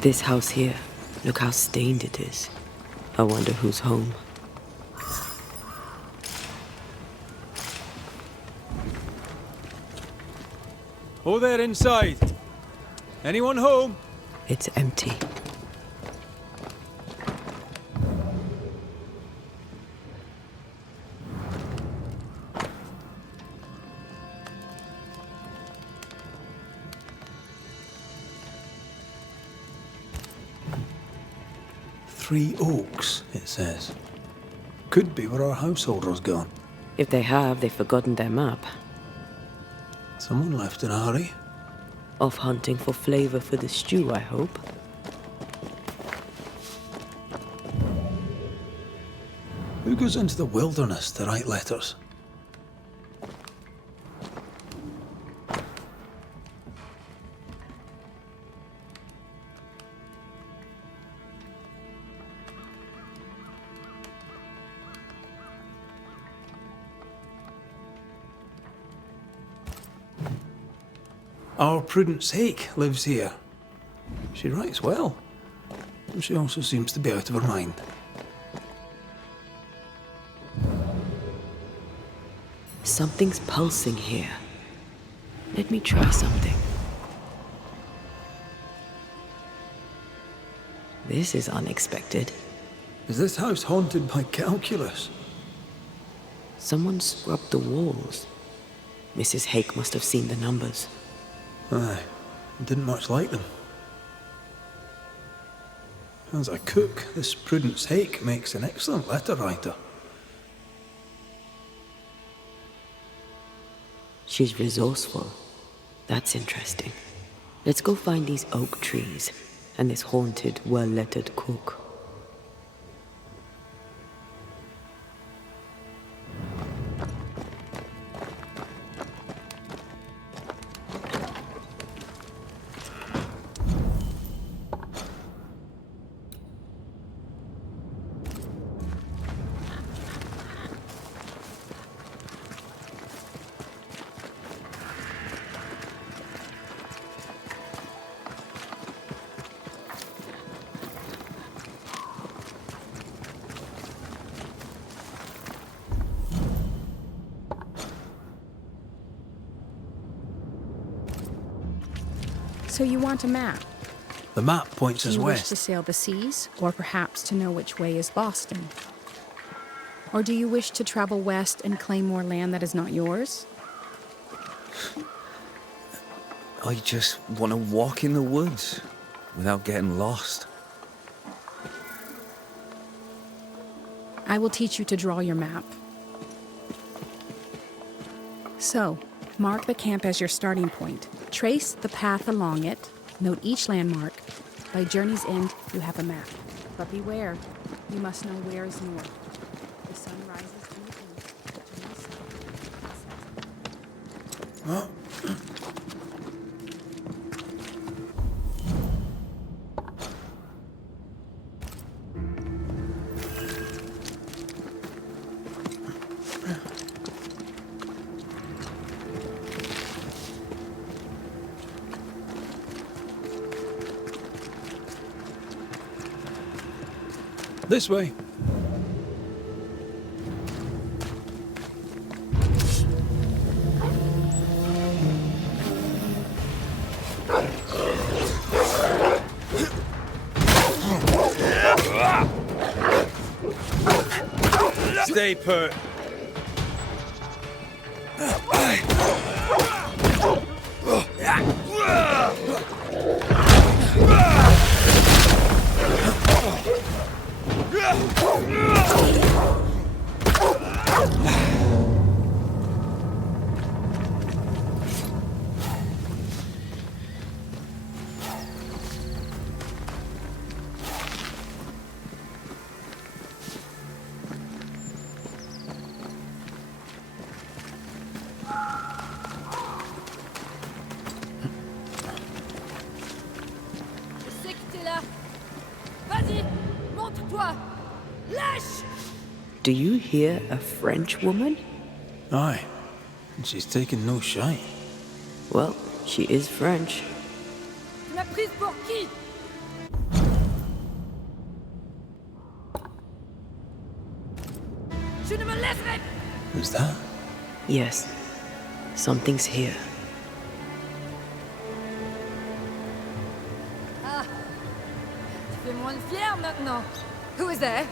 This house here, look how stained it is. I wonder who's home. Oh, there inside. Anyone home? It's empty. Three Oaks, it says. Could be where our householder's gone. If they have, they've forgotten their map. Someone left in a hurry. Off hunting for flavor for the stew, I hope. Who goes into the wilderness to write letters? Our Prudence Hake lives here. She writes well. She also seems to be out of her mind. Something's pulsing here. Let me try something. This is unexpected. Is this house haunted by calculus? Someone scrubbed the walls. Mrs. Hake must have seen the numbers. Aye, didn't much like them. As a cook, this Prudence Hake makes an excellent letter writer. She's resourceful. That's interesting. Let's go find these oak trees and this haunted, well-lettered cook. So you want a map? The map points us Do you wish west. to sail the seas, or perhaps to know which way is Boston? Or do you wish to travel west and claim more land that is not yours? I just want to walk in the woods without getting lost. I will teach you to draw your map. So, mark the camp as your starting point. Trace the path along it. Note each landmark. By journey's end, you have a map. But beware, you must know where is north. The sun rises in the east, turns south, and sets. This way. Stay put. Do you hear a French woman? Aye, and she's taken no shine. Well, she is French. Tu m'as prise pour qui? Who's that? Yes, something's here. Tu fais moins le fier maintenant. Who is there?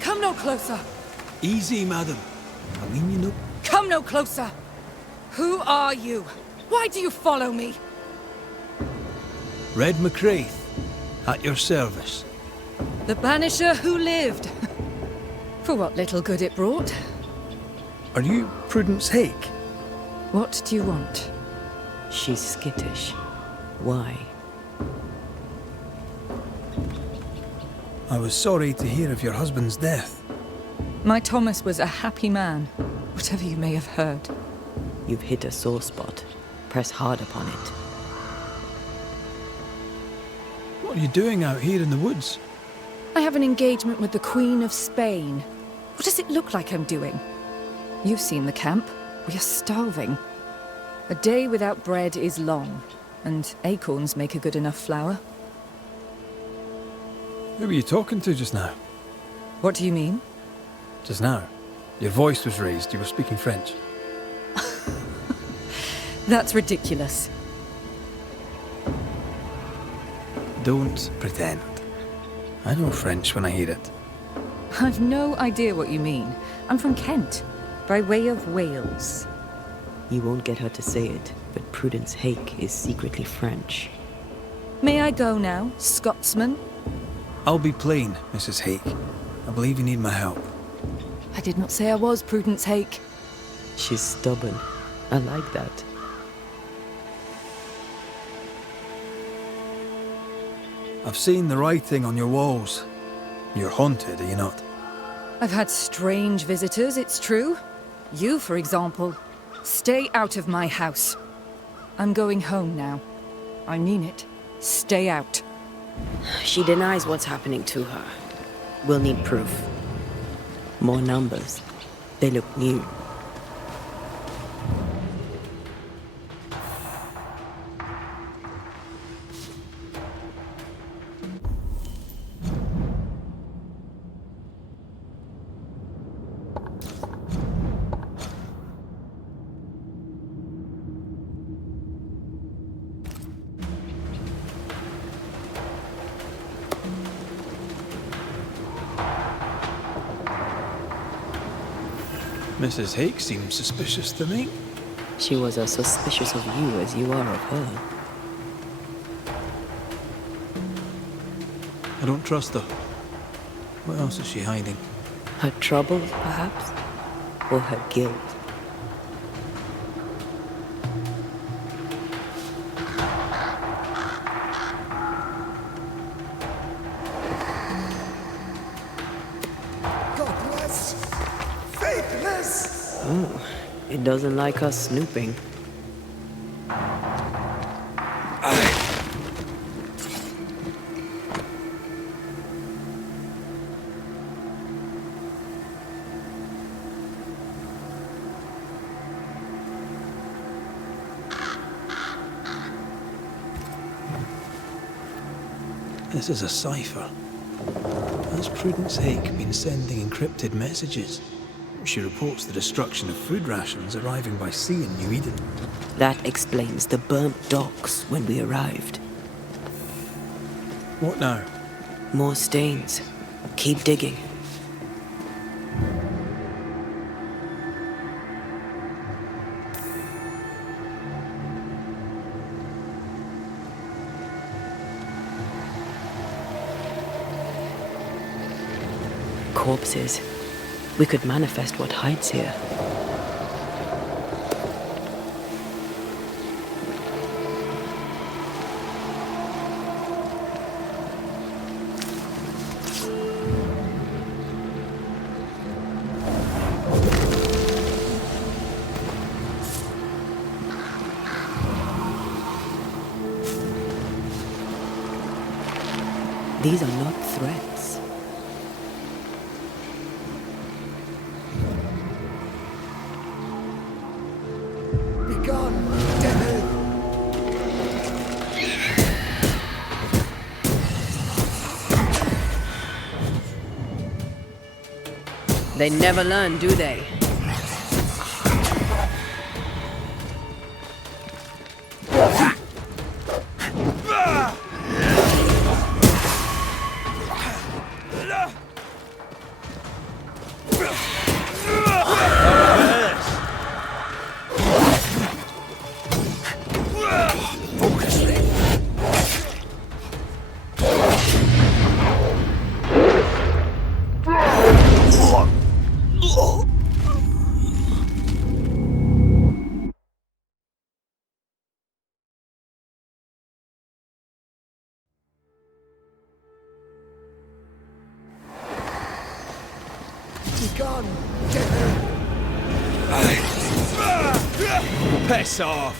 Come no closer. Easy, madam. I mean, you know. Come no closer. Who are you? Why do you follow me? Red McCraith, at your service. The Banisher who lived. For what little good it brought. Are you Prudence Hake? What do you want? She's skittish. Why? I was sorry to hear of your husband's death. My Thomas was a happy man, whatever you may have heard. You've hit a sore spot. Press hard upon it. What are you doing out here in the woods? I have an engagement with the Queen of Spain. What does it look like I'm doing? You've seen the camp. We are starving. A day without bread is long, and acorns make a good enough flour. Who were you talking to just now? What do you mean? Just now. Your voice was raised. You were speaking French. That's ridiculous. Don't pretend. I know French when I hear it. I've no idea what you mean. I'm from Kent, by way of Wales. You won't get her to say it, but Prudence Hake is secretly French. May I go now, Scotsman? I'll be plain, Mrs. Hake. I believe you need my help. I did not say I was Prudence Hake. She's stubborn. I like that. I've seen the writing on your walls. You're haunted, are you not? I've had strange visitors, it's true. You, for example. Stay out of my house. I'm going home now. I mean it. Stay out. She denies what's happening to her. We'll need proof. More numbers. They look new. Mrs. Hake seems suspicious to me. She was as suspicious of you as you are of her. I don't trust her. What else is she hiding? Her troubles, perhaps? Or her guilt? Godless! Faithless! Oh, it doesn't like us snooping. This is a cipher. Has Prudence Hake been sending encrypted messages? She reports the destruction of food rations arriving by sea in New Eden. That explains the burnt docks when we arrived. What now? More stains. Keep digging. Corpses. We could manifest what hides here. These are not threats. Begone, devil! They never learn, do they? Begone, devil! Piss off!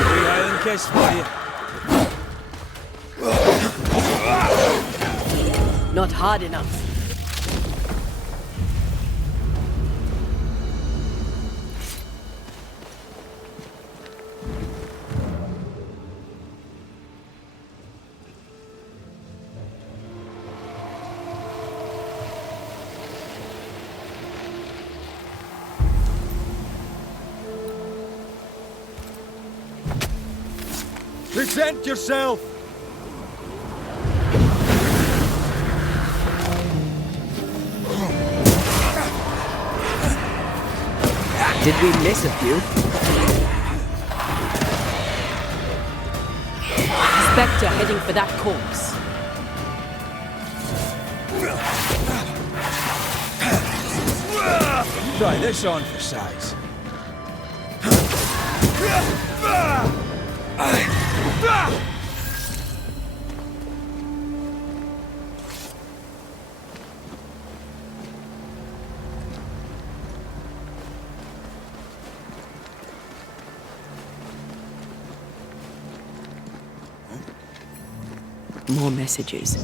Three island kiss for you. Not hard enough. Present yourself! Did we miss a few? Spectre heading for that corpse. Try this on for size. More messages.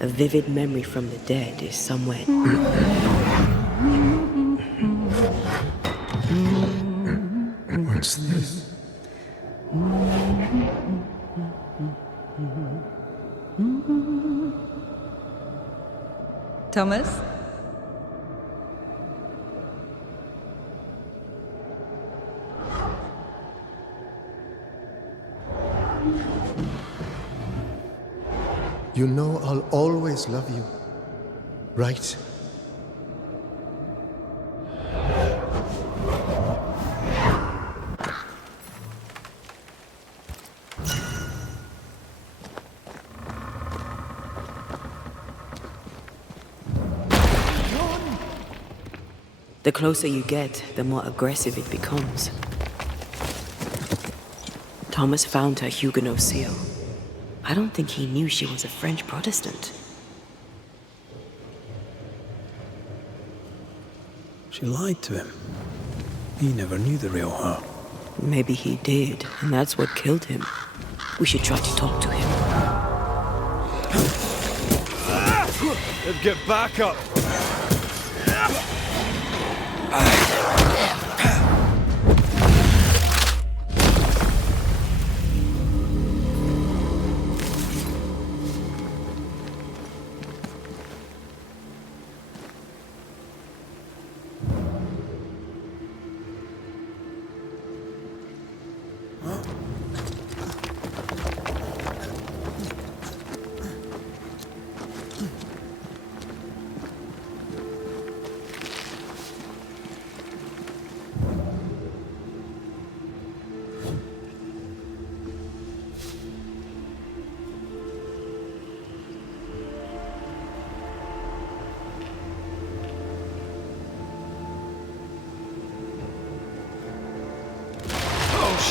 A vivid memory from the dead is somewhere. What's this? Thomas? You know I'll always love you, right? The closer you get, the more aggressive it becomes. Thomas found her Huguenot seal. I don't think he knew she was a French Protestant. She lied to him. He never knew the real her. Maybe he did, and that's what killed him. We should try to talk to him. Let's get back up!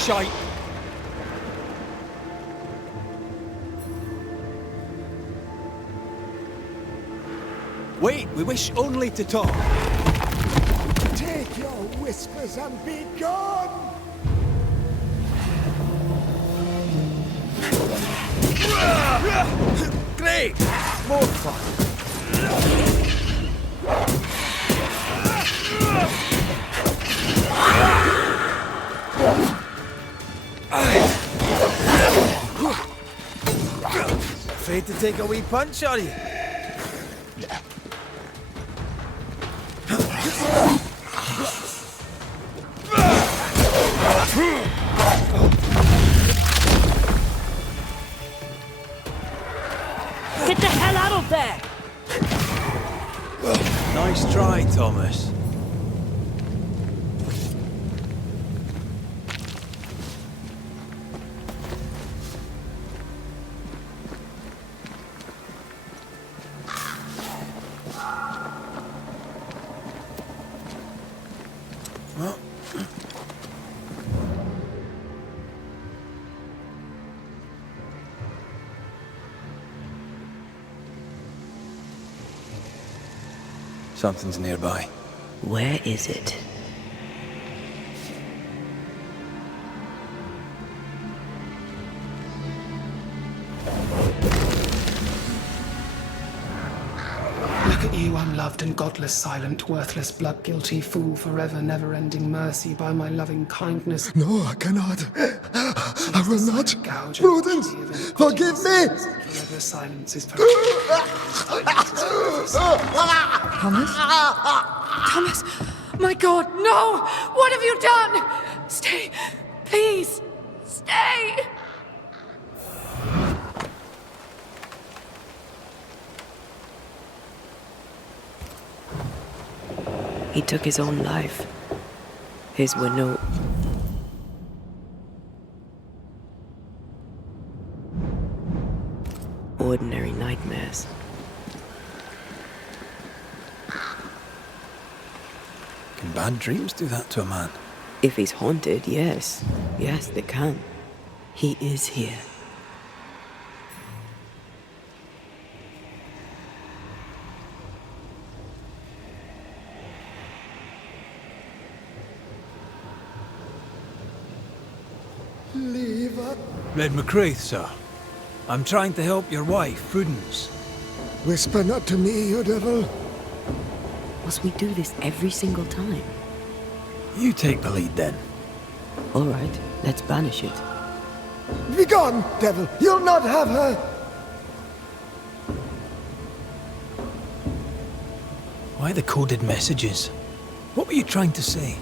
Shite! Wait, we wish only to talk. Take your whispers and be gone! Great! Hey! More fun. Afraid to take a wee punch, are you? Get the hell out of there! Nice try, Thomas. Something's nearby. Where is it? Look at you, unloved and godless, silent, worthless, blood-guilty fool, forever, never-ending mercy by my loving kindness. No, I cannot. I will not. Prudence, forgive me! Forever silence is Thomas? Thomas! My God, no! What have you done? Stay! Please! Stay! He took his own life. His were no... ordinary nightmares. Can bad dreams do that to a man? If he's haunted, yes. Yes, they can. He is here. Leave us. Red McCraith, sir. I'm trying to help your wife, Prudence. Whisper not to me, you devil. Must we do this every single time? You take the lead then. All right, let's banish it. Begone, devil. You'll not have her. Why the coded messages? What were you trying to say?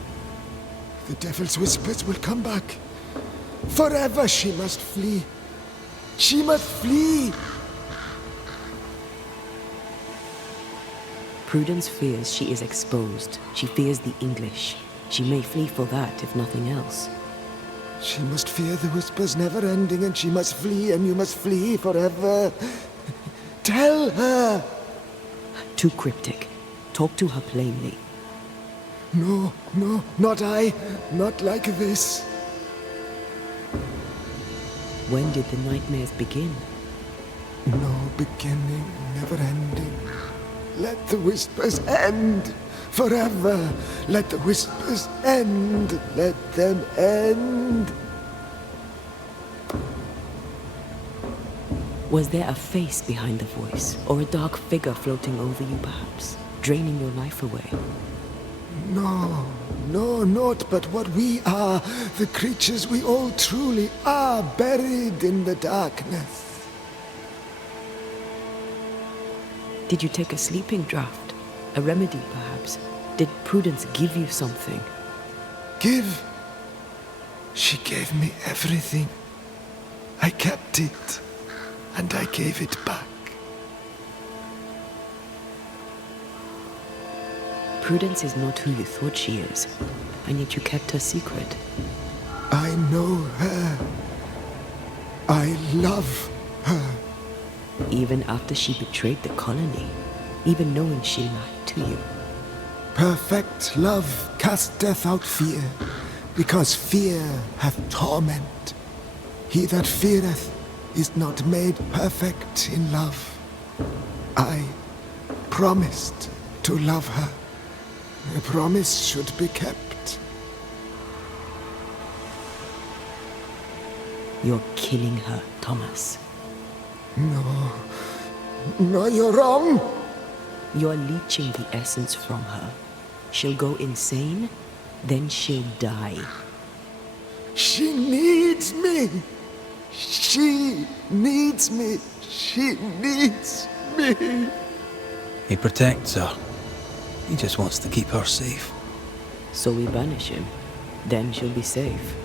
The devil's whispers will come back. Forever she must flee. She must flee. Prudence fears she is exposed. She fears the English. She may flee for that, if nothing else. She must fear the whispers never ending, and she must flee, and you must flee forever. Tell her. Too cryptic. Talk to her plainly. No, no, not I. Not like this. When did the nightmares begin? No beginning, never ending. Let the whispers end forever. Let the whispers end. Let them end. Was there a face behind the voice, or a dark figure floating over you perhaps, draining your life away? No, no, not but what we are, the creatures we all truly are, buried in the darkness. Did you take a sleeping draught? A remedy, perhaps? Did Prudence give you something? Give? She gave me everything. I kept it, and I gave it back. Prudence is not who you thought she is, and yet you kept her secret. I know her. I love her. Even after she betrayed the colony, even knowing she lied to you. Perfect love casteth out fear, because fear hath torment. He that feareth is not made perfect in love. I promised to love her. A promise should be kept. You're killing her, Thomas. No, No, you're wrong. You're leeching the essence from her. She'll go insane, then she'll die. She needs me. She needs me. She needs me. He protects her. He just wants to keep her safe. So we banish him. Then she'll be safe.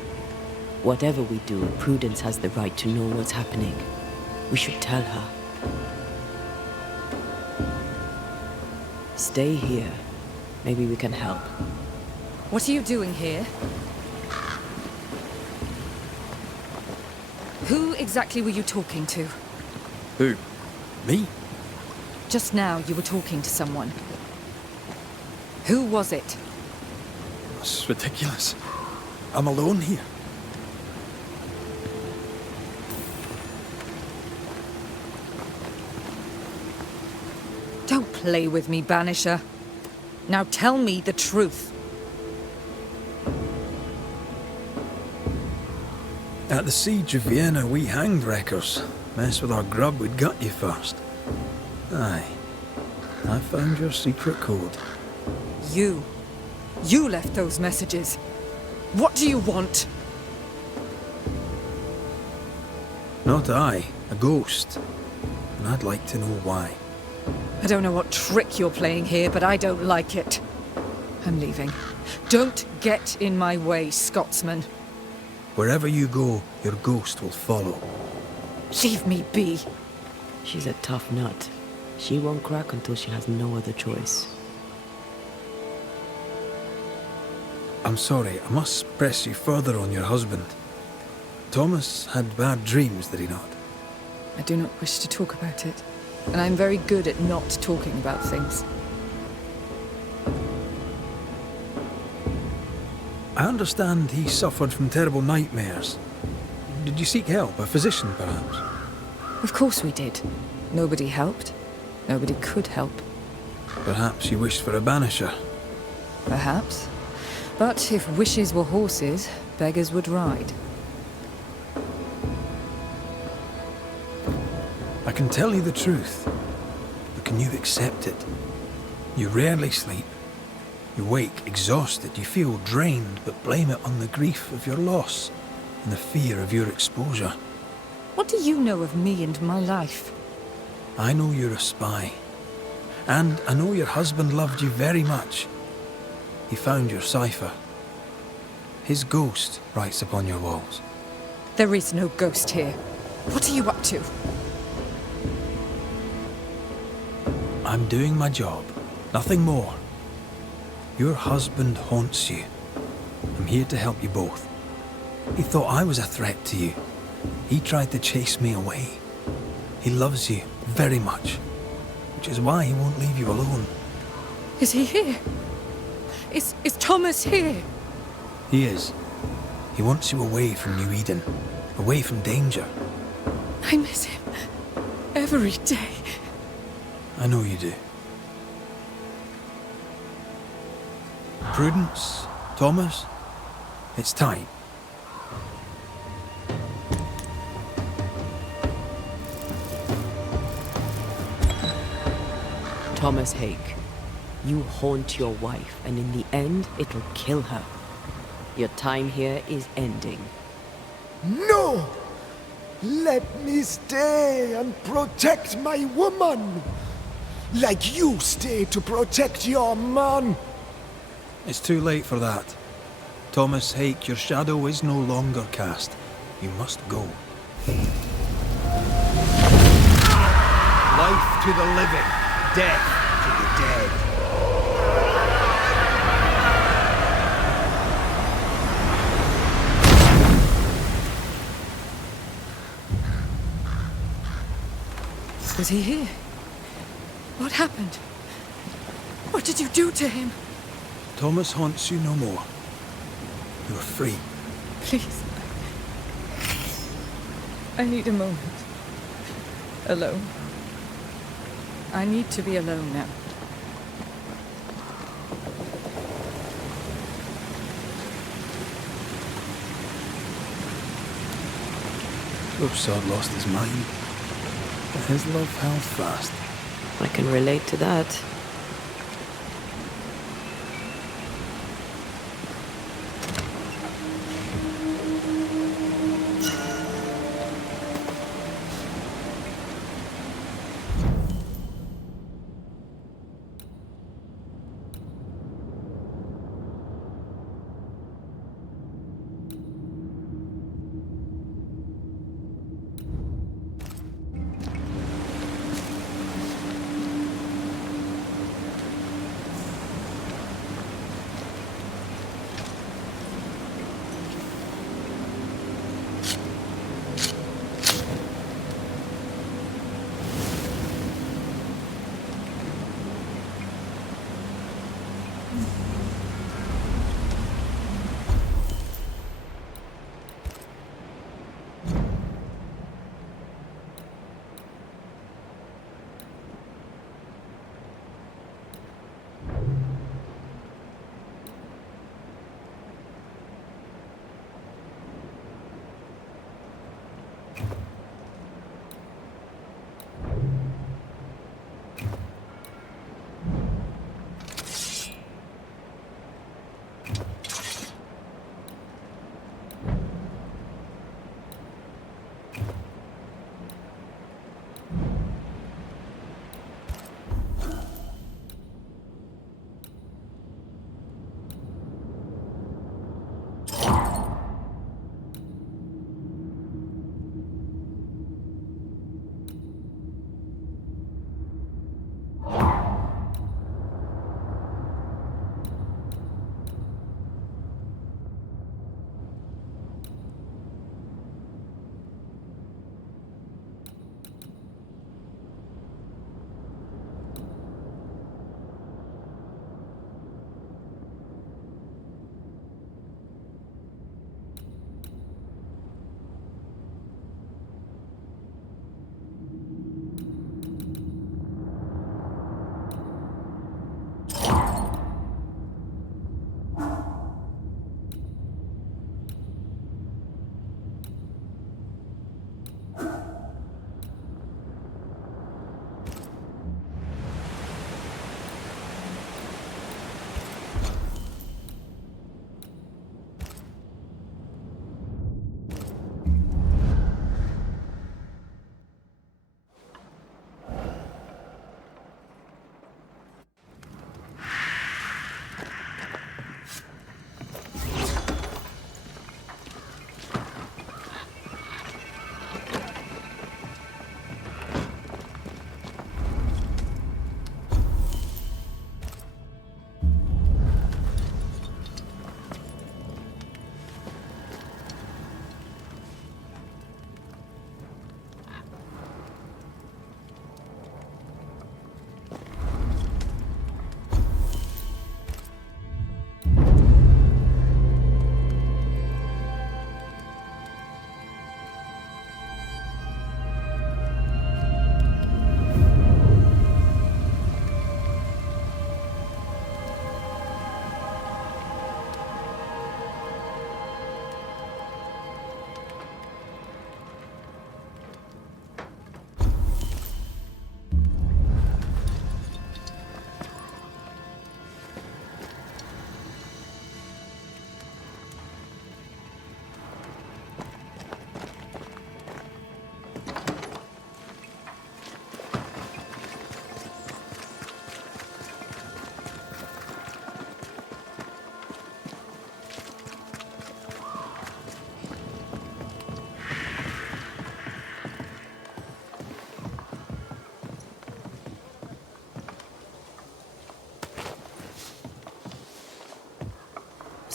Whatever we do, Prudence has the right to know what's happening. We should tell her. Stay here. Maybe we can help. What are you doing here? Who exactly were you talking to? Who? Me? Just now you were talking to someone. Who was it? It's ridiculous. I'm alone here. Don't play with me, Banisher. Now tell me the truth. At the siege of Vienna, we hanged wreckers. Mess with our grub, we'd gut you first. Aye. I found your secret code. You left those messages. What do you want? Not I, a ghost. And I'd like to know why. I don't know what trick you're playing here, but I don't like it. I'm leaving. Don't get in my way, Scotsman. Wherever you go, your ghost will follow. Leave me be. She's a tough nut. She won't crack until she has no other choice. I'm sorry, I must press you further on your husband. Thomas had bad dreams, did he not? I do not wish to talk about it, and I'm very good at not talking about things. I understand he suffered from terrible nightmares. Did you seek help? A physician, perhaps? Of course we did. Nobody helped. Nobody could help. Perhaps you wished for a banisher. Perhaps. But if wishes were horses, beggars would ride. I can tell you the truth, but can you accept it? You rarely sleep. You wake exhausted, you feel drained, but blame it on the grief of your loss and the fear of your exposure. What do you know of me and my life? I know you're a spy. And I know your husband loved you very much. He found your cipher. His ghost writes upon your walls. There is no ghost here. What are you up to? I'm doing my job, nothing more. Your husband haunts you. I'm here to help you both. He thought I was a threat to you. He tried to chase me away. He loves you very much, which is why he won't leave you alone. Is he here? Is Thomas here? He is. He wants you away from New Eden, away from danger. I miss him every day. I know you do. Prudence, Thomas, it's time. Thomas Hake, you haunt your wife, and in the end, it'll kill her. Your time here is ending. No! Let me stay and protect my woman! Like you stay to protect your man! It's too late for that. Thomas Hake, your shadow is no longer cast. You must go. Life to the living, death to the dead. Was he here? What happened? What did you do to him? Thomas haunts you no more. You are free. Please. I need a moment. Alone. I need to be alone now. Poor sod lost his mind. His love held fast. I can relate to that.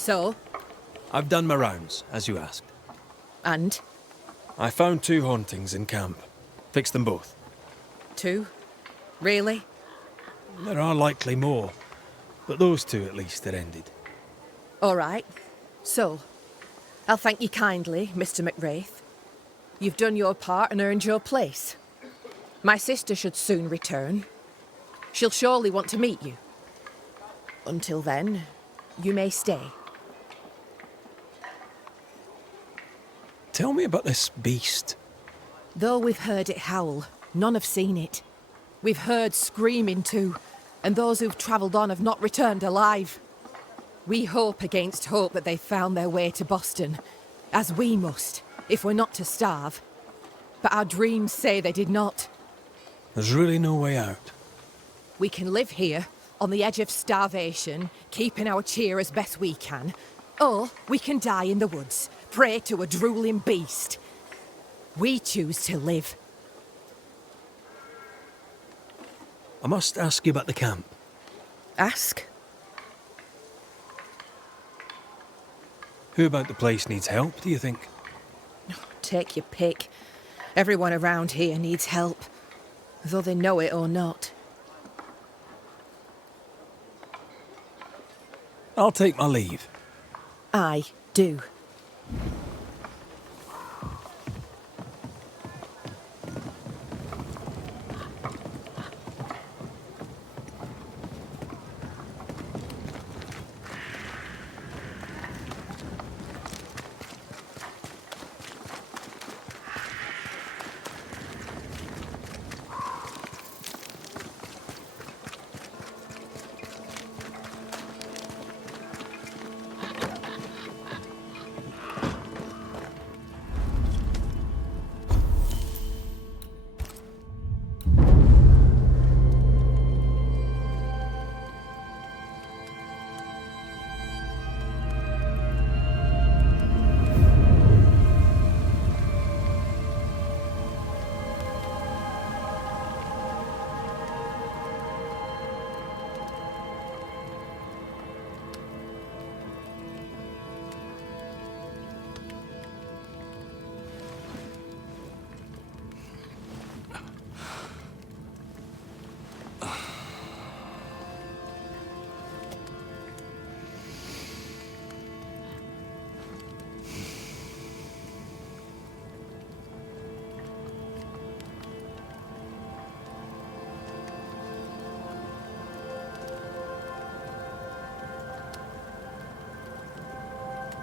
So? I've done my rounds, as you asked. And? I found 2 hauntings in camp. Fixed them both. 2? Really? There are likely more, but those 2 at least are ended. All right. So, I'll thank you kindly, Mr. McWraith. You've done your part and earned your place. My sister should soon return. She'll surely want to meet you. Until then, you may stay. Tell me about this beast. Though we've heard it howl, None have seen it. We've heard screaming too, and those who've travelled on have not returned alive. We hope against hope that they found their way to Boston, as we must, if we're not to starve. But our dreams say they did not. There's really no way out. We can live here, on the edge of starvation, keeping our cheer as best we can. Or we can die in the woods, prey to a drooling beast. We choose to live. I must ask you about the camp. Ask? Who about the place needs help, do you think? Take your pick. Everyone around here needs help, though they know it or not. I'll take my leave. I do.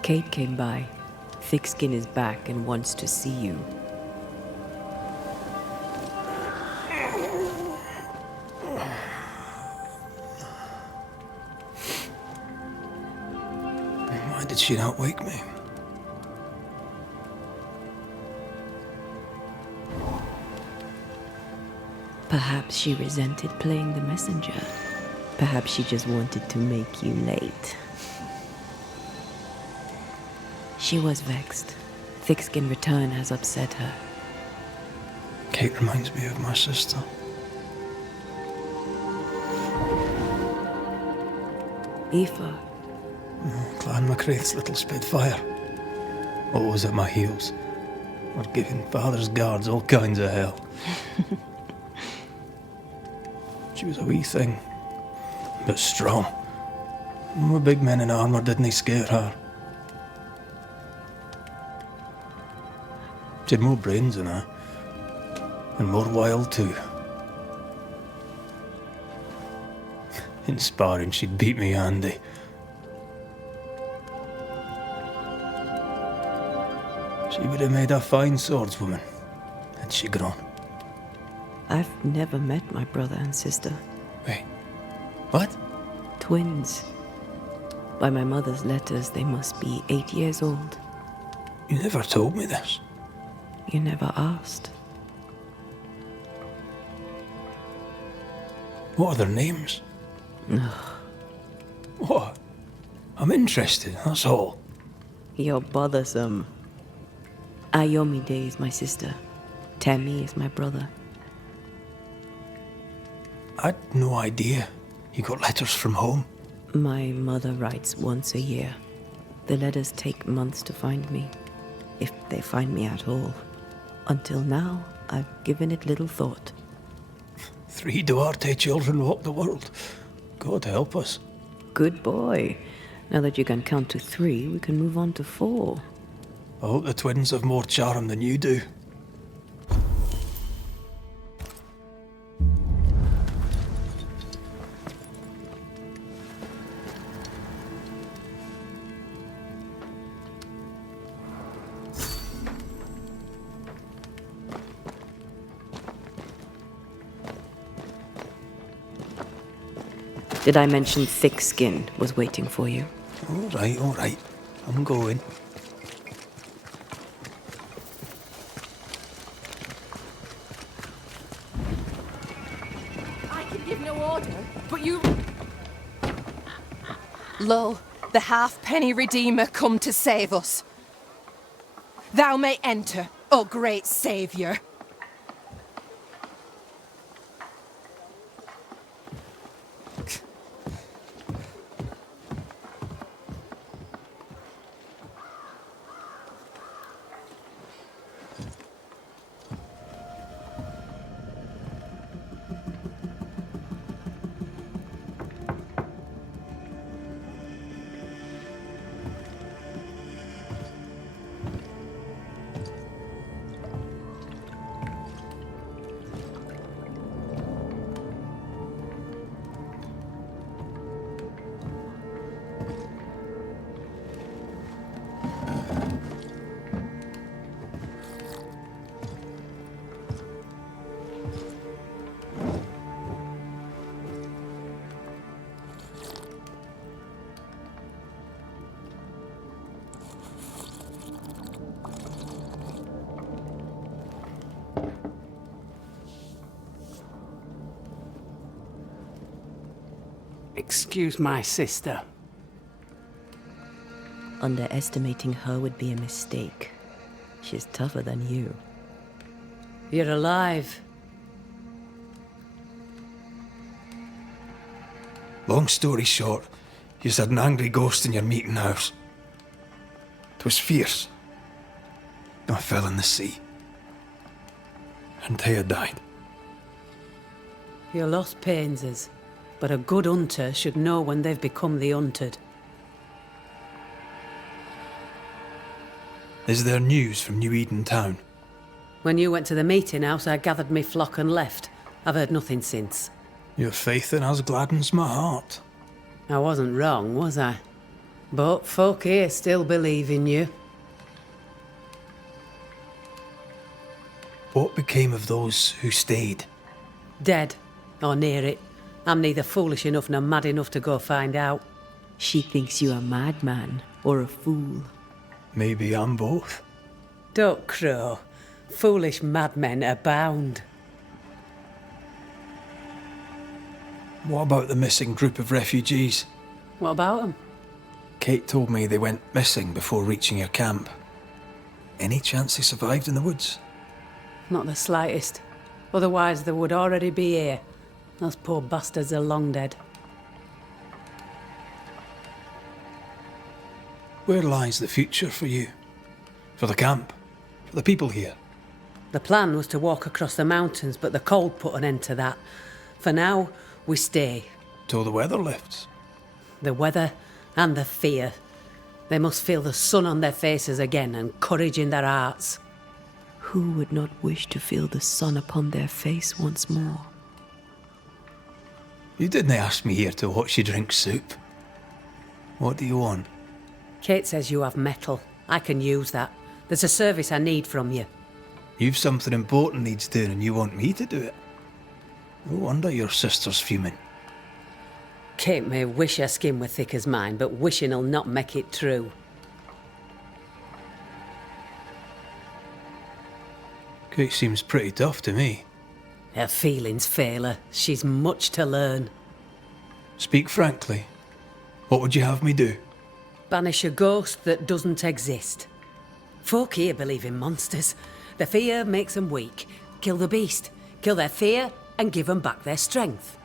Kate came by. Thickskin is back and wants to see you. Why did she not wake me? Perhaps she resented playing the messenger. Perhaps she just wanted to make you late. She was vexed. Thickskin return has upset her. Kate reminds me of my sister. Aoife. Clan MacRaith's little Spitfire. Always at my heels. Or giving father's guards all kinds of hell. She was a wee thing, but strong. The big men in armour didn't scare her. She had more brains than I, and more wild too. In sparring, she'd beat me handy. She would have made a fine swordswoman, had she grown. I've never met my brother and sister. Wait, what? Twins. By my mother's letters, they must be 8 years old. You never told me this. You never asked. What are their names? What? I'm interested, that's all. You're bothersome. Ayomide is my sister. Temi is my brother. I'd no idea you got letters from home. My mother writes once a year. The letters take months to find me, if they find me at all. Until now, I've given it little thought. 3 Duarte children walk the world. God help us. Good boy. Now that you can count to 3, we can move on to 4. I hope the twins have more charm than you do. Did I mention thick skin was waiting for you? All right. I'm going. I can give no order, but you... Lo, the halfpenny Redeemer come to save us. Thou may enter, O great Saviour. Excuse my sister. Underestimating her would be a mistake. She's tougher than you. You're alive. Long story short, you had an angry ghost in your meeting house. 'Twas fierce. I fell in the sea. And Thea died. Your loss pains us, but a good hunter should know when they've become the hunted. Is there news from New Eden town? When you went to the meeting house, I gathered me flock and left. I've heard nothing since. Your faith in us gladdens my heart. I wasn't wrong, was I? But folk here still believe in you. What became of those who stayed? Dead, or near it. I'm neither foolish enough nor mad enough to go find out. She thinks you a madman or a fool. Maybe I'm both. Don't crow. Foolish madmen abound. What about the missing group of refugees? What about them? Kate told me they went missing before reaching your camp. Any chance they survived in the woods? Not the slightest. Otherwise they would already be here. Those poor bastards are long dead. Where lies the future for you? For the camp? For the people here? The plan was to walk across the mountains, but the cold put an end to that. For now, we stay. Till the weather lifts. The weather and the fear. They must feel the sun on their faces again and courage in their hearts. Who would not wish to feel the sun upon their face once more? You didn't ask me here to watch you drink soup. What do you want? Kate says you have metal. I can use that. There's a service I need from you. You've something important needs doing and you want me to do it? No wonder your sister's fuming. Kate may wish her skin were thick as mine, but wishing'll not make it true. Kate seems pretty tough to me. Her feelings fail her. She's much to learn. Speak frankly. What would you have me do? Banish a ghost that doesn't exist. Folk here believe in monsters. The fear makes them weak. Kill the beast. Kill their fear and give them back their strength.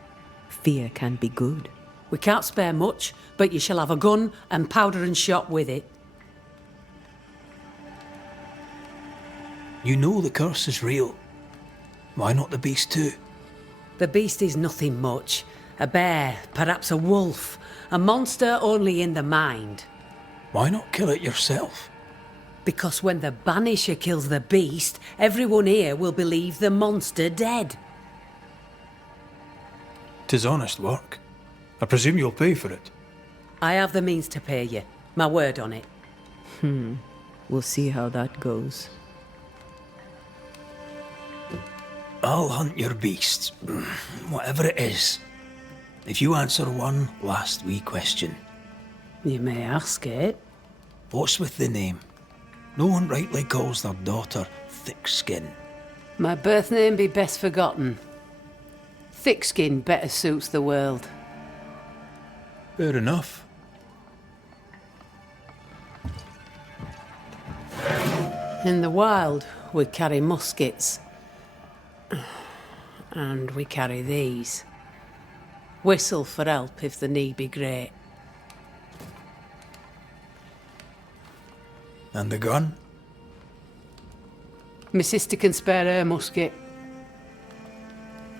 Fear can be good. We can't spare much, but you shall have a gun and powder and shot with it. You know the curse is real. Why not the beast too? The beast is nothing much. A bear, perhaps a wolf. A monster only in the mind. Why not kill it yourself? Because when the Banisher kills the beast, everyone here will believe the monster dead. 'Tis honest work. I presume you'll pay for it. I have the means to pay you. My word on it. We'll see how that goes. I'll hunt your beast. Whatever it is. if you answer one last wee question. You may ask it. What's with the name? No one rightly calls their daughter Thickskin. My birth name be best forgotten. Thick skin better suits the world. Fair enough. In the wild, we carry muskets. And we carry these. Whistle for help if the need be great. And the gun? My sister can spare her musket.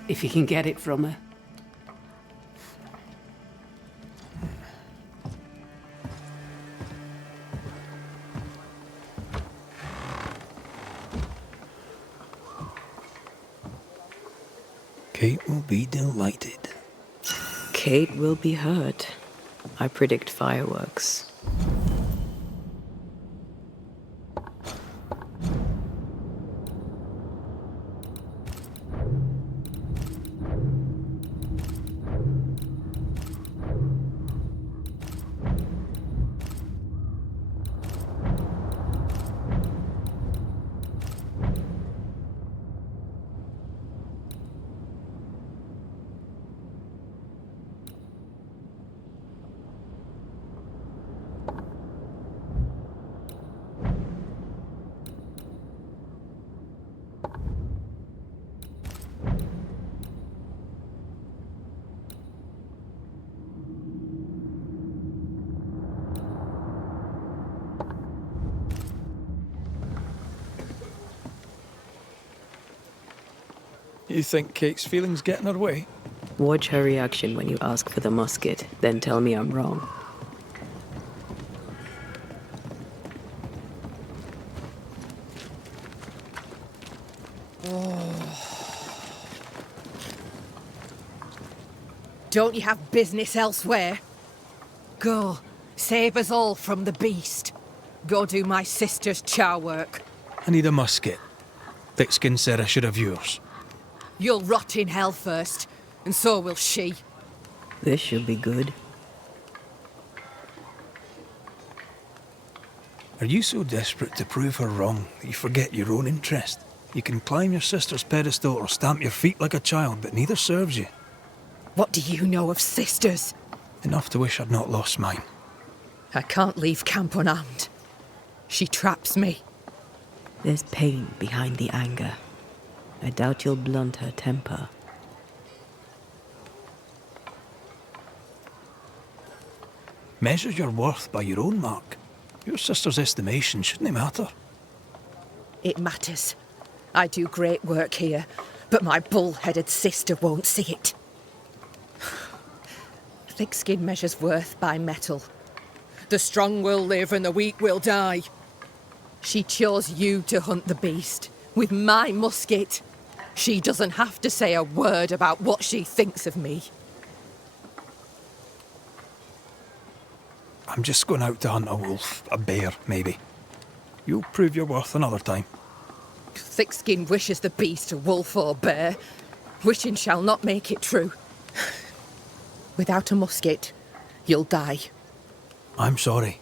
If you can get it from her. Kate will be delighted. Kate will be hurt. I predict fireworks. You think Kate's feelings get in her way? Watch her reaction when you ask for the musket, then tell me I'm wrong. Don't you have business elsewhere? Go, save us all from the beast. Go do my sister's char work. I need a musket. Thickskin said I should have yours. You'll rot in hell first, and so will she. This should be good. Are you so desperate to prove her wrong that you forget your own interest? You can climb your sister's pedestal or stamp your feet like a child, but neither serves you. What do you know of sisters? Enough to wish I'd not lost mine. I can't leave camp unarmed. She traps me. There's pain behind the anger. I doubt you'll blunt her temper. Measure your worth by your own mark. Your sister's estimation shouldn't matter. It matters. I do great work here, but my bull-headed sister won't see it. Thickskin measures worth by metal. The strong will live and the weak will die. She chose you to hunt the beast with my musket. She doesn't have to say a word about what she thinks of me. I'm just going out to hunt a wolf, a bear, maybe. You'll prove your worth another time. Thickskin wishes the beast a wolf or bear. Wishing shall not make it true. Without a musket, you'll die. I'm sorry.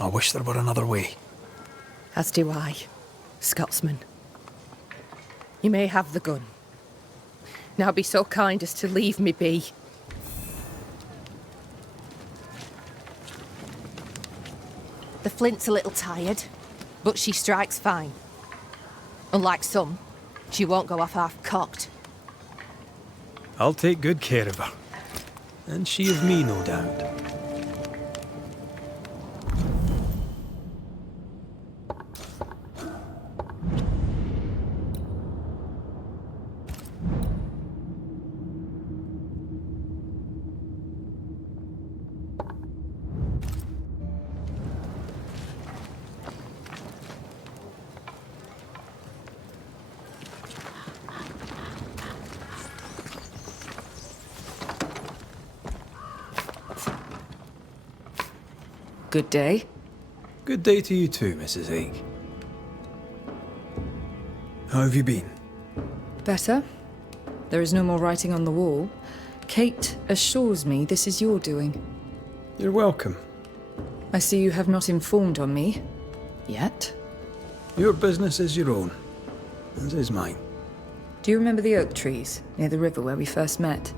I wish there were another way. As do I, Scotsman. You may have the gun. Now be so kind as to leave me be. The flint's a little tired, but she strikes fine. Unlike some, she won't go off half-cocked. I'll take good care of her. And she of me, no doubt. Good day. Good day to you too, Mrs. Ake. How have you been? Better. There is no more writing on the wall. Kate assures me this is your doing. You're welcome. I see you have not informed on me. Yet. Your business is your own, as is mine. Do you remember the oak trees near the river where we first met?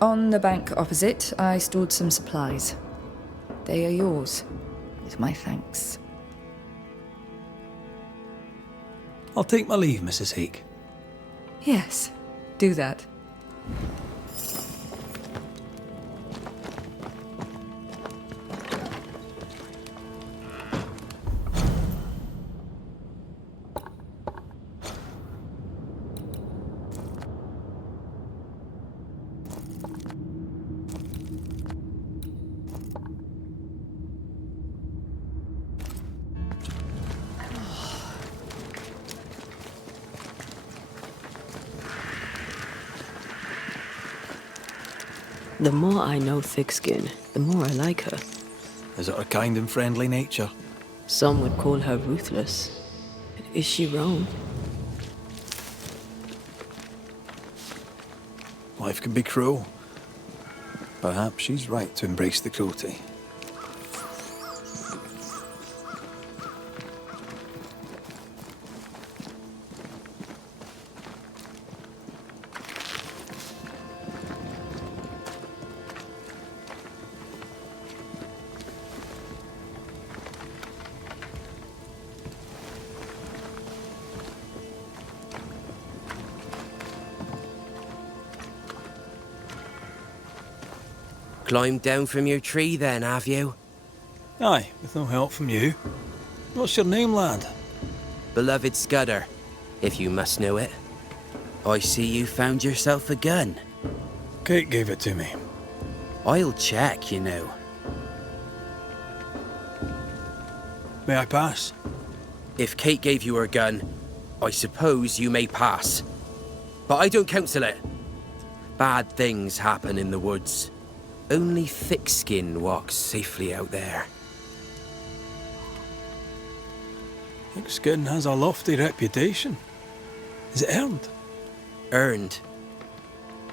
On the bank opposite, I stored some supplies. They are yours, with my thanks. I'll take my leave, Mrs. Hake. Yes, do that. The more I know Thickskin, the more I like her. Is it her kind and friendly nature? Some would call her ruthless. Is she wrong? Life can be cruel. Perhaps she's right to embrace the cruelty. Climbed down from your tree then, have you? Aye, with no help from you. What's your name, lad? Beloved Scudder, if you must know it. I see you found yourself a gun. Kate gave it to me. I'll check, you know. May I pass? If Kate gave you her gun, I suppose you may pass. But I don't counsel it. Bad things happen in the woods. Only Thickskin walks safely out there. Thickskin has a lofty reputation. Is it earned? Earned.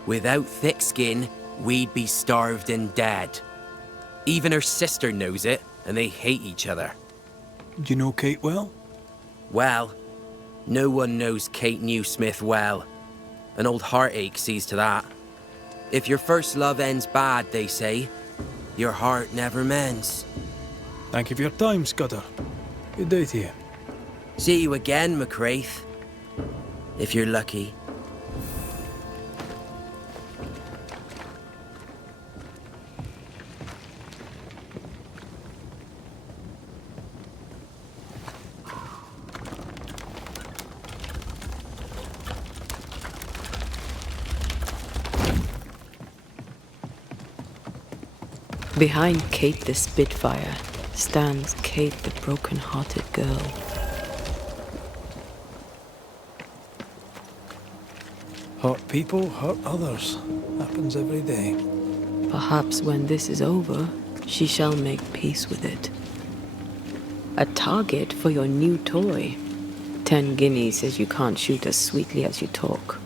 Without Thickskin, we'd be starved and dead. Even her sister knows it, and they hate each other. Do you know Kate well? Well, no one knows Kate Newsmith well. An old heartache sees to that. If your first love ends bad, they say, your heart never mends. Thank you for your time, Scudder. Good day to you. See you again, McWraith. If you're lucky. Behind Kate the Spitfire stands Kate the broken-hearted girl. Hurt people hurt others. Happens every day. Perhaps when this is over, she shall make peace with it. A target for your new toy. 10 guineas says you can't shoot as sweetly as you talk.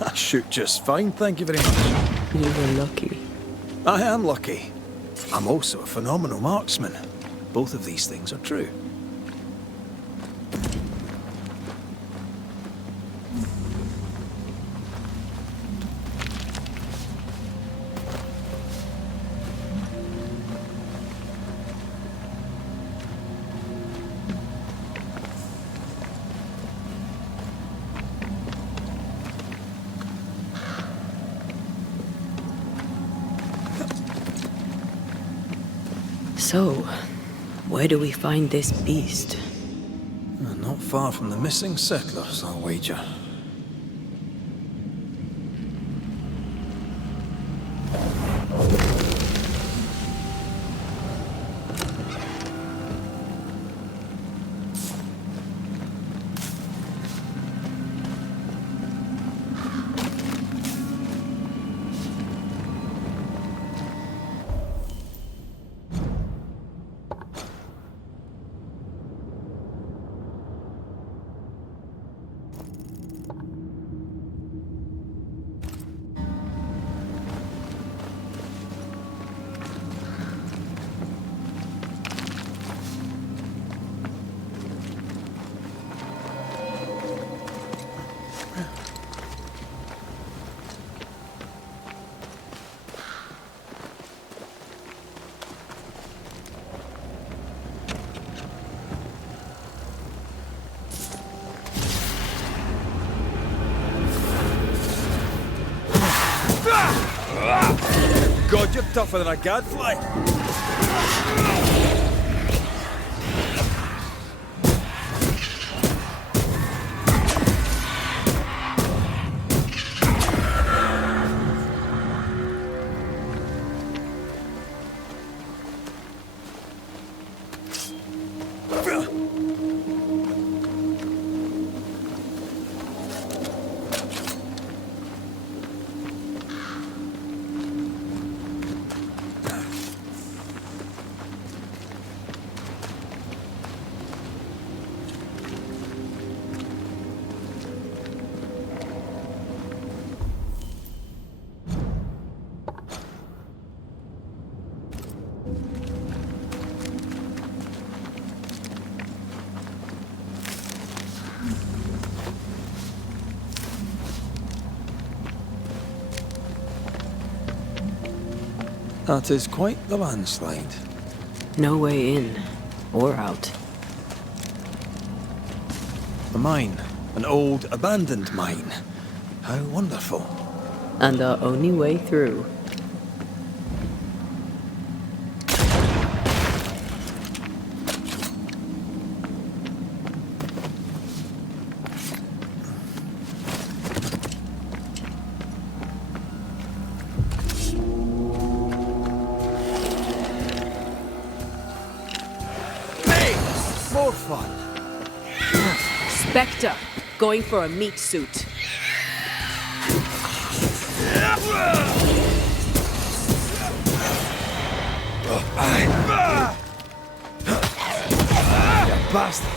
I shoot just fine, thank you very much. You were lucky. I am lucky. I'm also a phenomenal marksman. Both of these things are true. So, where do we find this beast? Not far from the missing settlers, I'll wager. God, you're tougher than a gadfly. That is quite the landslide. No way in or out. A mine. An old, abandoned mine. How wonderful. And our only way through. More fun. Spectre, going for a meat suit. You bastard.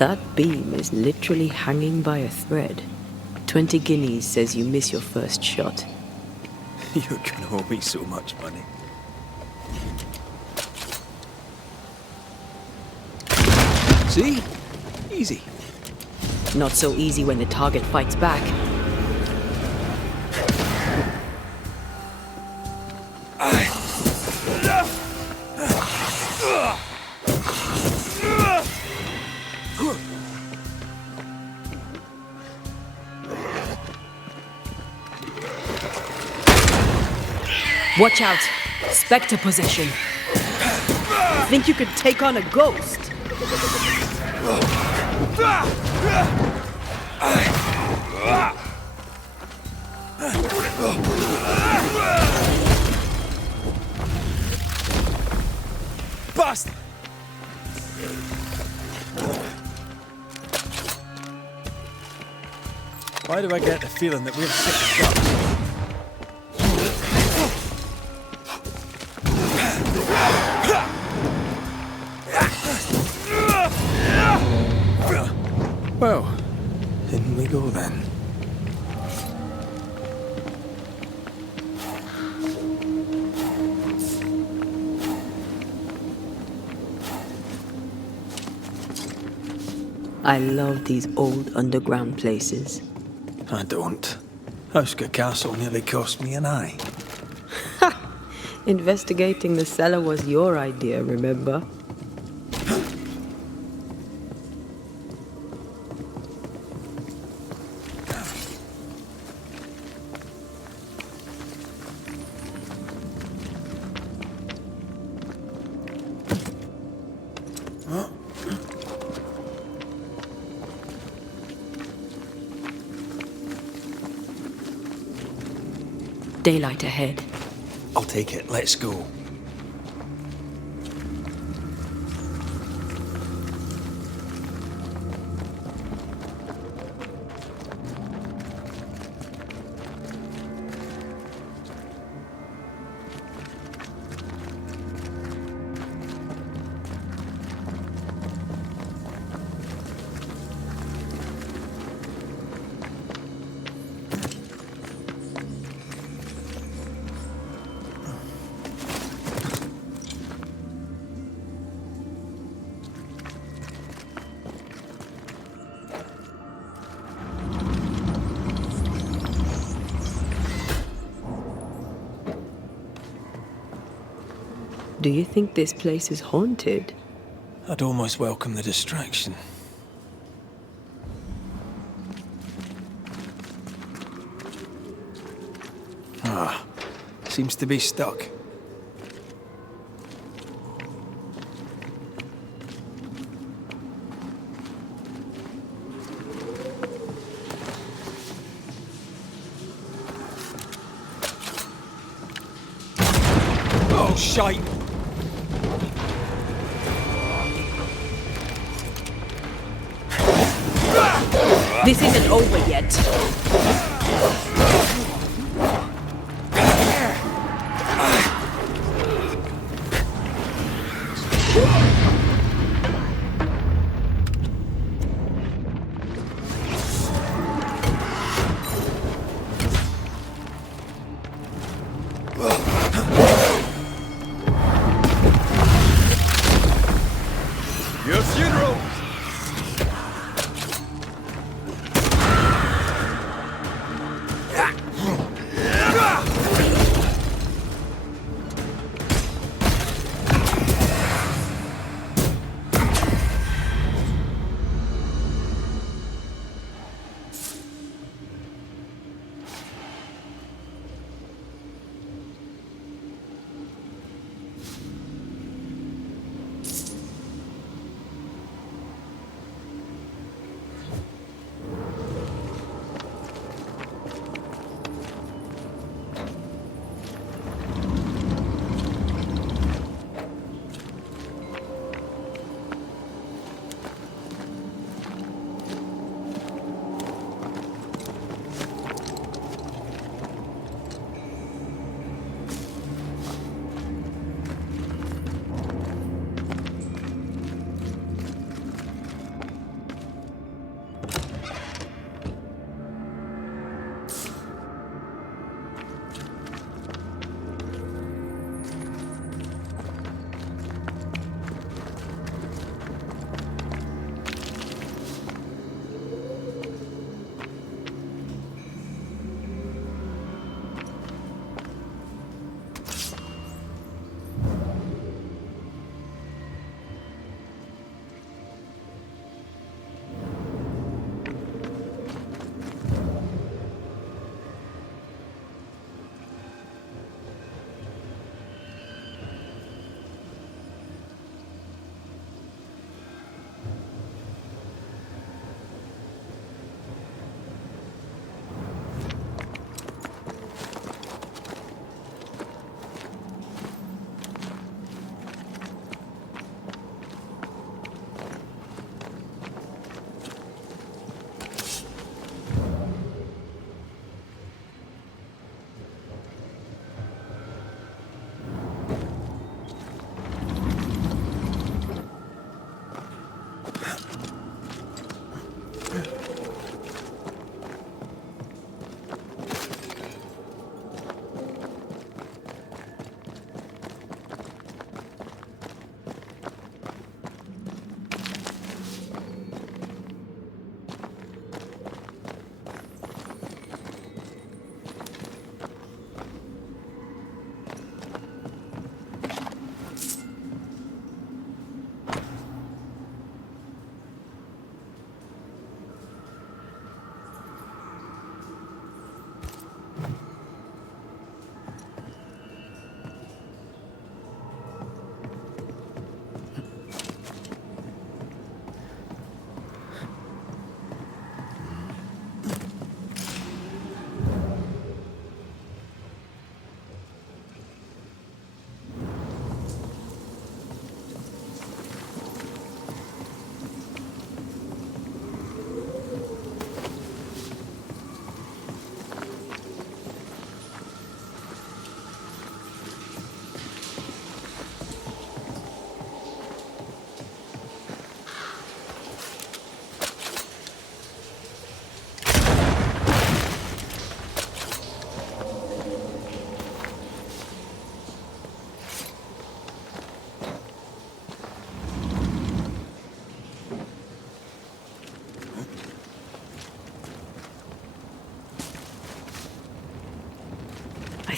That beam is literally hanging by a thread. 20 guineas says you miss your first shot. You're gonna owe me so much money. See? Easy. Not so easy when the target fights back. Watch out! Spectre possession. Think you could take on a ghost? Bastard! Why do I get the feeling that we're sick of guns? Well, in we go then. I love these old underground places. I don't. Houska Castle nearly cost me an eye. Investigating the cellar was your idea, remember? Daylight ahead. I'll take it. Let's go. Do you think this place is haunted? I'd almost welcome the distraction. Seems to be stuck. Oh, shite! This isn't over yet. Your funeral!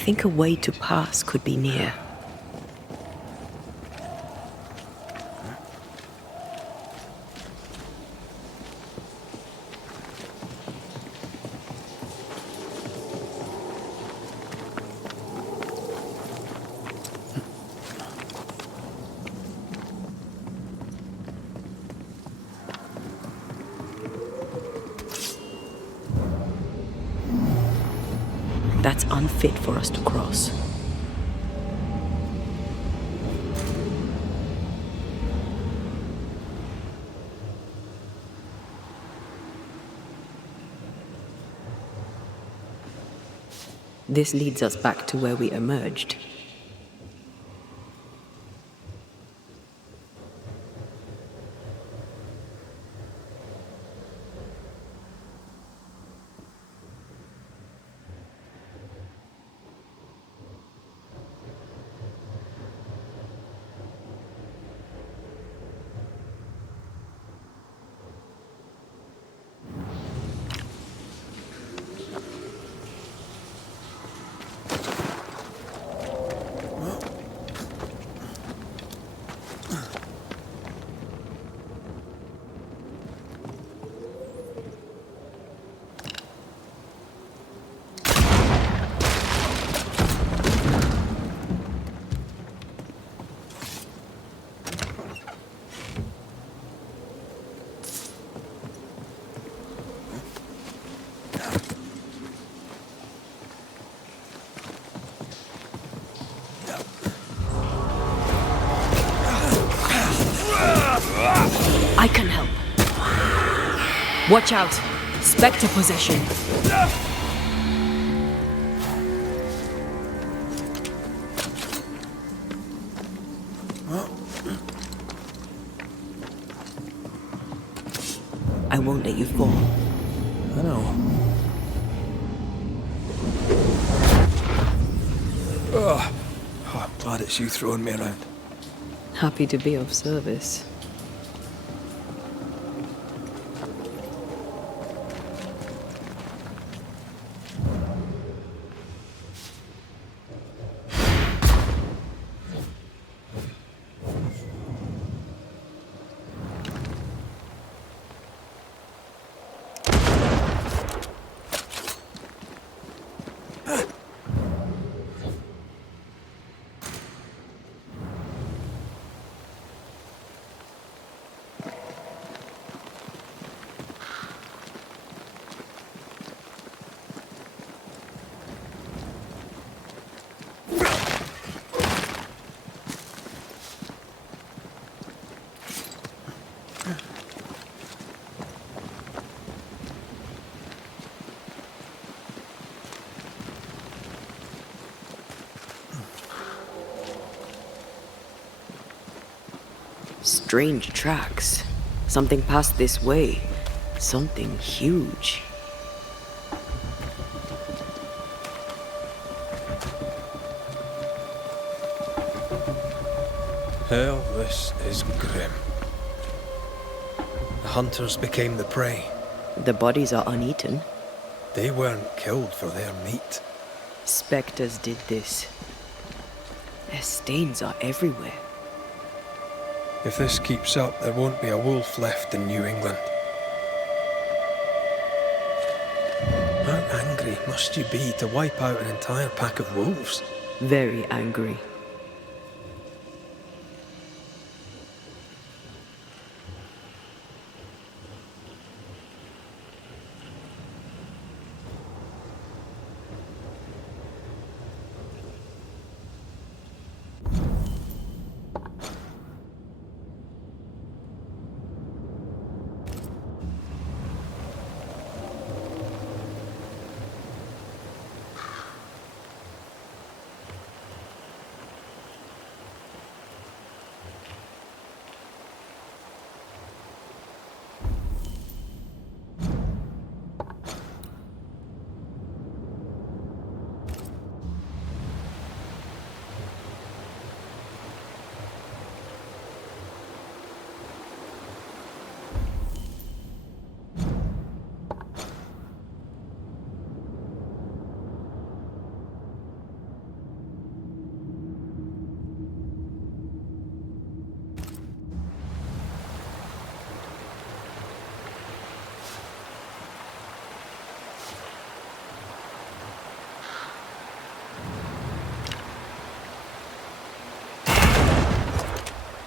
think a way to pass could be near. That's unfit for us to cross. This leads us back to where we emerged. I can help. Watch out! Spectre possession. I won't let you fall. I know. Oh, I'm glad it's you throwing me around. Happy to be of service. Strange tracks. Something passed this way. Something huge. Hell, this is grim. The hunters became the prey. The bodies are uneaten. They weren't killed for their meat. Spectres did this. Their stains are everywhere. If this keeps up, there won't be a wolf left in New England. How angry must you be to wipe out an entire pack of wolves? Very angry.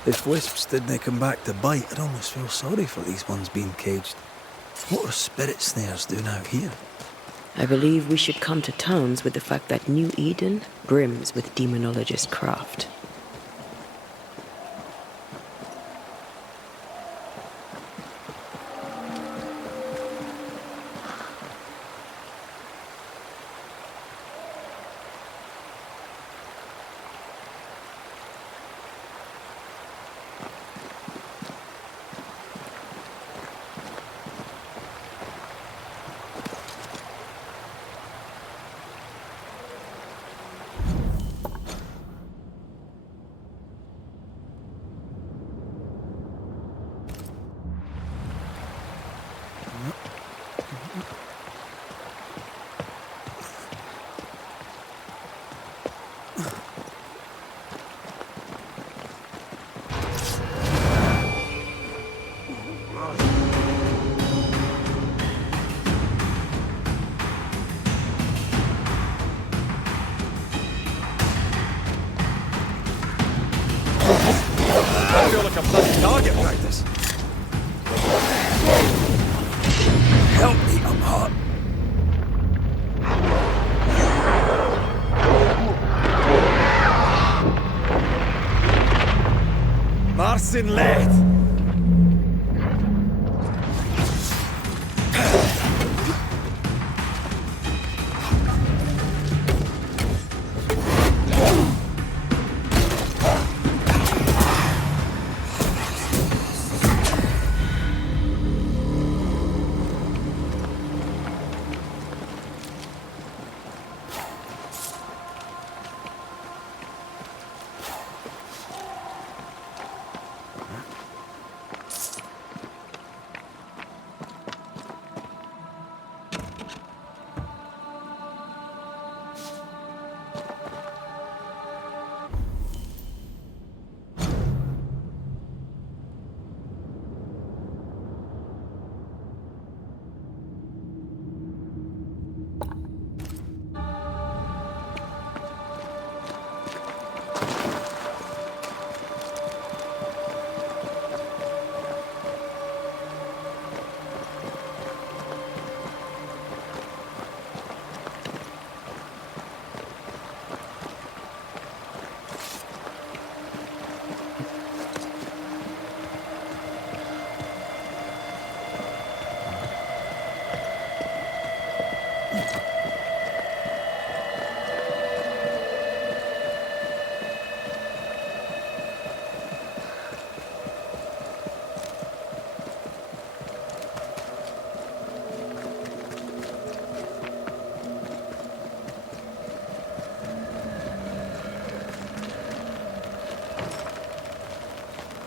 If wisps didn't come back to bite, I'd almost feel sorry for these ones being caged. What are spirit snares doing out here? I believe we should come to terms with the fact that New Eden brims with demonologist craft. I feel like a bloody target practice. Help me, I'm hot. Marcin led.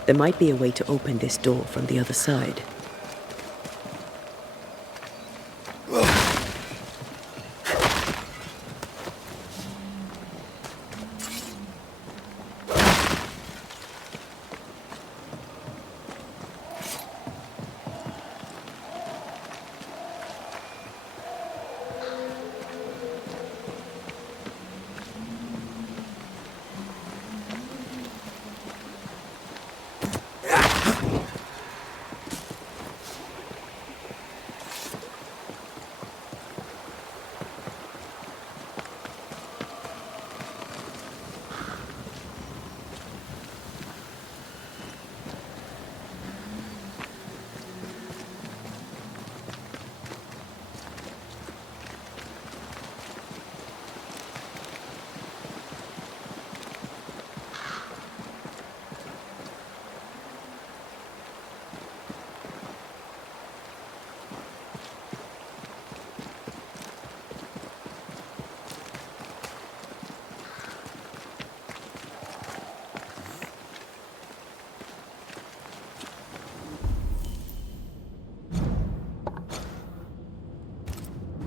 There might be a way to open this door from the other side.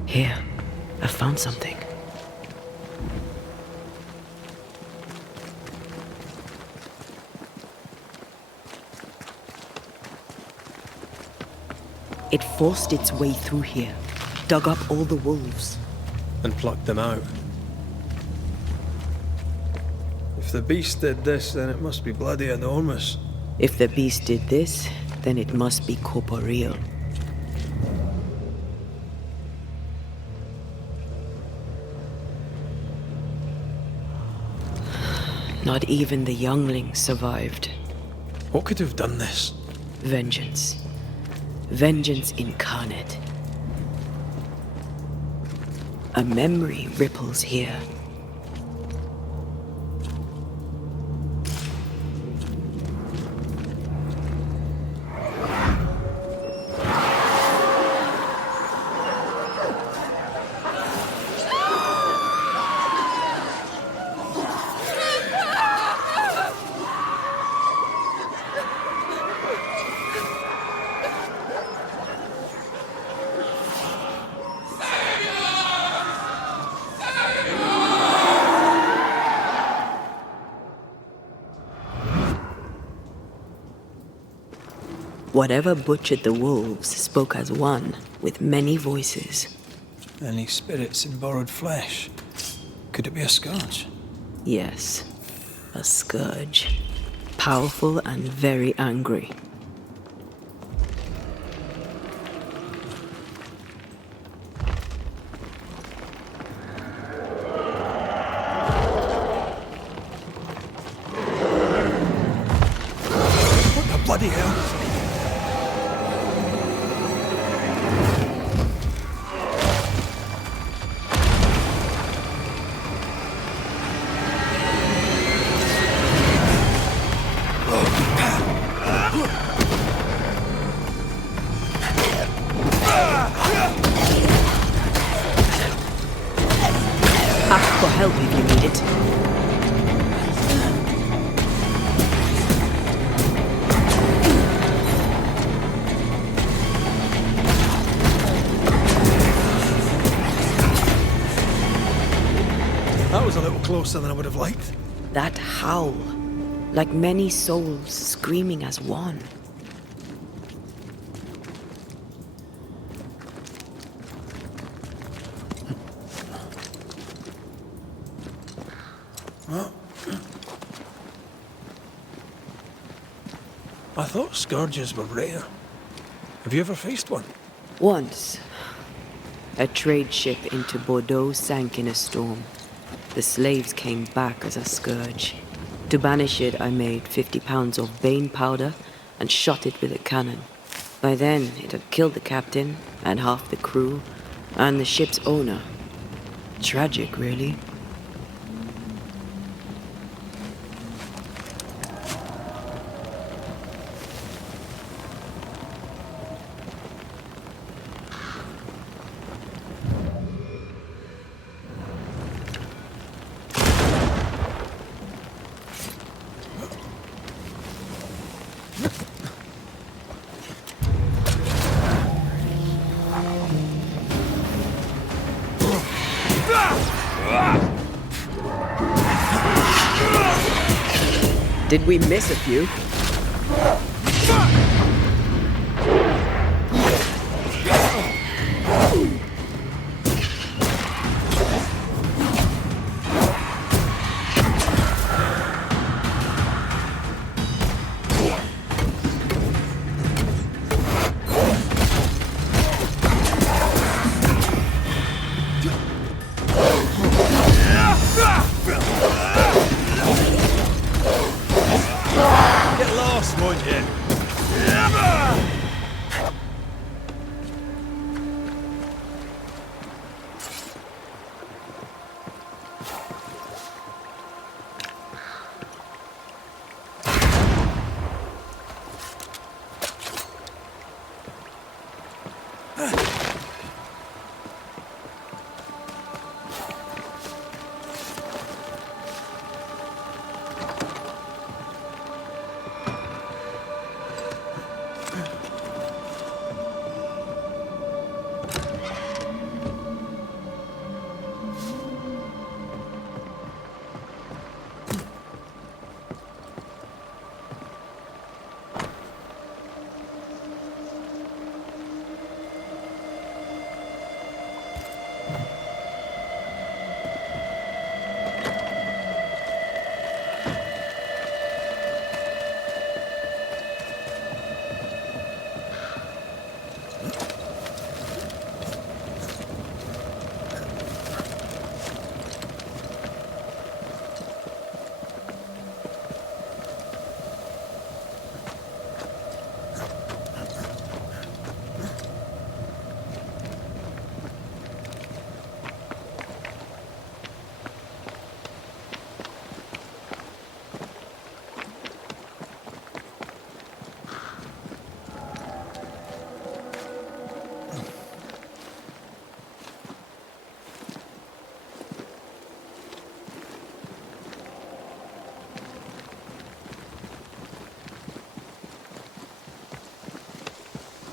Here, I found something. It forced its way through here, dug up all the wolves. And plucked them out. If the beast did this, then it must be bloody enormous. If the beast did this, then it must be corporeal. Not even the youngling survived. What could have done this? Vengeance. Vengeance incarnate. A memory ripples here. Whatever butchered the wolves spoke as one, with many voices. Any spirits in borrowed flesh? Could it be a scourge? Yes, a scourge. Powerful and very angry. What the bloody hell? Ask for help if you need it. That was a little closer than I would have liked. That howl, like many souls screaming as one. I thought scourges were rare. Have you ever faced one? Once, a trade ship into Bordeaux sank in a storm. The slaves came back as a scourge. To banish it, I made 50 pounds of bane powder and shot it with a cannon. By then, it had killed the captain and half the crew and the ship's owner. Tragic, really. Did we miss a few? Get lost, won't you?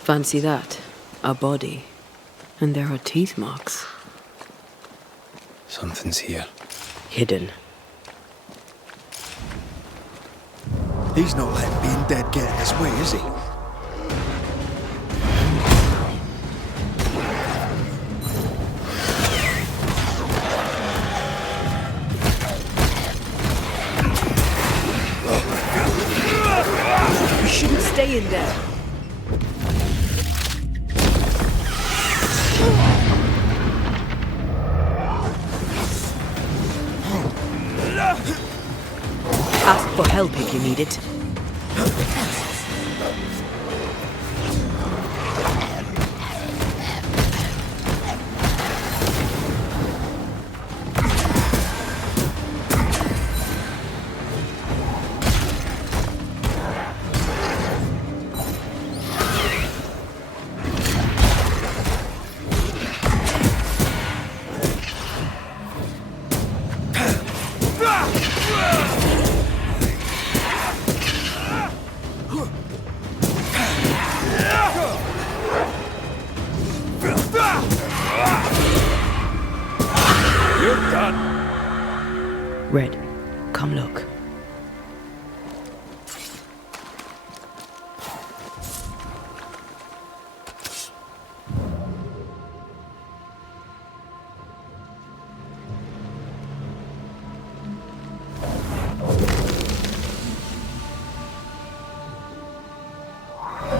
Fancy that. A body. And there are teeth marks. Something's here. Hidden. He's not letting being dead get in his way, is he? You shouldn't stay in there. Ask for help if you need it. Red, come look.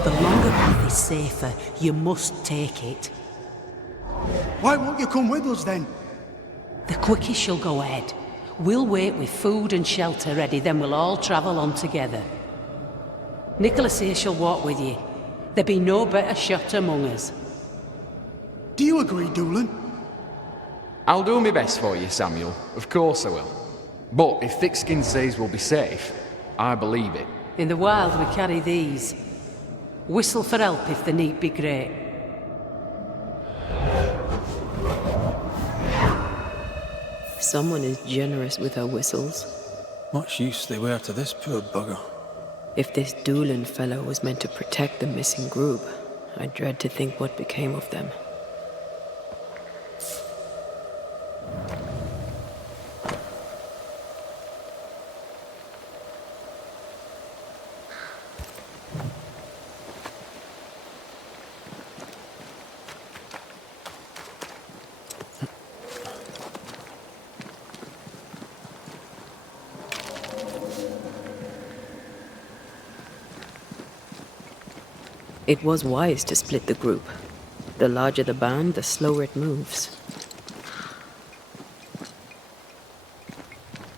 The longer path is safer. You must take it. Why won't you come with us then? The quickest you'll go ahead. We'll wait with food and shelter ready, then we'll all travel on together. Nicholas here shall walk with you. There be no better shot among us. Do you agree, Doolan? I'll do my best for you, Samuel. Of course I will. But if Thickskin says we'll be safe, I believe it. In the wild we carry these. Whistle for help if the need be great. Someone is generous with her whistles. Much use they were to this poor bugger. If this Doolan fellow was meant to protect the missing group, I dread to think what became of them. It was wise to split the group. The larger the band, the slower it moves.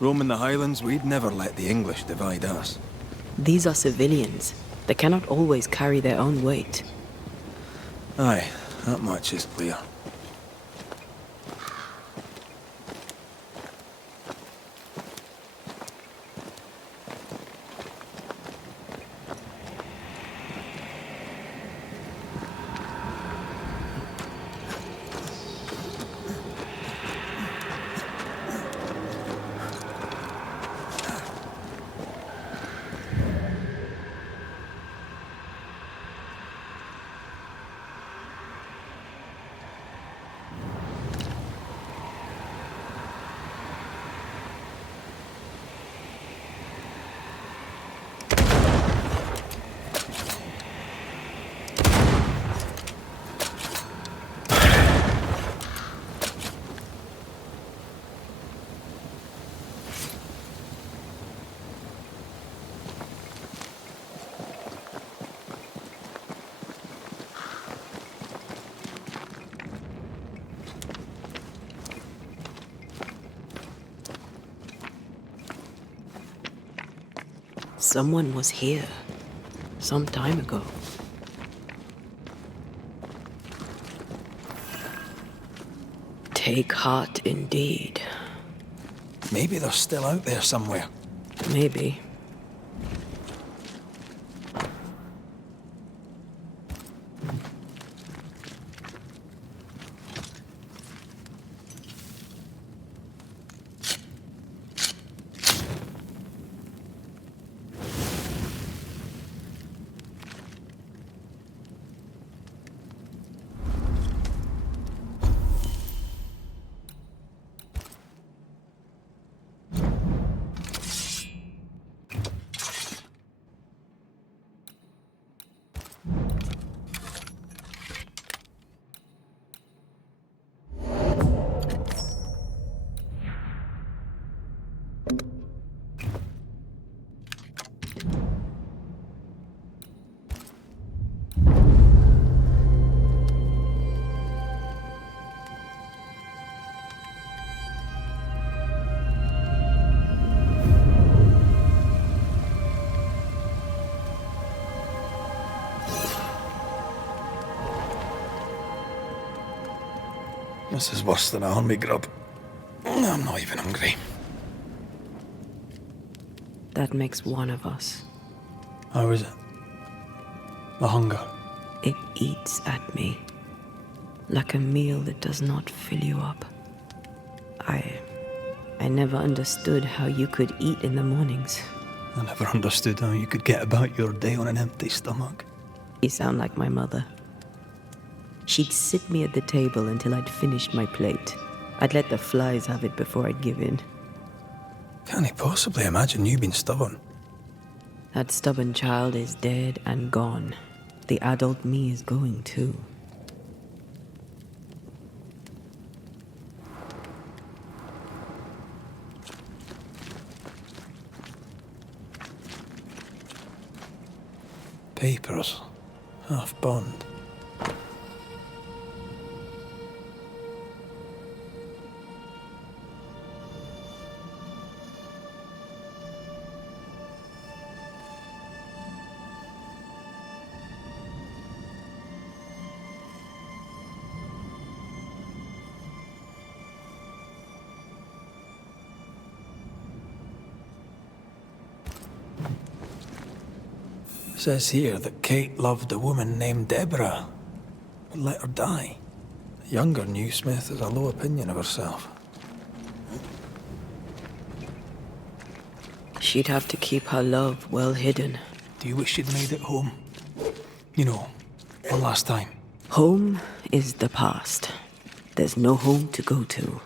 Roaming the Highlands, we'd never let the English divide us. These are civilians. They cannot always carry their own weight. Aye, that much is clear. Someone was here. Some time ago. Take heart indeed. Maybe they're still out there somewhere. Maybe. This is worse than a army grub. I'm not even hungry. That makes one of us. How is it? The hunger? It eats at me. Like a meal that does not fill you up. I never understood how you could eat in the mornings. I never understood how you could get about your day on an empty stomach. You sound like my mother. She'd sit me at the table until I'd finished my plate. I'd let the flies have it before I'd give in. Can't he possibly imagine you being stubborn? That stubborn child is dead and gone. The adult me is going too. Papers. Half bond. It says here that Kate loved a woman named Deborah, but let her die. The younger Newsmith has a low opinion of herself. She'd have to keep her love well hidden. Do you wish she'd made it home? You know, one last time. Home is the past. There's no home to go to.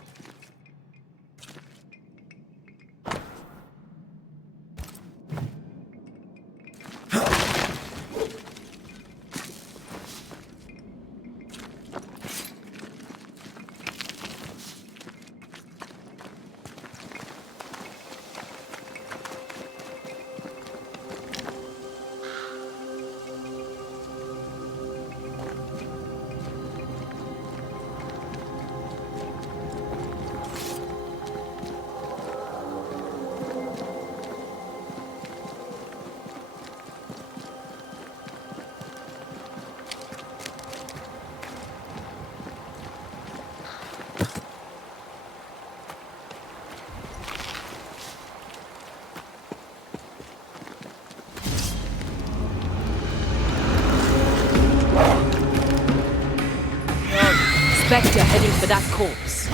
Spectre heading for that corpse.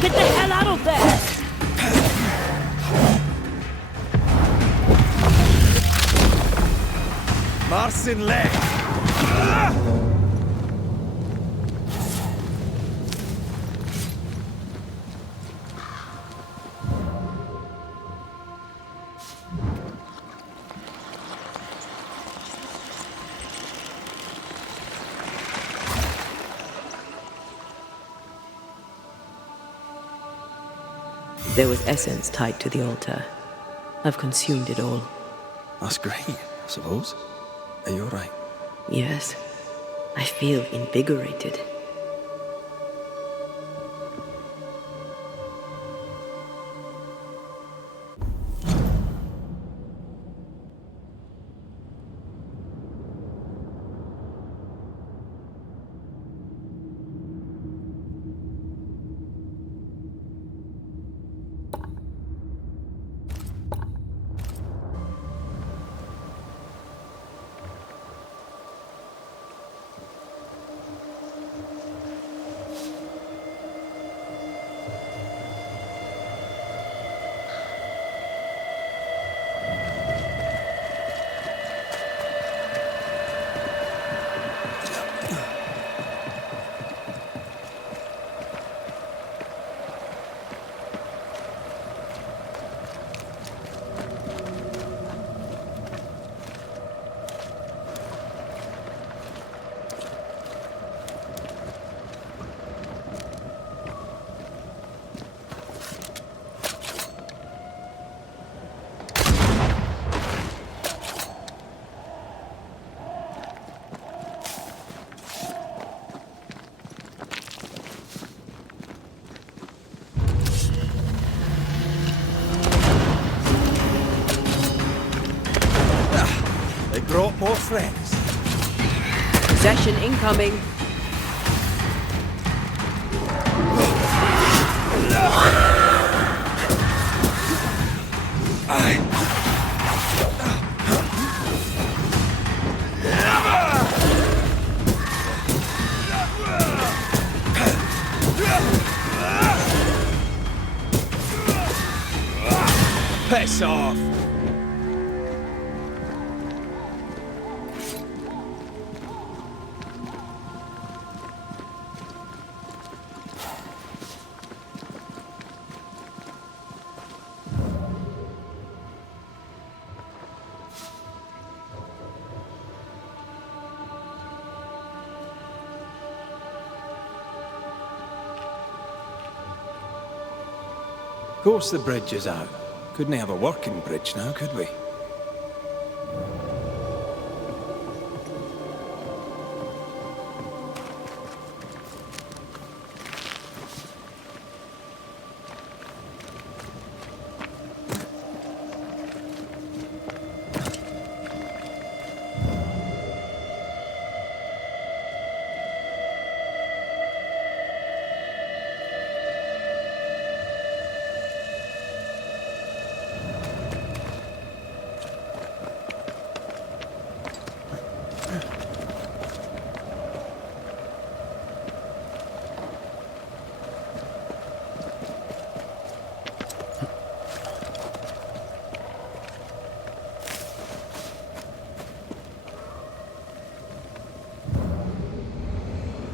Get the hell out of there! Marcin leg! There was essence tied to the altar. I've consumed it all. That's great, I suppose. Are you alright? Yes. I feel invigorated. brought more friends. Possession incoming. Piss off! Of course the bridge is out. Couldn't have a working bridge now, could we?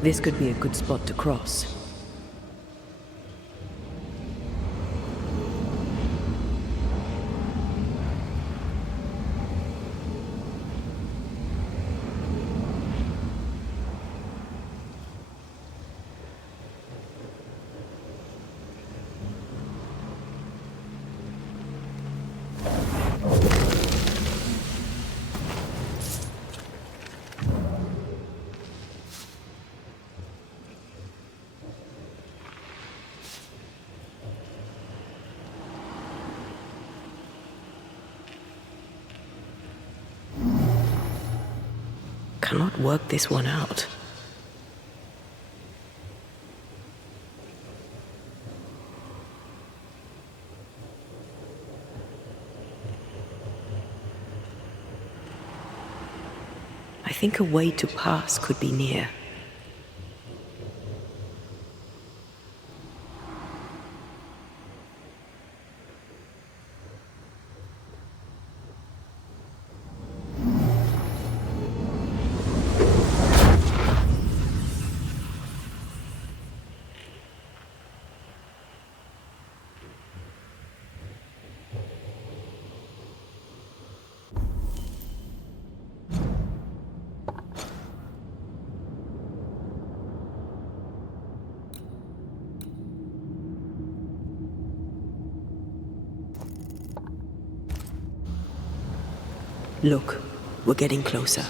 This could be a good spot to cross. Cannot work this one out. I think a way to pass could be near. Look, we're getting closer.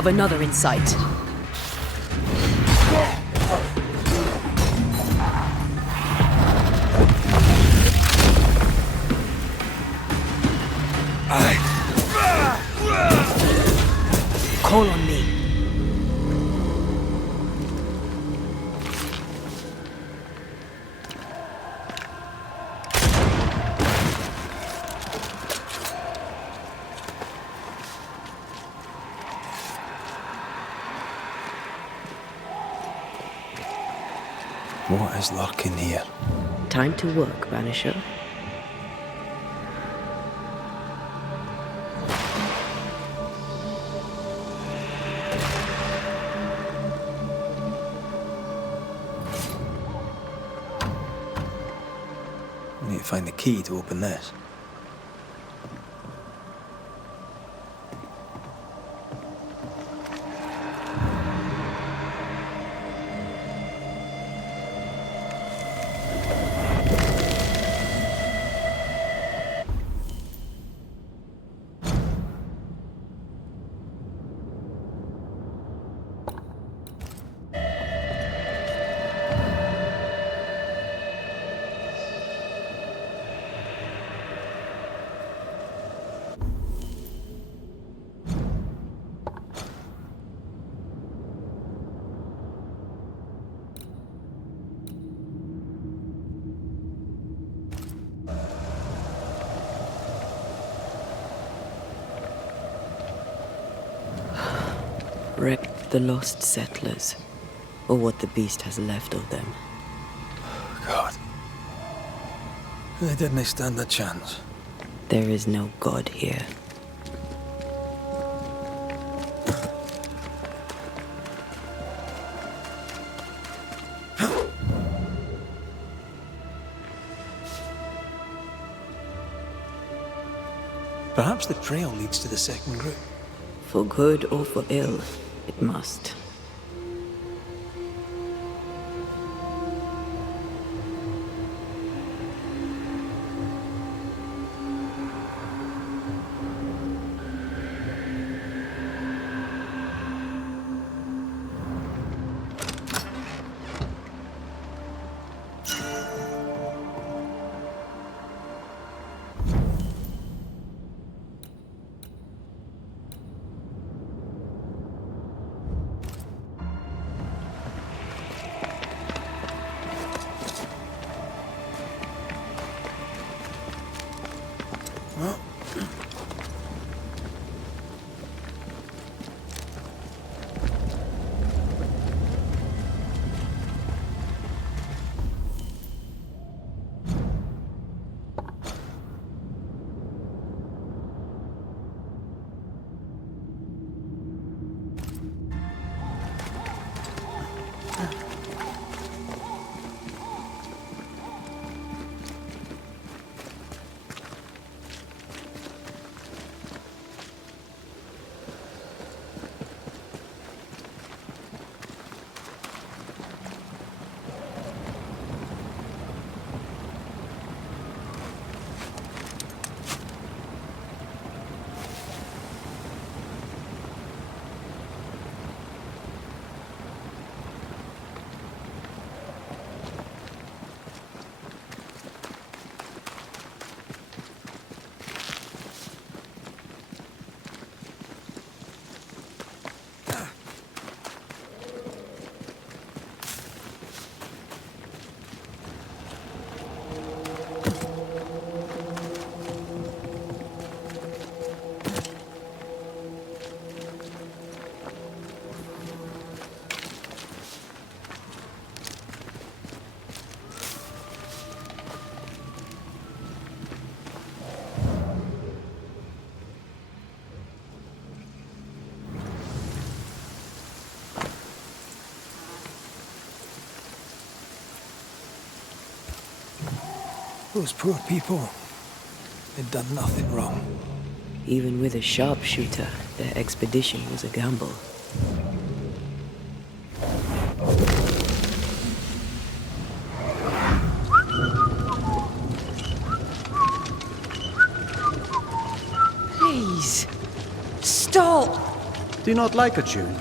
have another in sight. Call on me. What is lurking here? Time to work, Banisher. We need to find the key to open this. Wreck the lost settlers, or what the beast has left of them. God. They didn't stand a chance. There is no God here. Perhaps the trail leads to the second group. For good or for ill, it must. Those poor people. They'd done nothing wrong. Even with a sharpshooter, their expedition was a gamble. Please, stop! Do you not like a tune?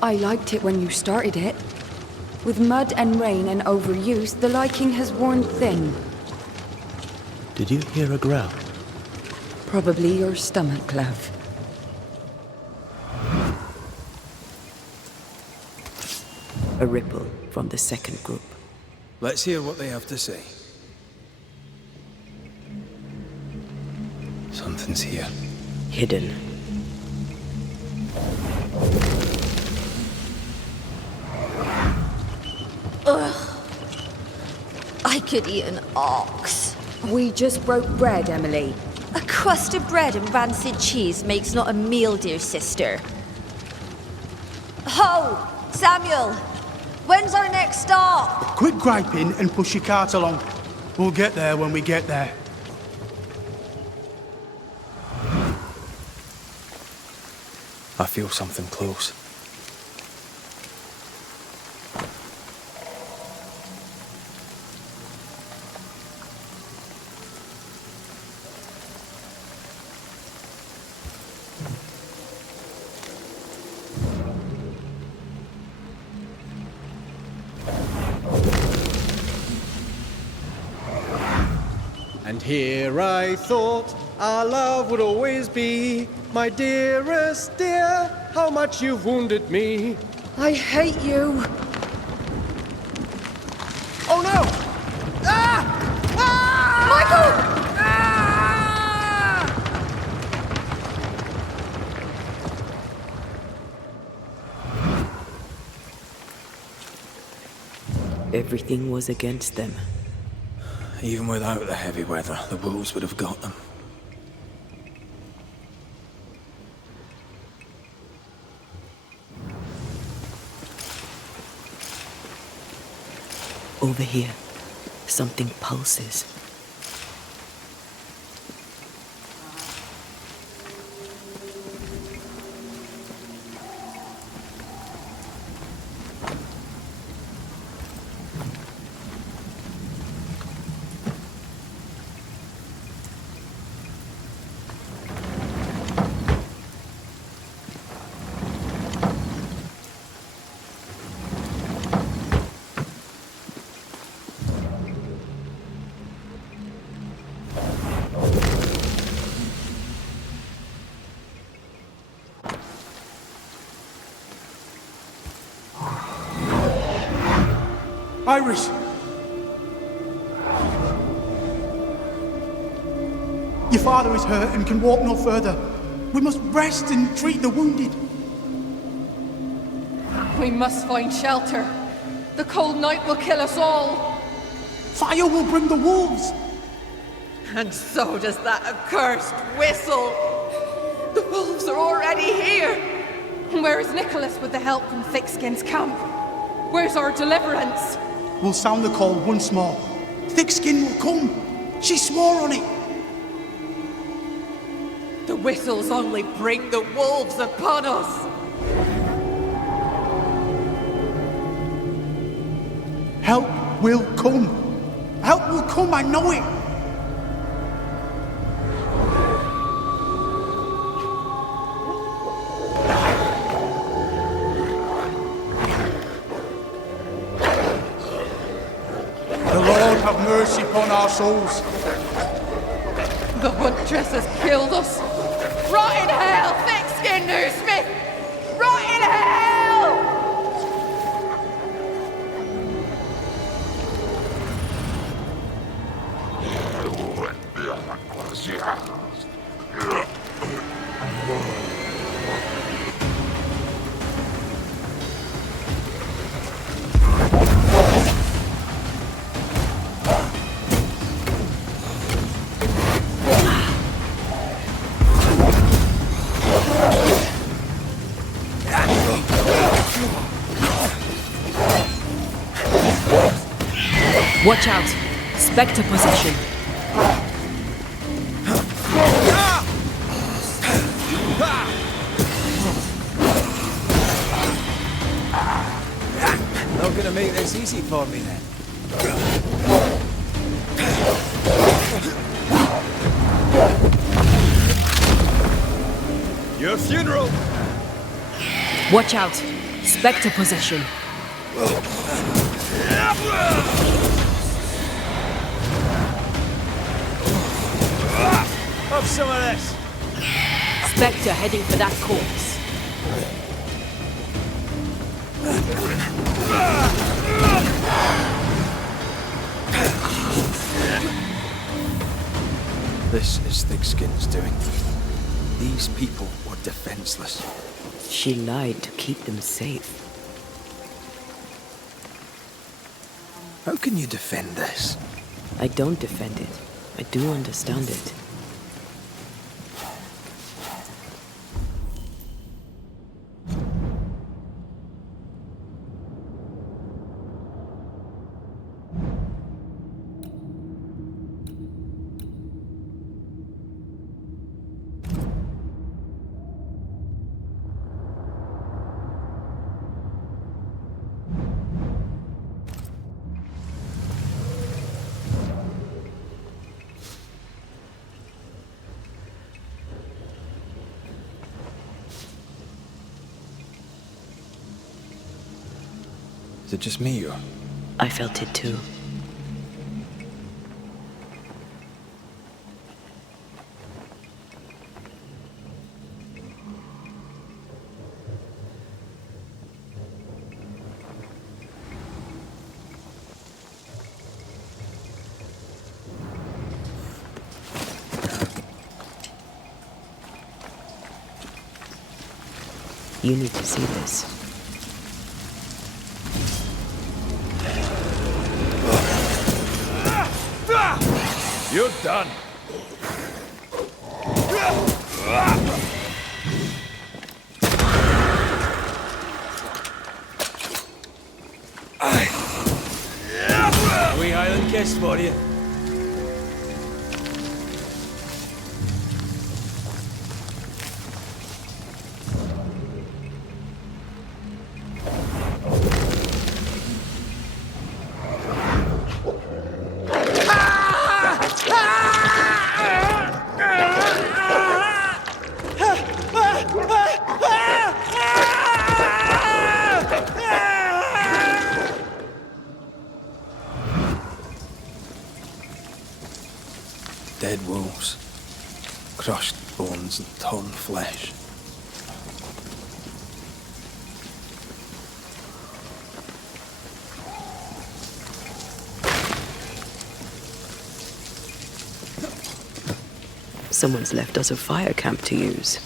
I liked it when you started it. With mud and rain and overuse, the liking has worn thin. Did you hear a growl? Probably your stomach, love. A ripple from the second group. Let's hear what they have to say. Something's here. Hidden. Ugh. I could eat an ox. We just broke bread, Emily. A crust of bread and rancid cheese makes not a meal, dear sister. Ho! Samuel! When's our next stop? Quit griping and push your cart along. We'll get there when we get there. I feel something close. And here I thought our love would always be. My dearest dear, how much you've wounded me. I hate you. Oh no! Ah! Ah! Michael! Everything was against them. Even without the heavy weather, the wolves would have got them. Over here, something pulses. Iris! Your father is hurt and can walk no further. We must rest and treat the wounded. We must find shelter. The cold night will kill us all. Fire will bring the wolves. And so does that accursed whistle. The wolves are already here. Where is Nicholas with the help from Thickskin's camp? Where's our deliverance? We'll sound the call once more. Thickskin will come. She swore on it. The whistles only bring the wolves upon us. Help will come. Help will come, I know it. The Lord have mercy upon our souls. The huntress has killed us. Rot in hell, thick-skinned Smith! Rot in hell! Watch out! Spectre possession. Not gonna make this easy for me then. Your funeral! Watch out! Spectre possession. Have some of this. Spectre heading for that corpse. This is Thickskin's doing. These people were defenseless. She lied to keep them safe. How can you defend this? I don't defend it. I do understand it. Is it just me or? I felt it too. You need to see this. You're done. Wee Highland kiss for you. Dead wolves. Crushed bones and torn flesh. Someone's left us a fire camp to use.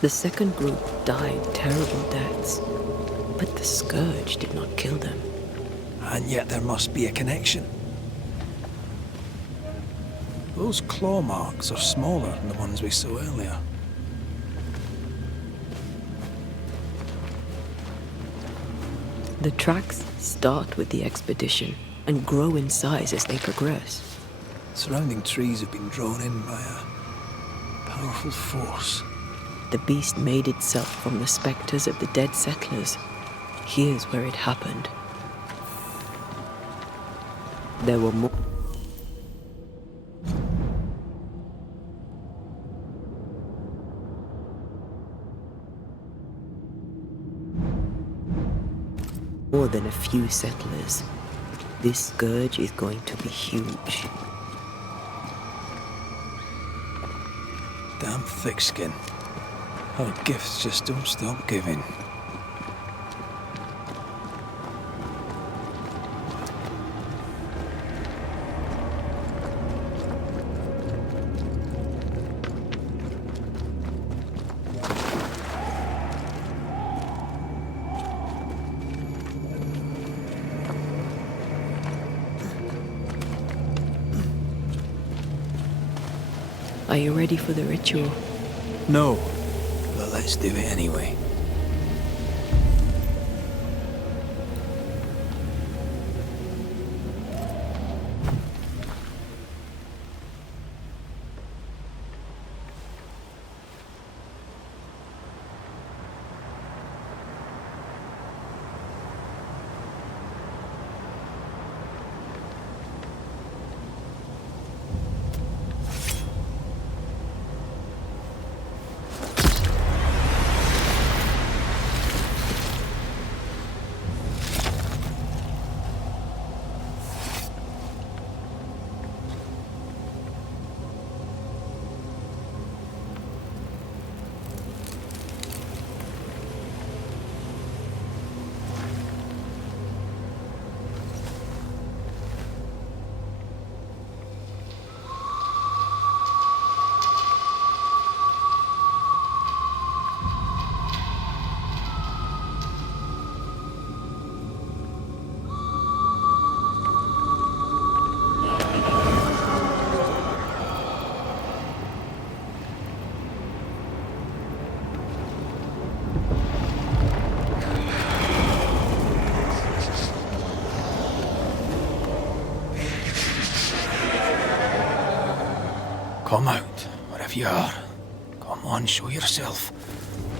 The second group died terrible deaths, but the scourge did not kill them. And yet there must be a connection. Those claw marks are smaller than the ones we saw earlier. The tracks start with the expedition and grow in size as they progress. Surrounding trees have been drawn in by a powerful force. The beast made itself from the specters of the dead settlers. Here's where it happened. There were more than a few settlers. This scourge is going to be huge. Damn thick skin. Our gifts just don't stop giving. Are you ready for the ritual? No, but let's do it anyway. Come out, wherever you are. Come on, show yourself.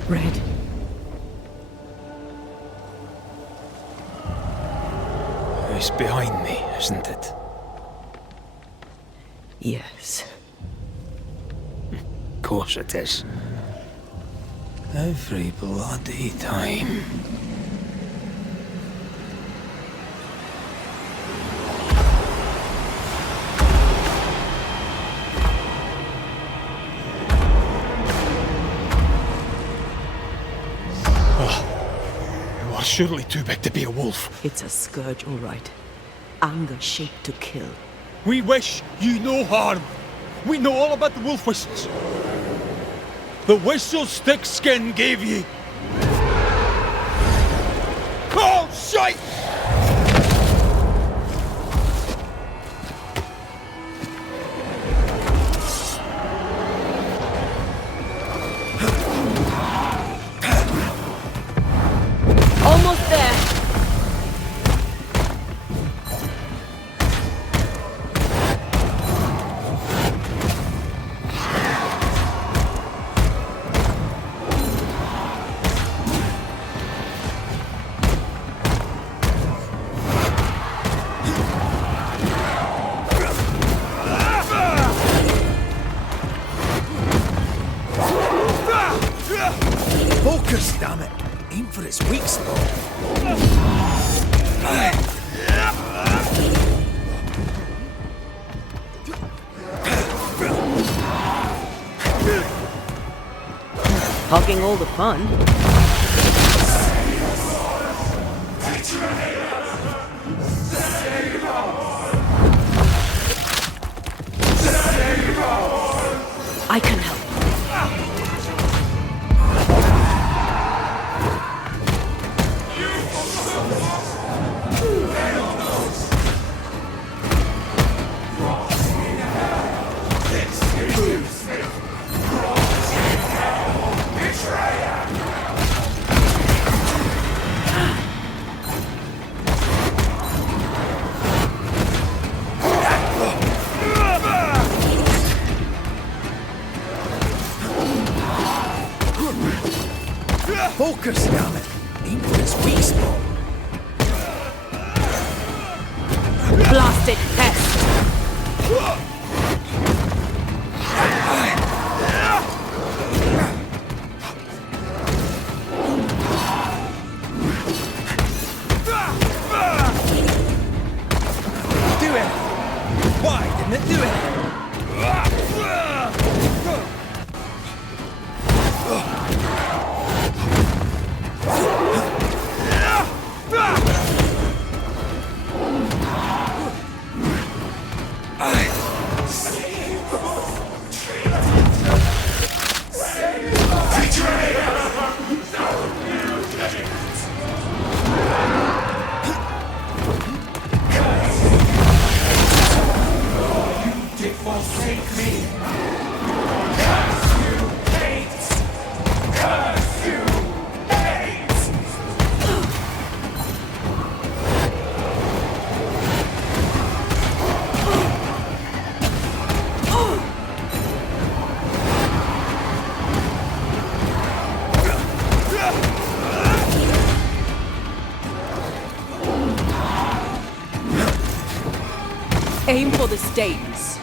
Red. It's behind me, isn't it? Yes. Of course it is. Every bloody time. Surely too big to be a wolf. It's a scourge, all right. Anger shaped to kill. We wish you no harm. We know all about the wolf whistles. The whistles Thickskin gave ye. Oh, shite! Almost there. Focus, damn it! Aim for its weak spot. Hogging all the fun. I can help. fuckers, damn it! Aim for his weak spot. Blasted pest! Do it! Why didn't it do it? Aim for the stains.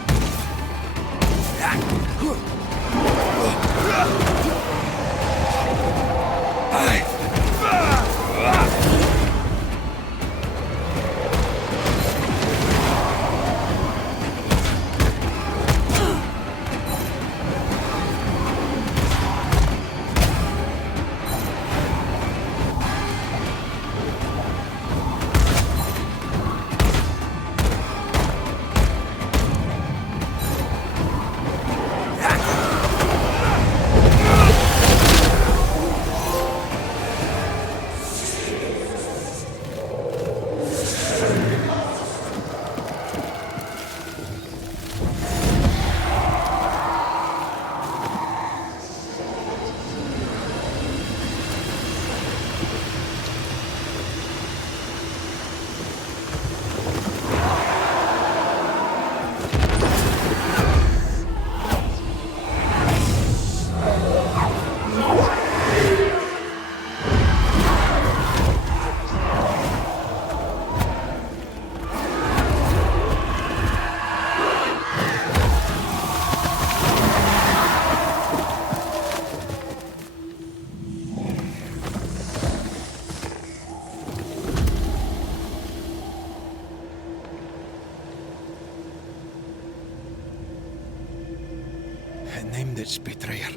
It named its betrayer.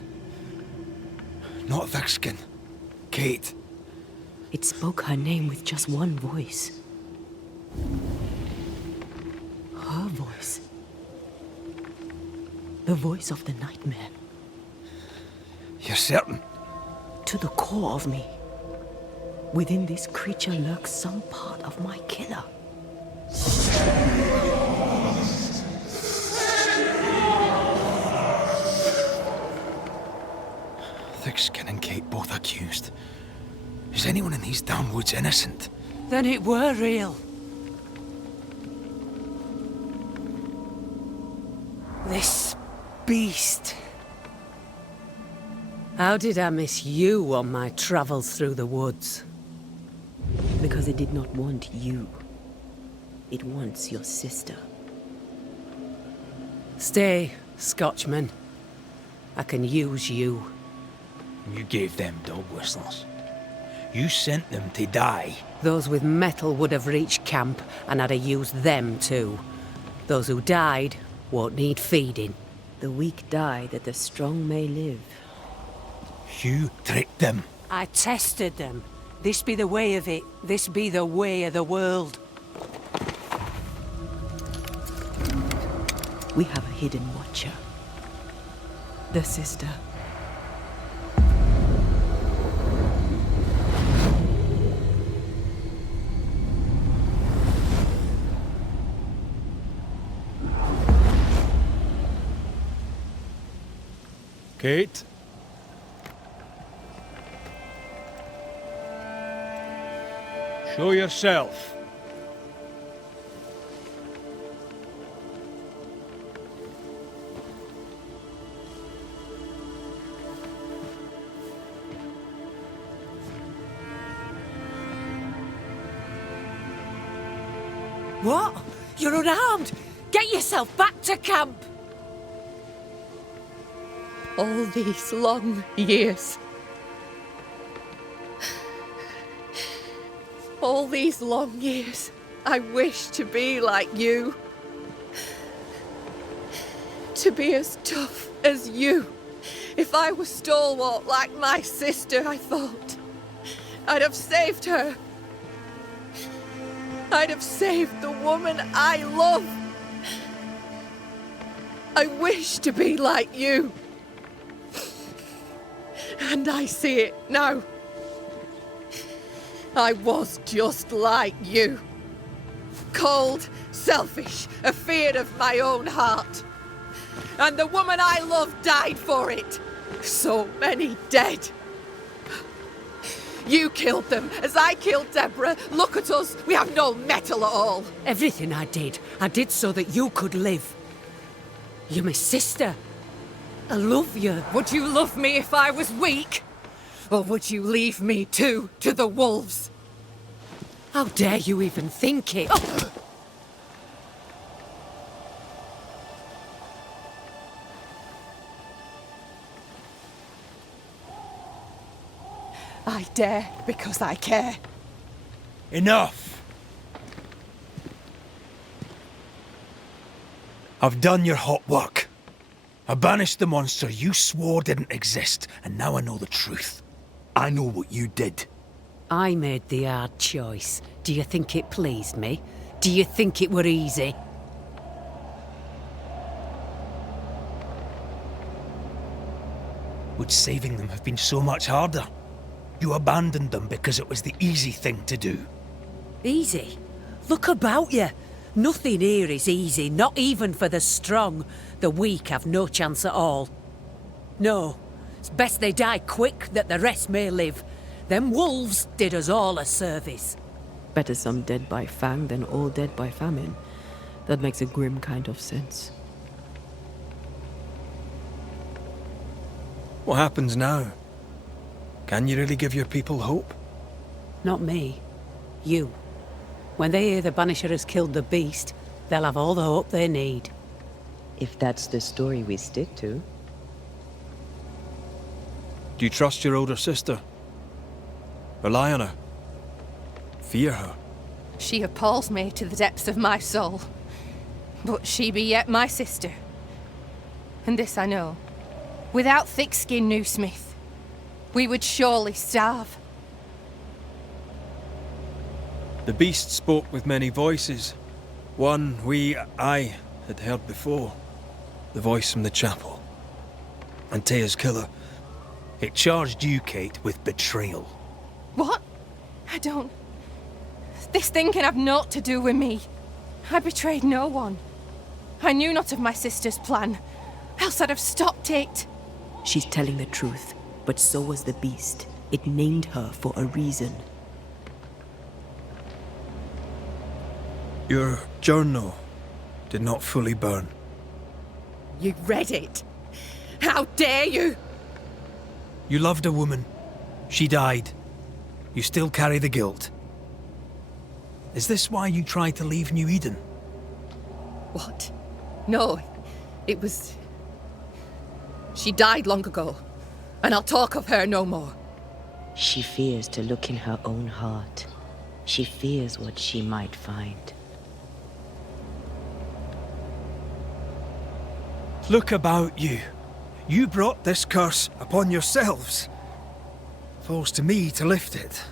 Not Thickskin. Kate. It spoke her name with just one voice. Her voice. The voice of the nightmare. You're certain? To the core of me. Within this creature lurks some part of my killer. Thickskin and Kate both accused. Is anyone in these damn woods innocent? Then it were real. This beast. How did I miss you on my travels through the woods? Because it did not want you. It wants your sister. Stay, Scotchman. I can use you. You gave them dog whistles. You sent them to die. Those with metal would have reached camp, and I'd have used them too. Those who died won't need feeding. The weak die that the strong may live. You tricked them. I tested them. This be the way of it. This be the way of the world. We have a hidden watcher. The sister. Kate? Show yourself. What? You're unarmed! Get yourself back to camp! All these long years. All these long years, I wish to be like you. To be as tough as you. If I was stalwart like my sister, I thought, I'd have saved her. I'd have saved the woman I love. I wish to be like you. And I see it now. I was just like you. Cold, selfish, afeard of my own heart. And the woman I loved died for it. So many dead. You killed them, as I killed Deborah. Look at us, we have no mettle at all. Everything I did so that you could live. You're my sister. I love you. Would you love me if I was weak? Or would you leave me too to the wolves? How dare you even think it? Oh! I dare because I care. Enough! I've done your hot work. I banished the monster you swore didn't exist, and now I know the truth. I know what you did. I made the hard choice. Do you think it pleased me? Do you think it were easy? Would saving them have been so much harder? You abandoned them because it was the easy thing to do. Easy? Look about you. Nothing here is easy, not even for the strong. The weak have no chance at all. No, it's best they die quick that the rest may live. Them wolves did us all a service. Better some dead by fang than all dead by famine. That makes a grim kind of sense. What happens now? Can you really give your people hope? Not me. You. When they hear the Banisher has killed the beast, they'll have all the hope they need. If that's the story we stick to. Do you trust your older sister? Rely on her? Fear her? She appalls me to the depths of my soul. But she be yet my sister. And this I know. Without thick-skinned Newsmith, we would surely starve. The beast spoke with many voices. One I had heard before. The voice from the chapel. Antea's killer. It charged you, Kate, with betrayal. What? I don't... This thing can have naught to do with me. I betrayed no one. I knew not of my sister's plan, else I'd have stopped it. She's telling the truth, but so was the beast. It named her for a reason. Your journal did not fully burn. You read it? How dare you? You loved a woman. She died. You still carry the guilt. Is this why you tried to leave New Eden? What? No, it was... She died long ago, and I'll talk of her no more. She fears to look in her own heart. She fears what she might find. Look about you. You brought this curse upon yourselves. Falls to me to lift it.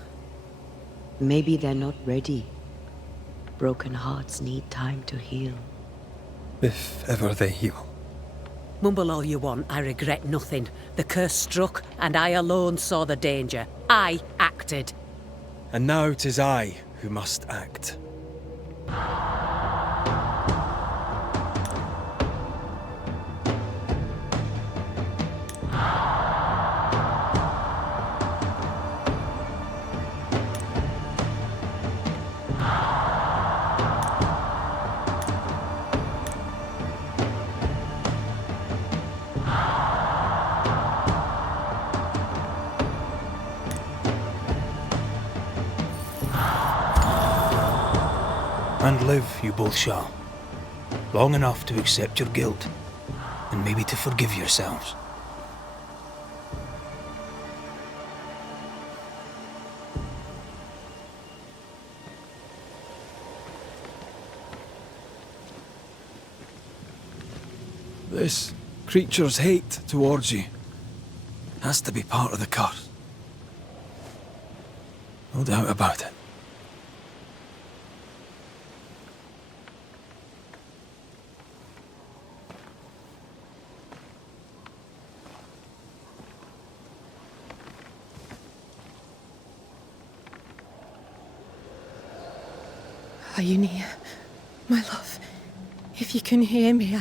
Maybe they're not ready. Broken hearts need time to heal. If ever they heal. Mumble all you want, I regret nothing. The curse struck, and I alone saw the danger. I acted. And now 'tis I who must act. And live you both shall. Long enough to accept your guilt, and maybe to forgive yourselves. This creature's hate towards you has to be part of the curse. No doubt about it. Are you near, my love? If you can hear me,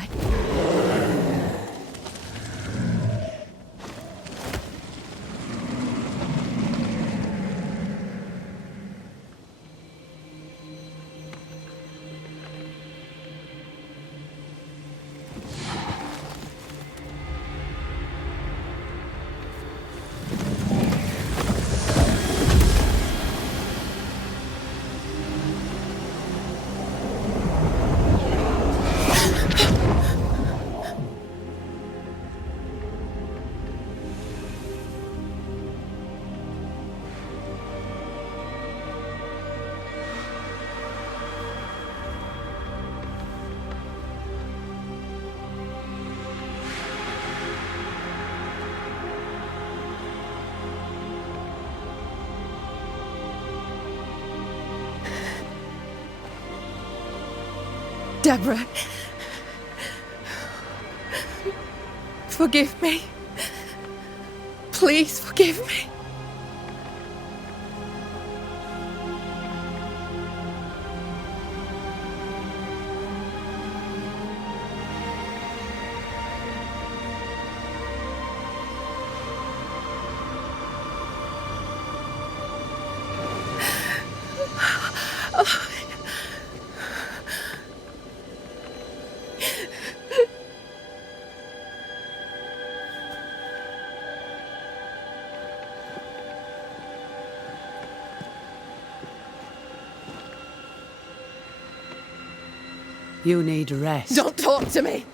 Deborah, forgive me. Please forgive me. You need rest. Don't talk to me!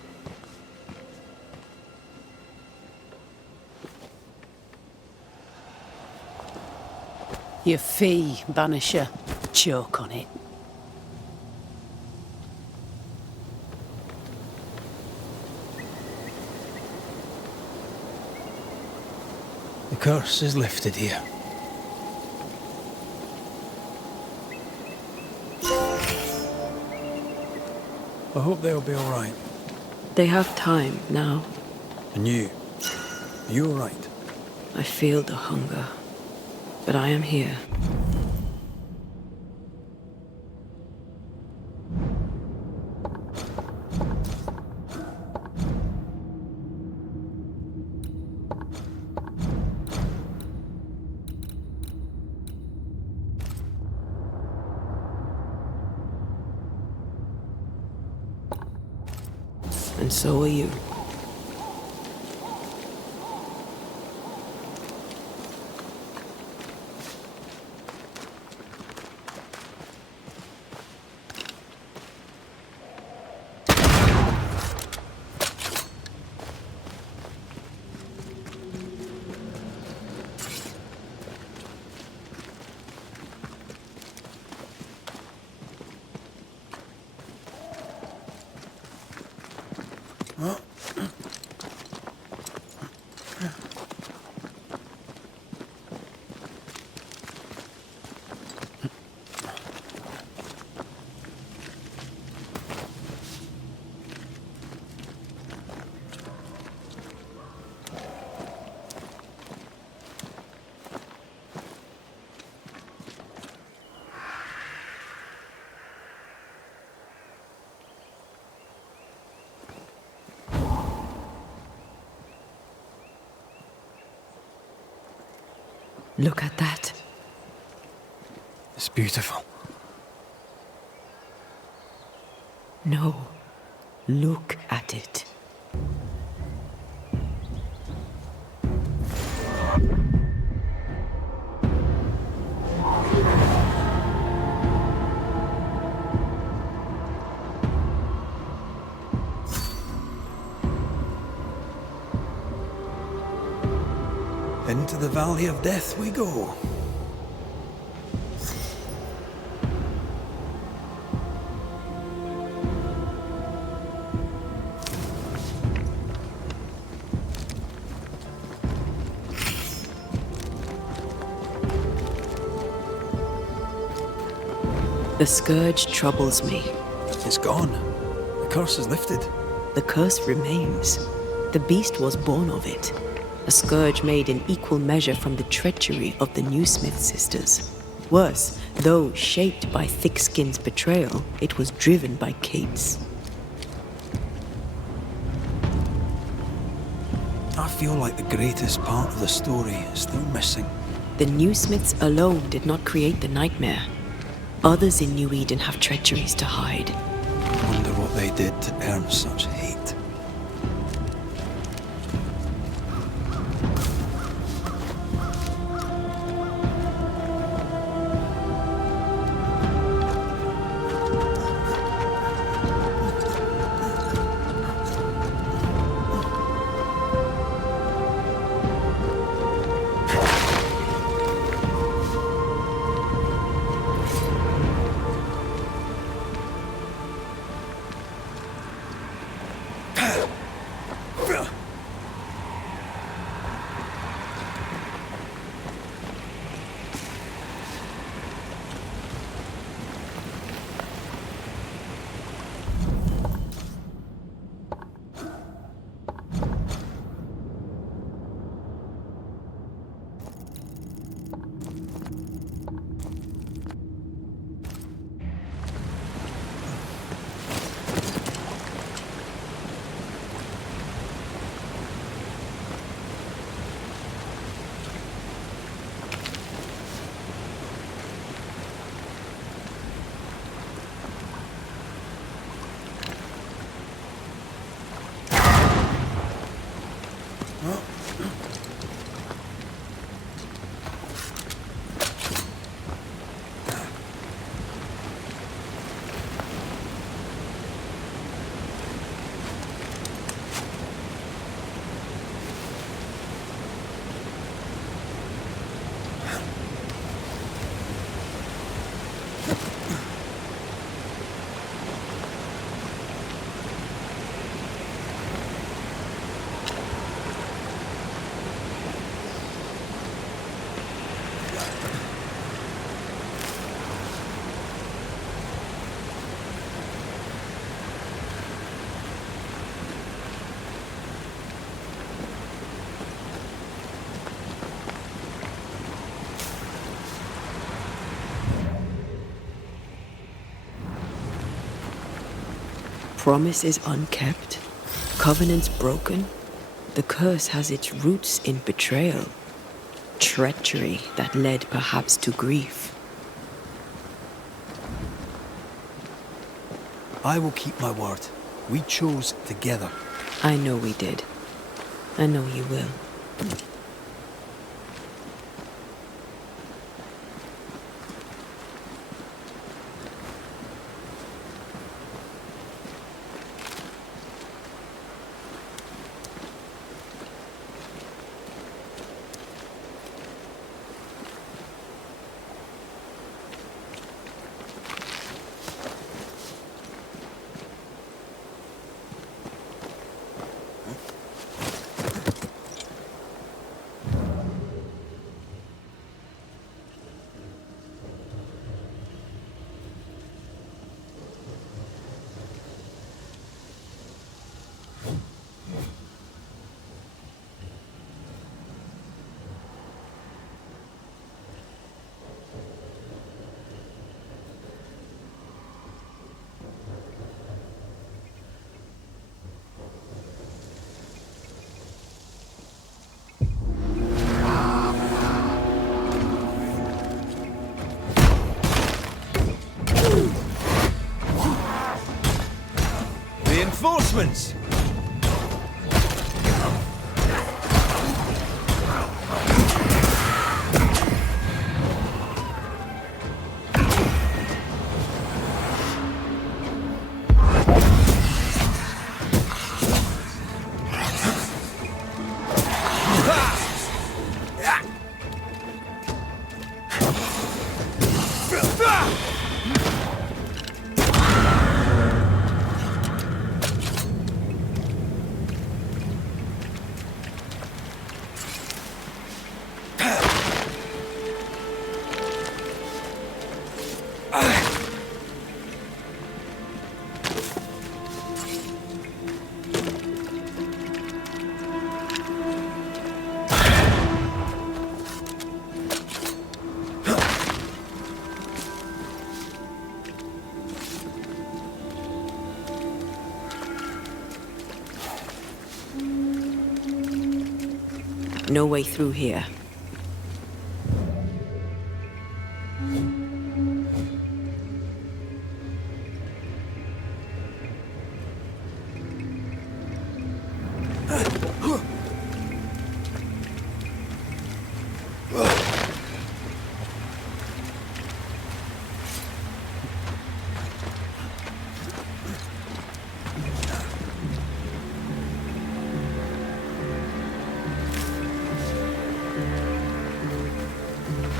Your fee, Banisher. Choke on it. The curse is lifted here. I hope they'll be all right. They have time now. And you? Are you all right? I feel the hunger, but I am here. And so are you. Look at that. It's beautiful. No. Look at it. Into the Valley of Death we go. The scourge troubles me. It's gone. The curse is lifted. The curse remains. The beast was born of it. A scourge made in equal measure from the treachery of the Newsmith sisters. Worse, though shaped by Thickskin's betrayal, it was driven by Kate's. I feel like the greatest part of the story is still missing. The Newsmiths alone did not create the nightmare. Others in New Eden have treacheries to hide. I wonder what they did to earn such hate. Promises unkept, covenants broken. The curse has its roots in betrayal, treachery that led perhaps to grief. I will keep my word. We chose together. I know we did. I know you will. Reinforcements! No way through here.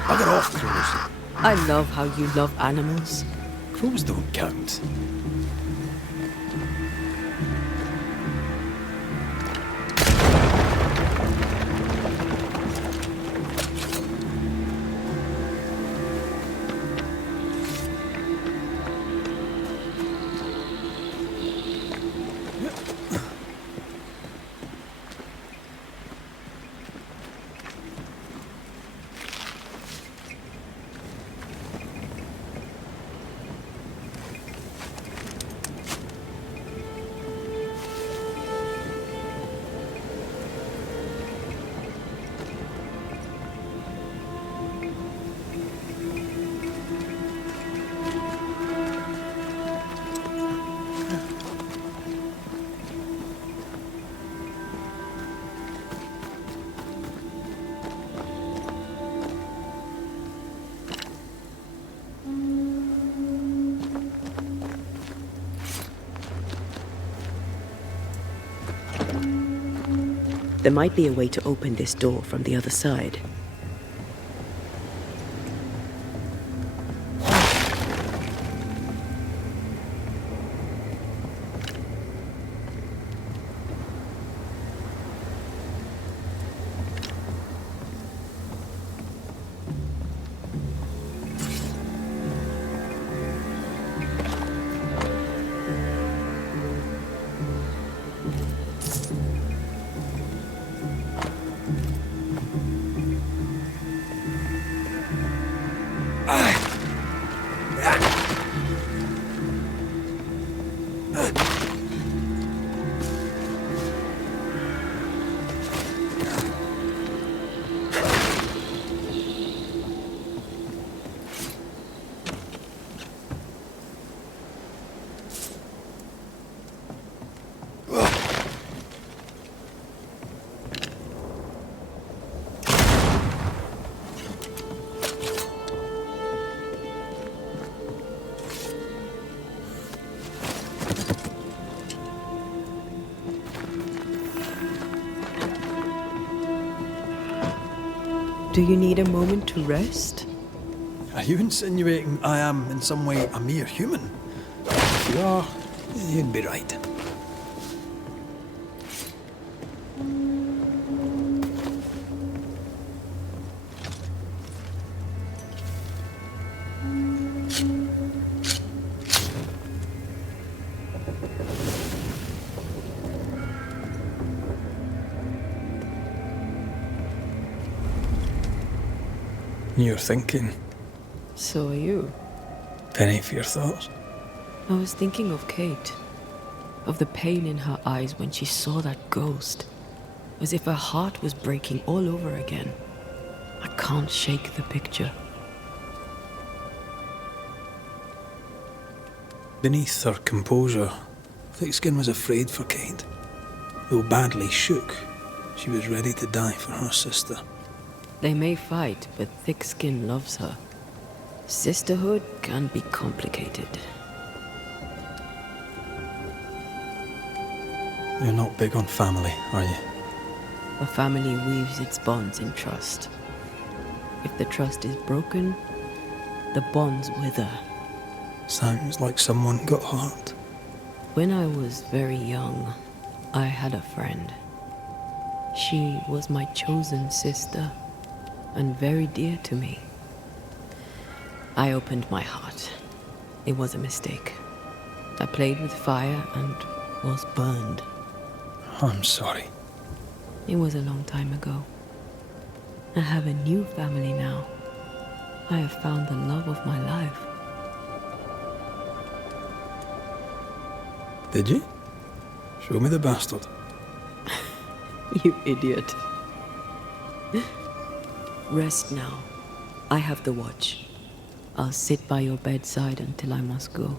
Bugger off, crows. I love how you love animals. Crows don't count. There might be a way to open this door from the other side. Do you need a moment to rest? Are you insinuating I am in some way a mere human? If you are, you'd be right. You're thinking. So are you. Penny for your thoughts. I was thinking of Kate. Of the pain in her eyes when she saw that ghost. As if her heart was breaking all over again. I can't shake the picture. Beneath her composure, Thickskin was afraid for Kate. Though badly shook, she was ready to die for her sister. They may fight, but Thickskin loves her. Sisterhood can be complicated. You're not big on family, are you? A family weaves its bonds in trust. If the trust is broken, the bonds wither. Sounds like someone got hurt. When I was very young, I had a friend. She was my chosen sister, and very dear to me. I opened my heart. It was a mistake. I played with fire and was burned. I'm sorry. It was a long time ago. I have a new family now. I have found the love of my life. Did you? Show me the bastard. You idiot. Rest now. I have the watch. I'll sit by your bedside until I must go.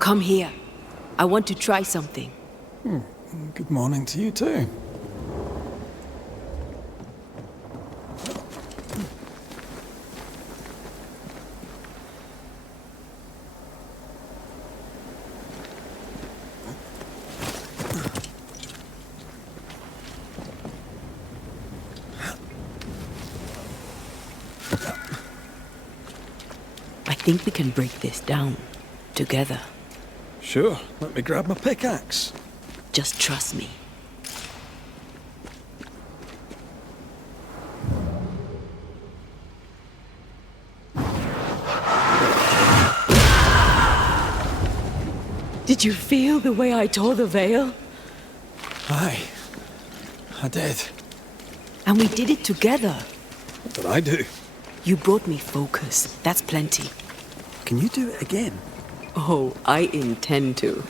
Come here. I want to try something. Good morning to you too. I think we can break this down together. Sure, let me grab my pickaxe. Just trust me. Did you feel the way I tore the veil? Aye, I did. And we did it together. What did I do? You brought me focus. That's plenty. Can you do it again? Oh, I intend to.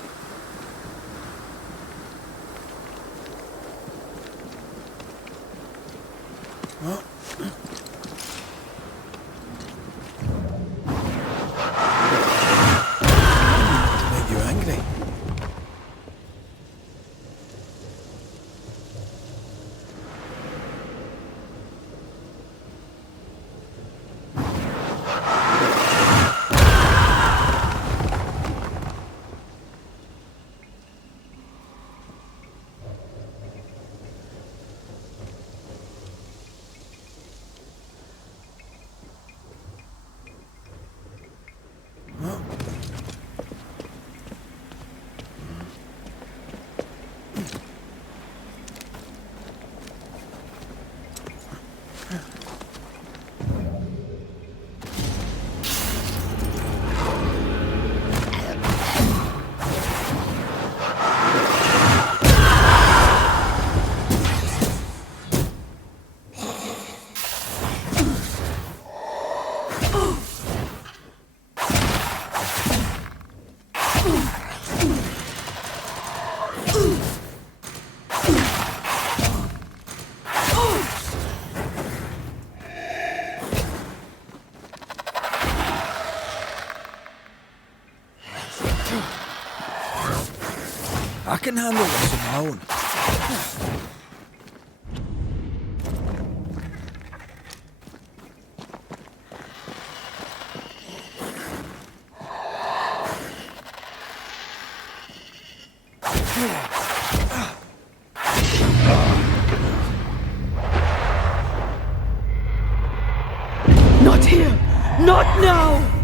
I can handle this on my own. Not here! Not now!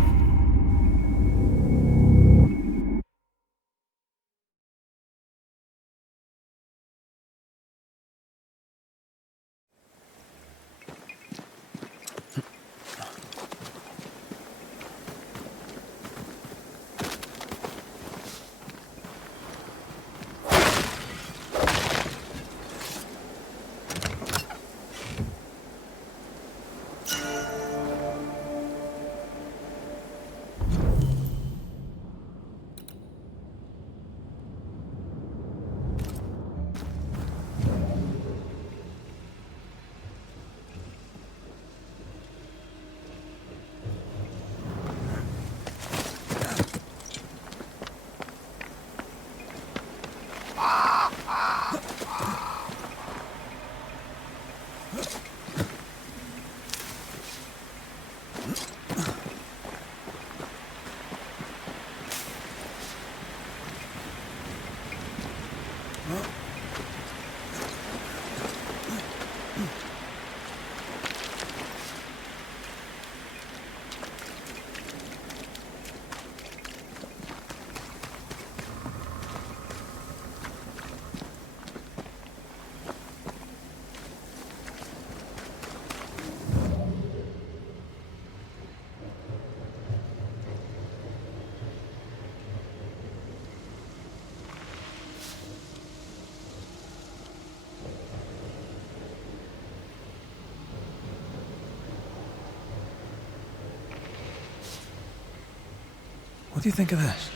What do you think of this?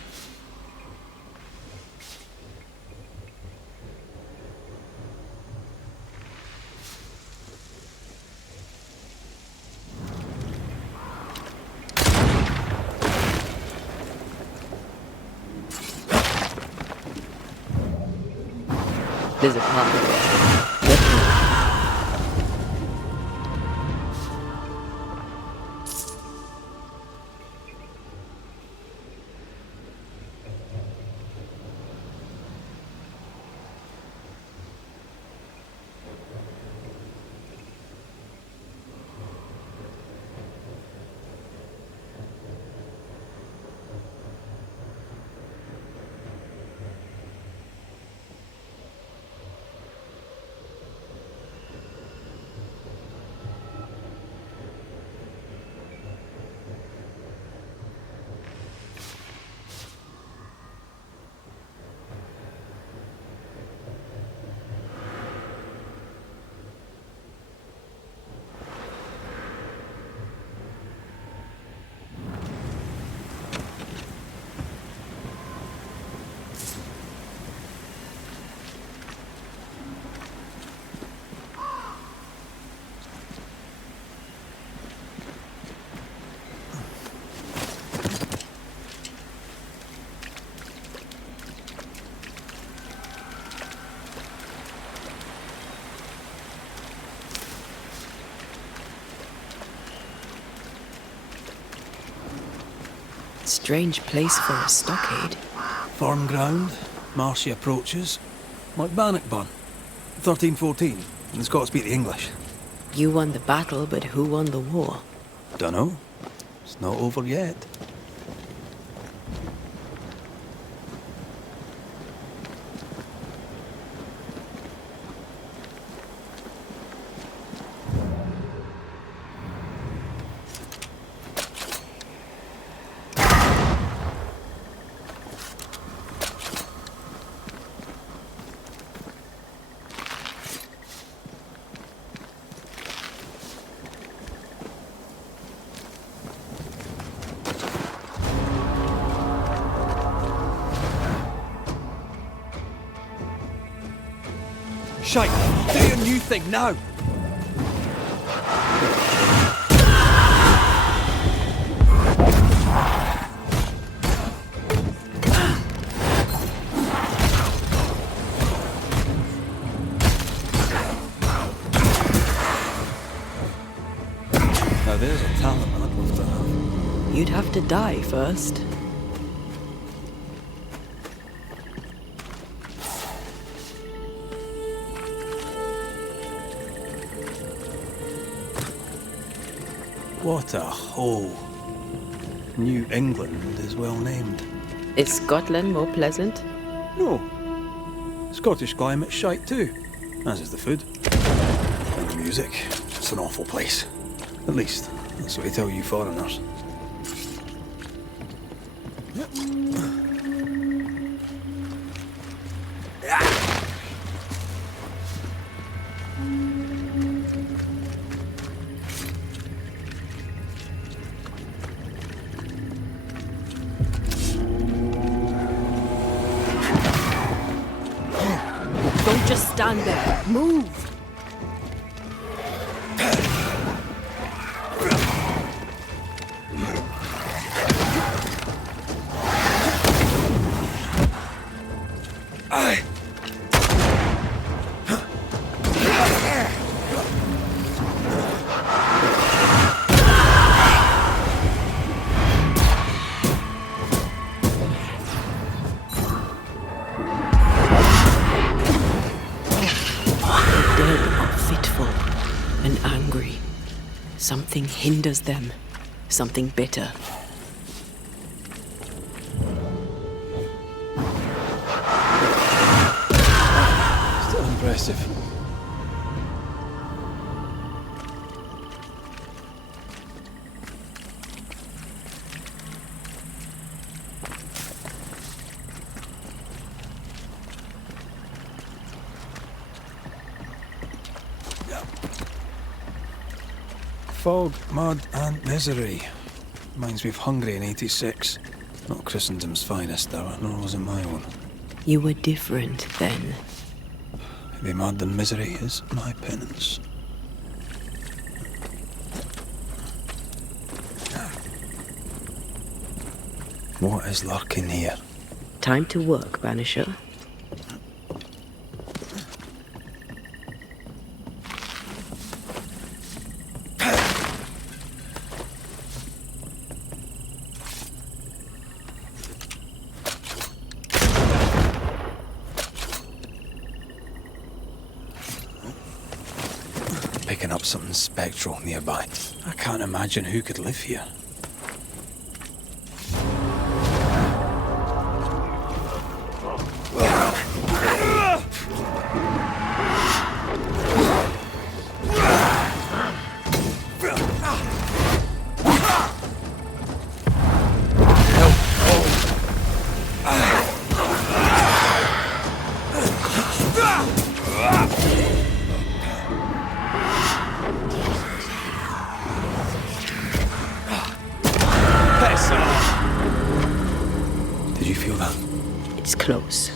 There's a path. Strange place for a stockade. Firm ground, marshy approaches, like Bannockburn, 1314, and the Scots beat the English. You won the battle, but who won the war? Dunno. It's not over yet. shite. Do your new thing now. Now there's a talent I'd love to have. You'd have to die first. What a hole. New England is well named. Is Scotland more pleasant? No. Scottish climate's shite too, as is the food. And the music. It's an awful place. At least, that's what they tell you foreigners. Don't just stand there. Move! Something hinders them. Something bitter. Still impressive. Fog, mud and misery. Reminds me of Hungary in 86. Not Christendom's finest, though, nor was it my own. You were different then. Maybe mud and misery is my penance. What is lurking here? Time to work, Banisher. Picking up something spectral nearby. I can't imagine who could live here. Did you feel that? It's close.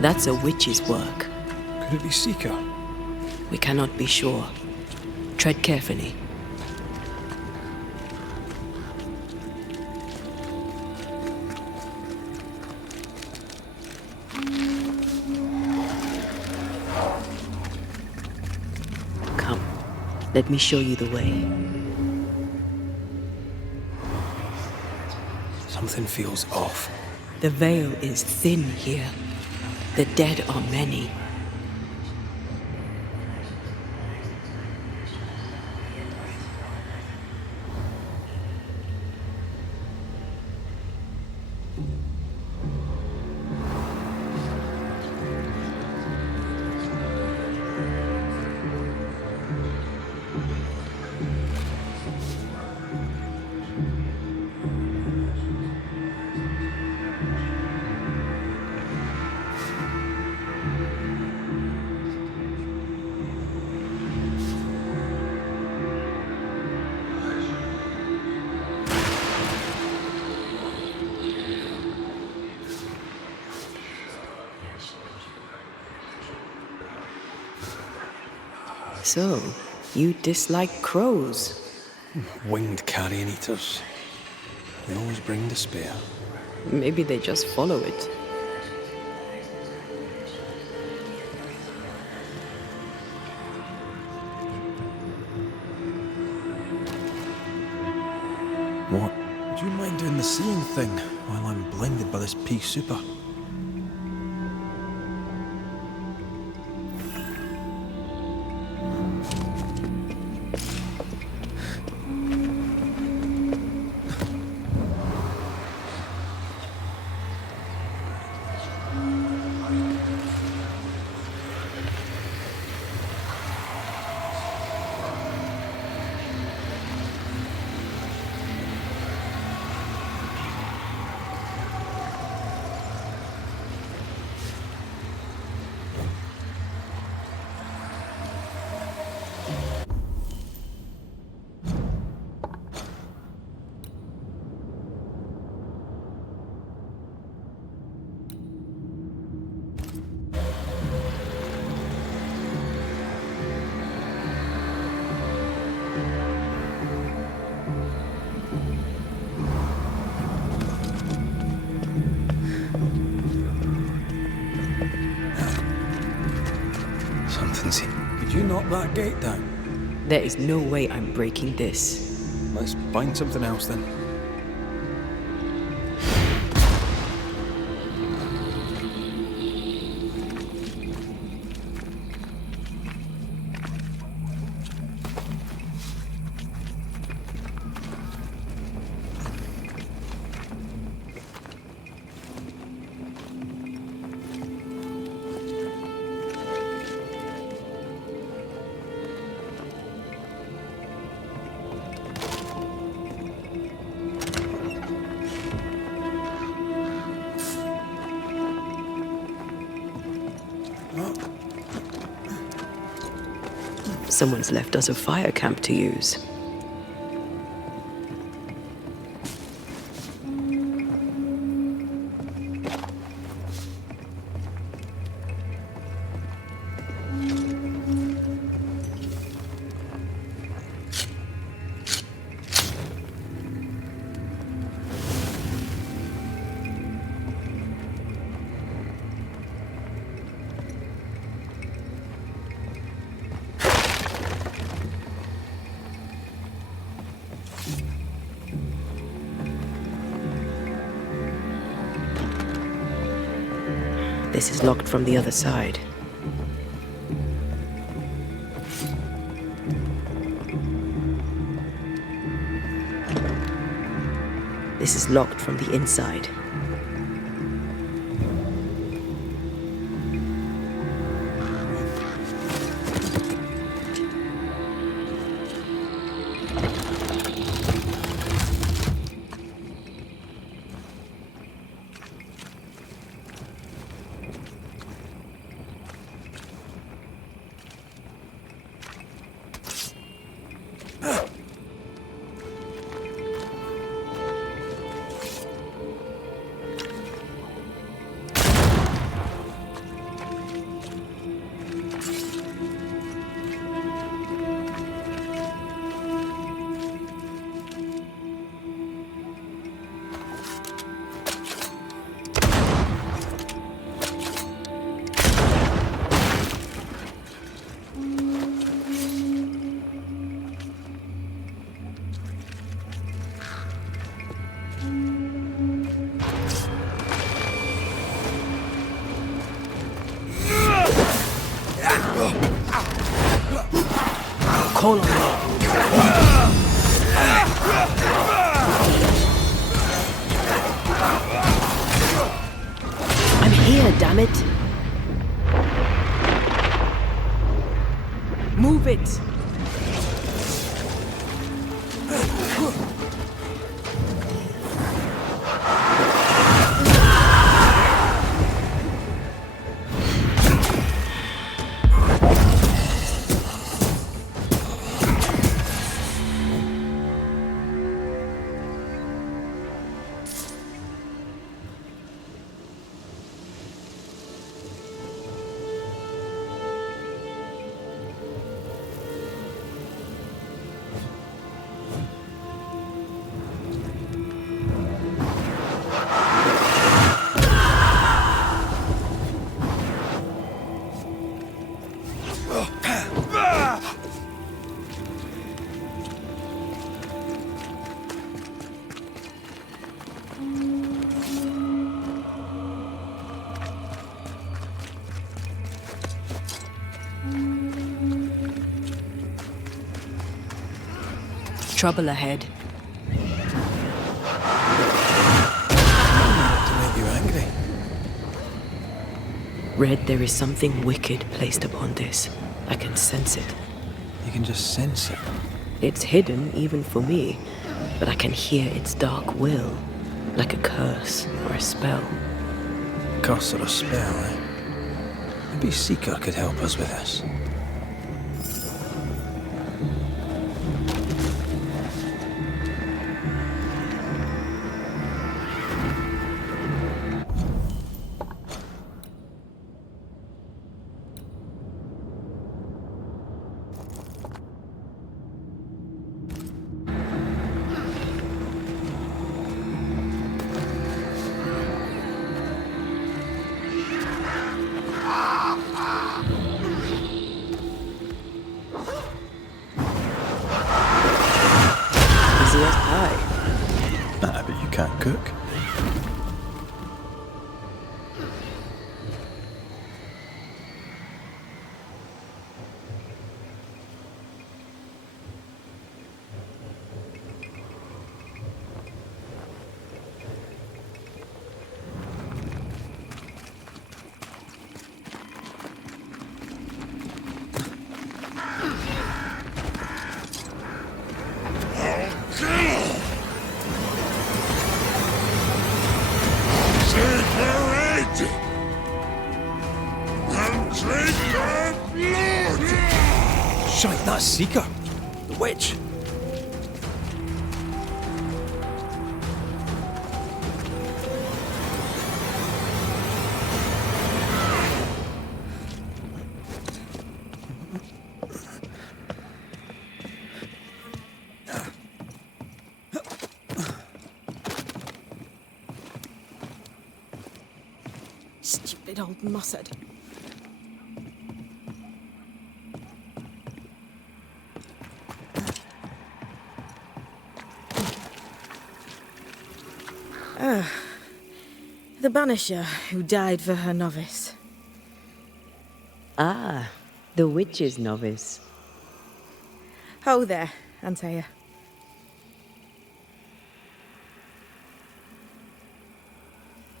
That's a witch's work. Could it be Seeker? We cannot be sure. Tread carefully. Come, let me show you the way. Something feels off. The veil is thin here. The dead are many. So, you dislike crows? Winged carrion eaters. They always bring despair. Maybe they just follow it. What? Would you mind doing the seeing thing while I'm blinded by this pea super? Could you knock that gate down? There is no way I'm breaking this. Let's find something else then. Someone's left us a fire camp to use. This is locked from the other side. This is locked from the inside. toll on me. I'm here, damn it. Move it. Trouble ahead. To make you angry. Red, there is something wicked placed upon this. I can sense it. You can just sense it. It's hidden, even for me, but I can hear its dark will, like a curse or a spell. Curse or a spell, eh? Maybe Seeker could help us with this. Nah, but you can't cook. Shite, that's Seeker. The witch. Stupid old mussed. The Banisher who died for her novice. Ah, the witch's novice. Ho there, Antea.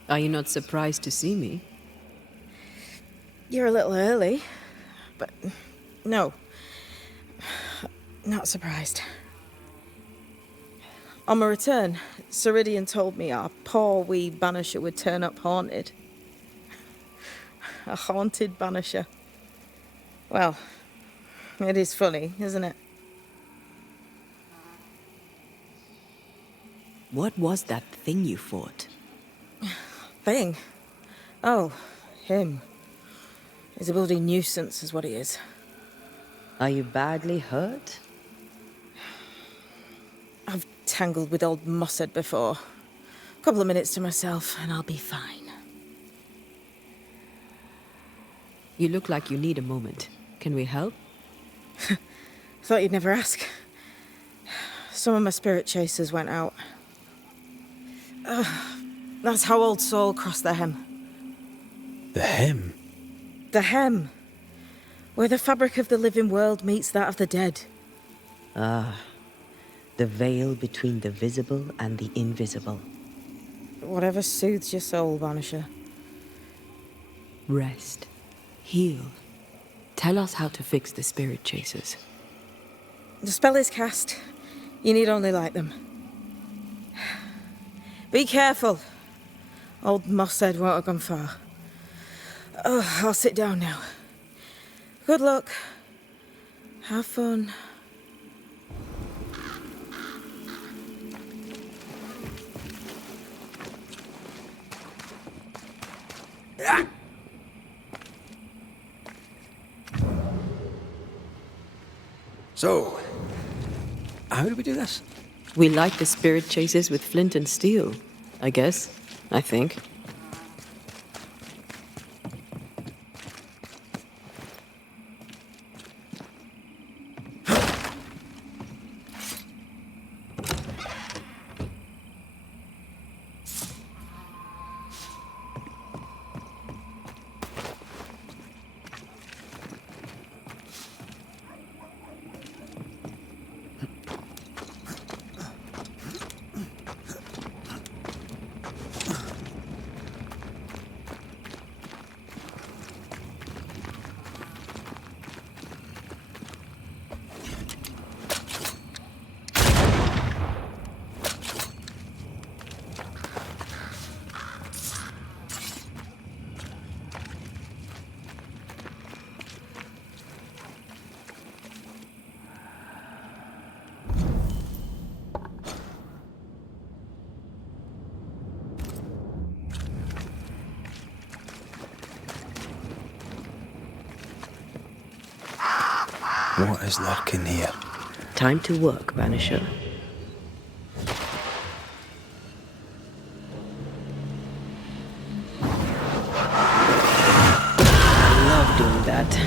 Are you not surprised to see me? You're a little early, but no, not surprised. On my return, Ceridian told me our poor wee Banisher would turn up haunted. A haunted Banisher. Well, it is funny, isn't it? What was that thing you fought? Thing? Oh, him. He's a bloody nuisance, is what he is. Are you badly hurt? I've tangled with old Mussed before. A couple of minutes to myself, and I'll be fine. You look like you need a moment. Can we help? Thought you'd never ask. Some of my spirit chasers went out. That's how old Saul crossed the hem. The hem? The hem. Where the fabric of the living world meets that of the dead. Ah, the veil between the visible and the invisible. Whatever soothes your soul, Banisher. Rest. Heal. Tell us how to fix the spirit chasers. The spell is cast. You need only light them. Be careful. Old Mosshead won't have gone far. Oh, I'll sit down now. Good luck. Have fun. So, how do we do this? We light the spirit chasers with flint and steel, I guess. I think. What is lurking here? Time to work, Banisher. I love doing that.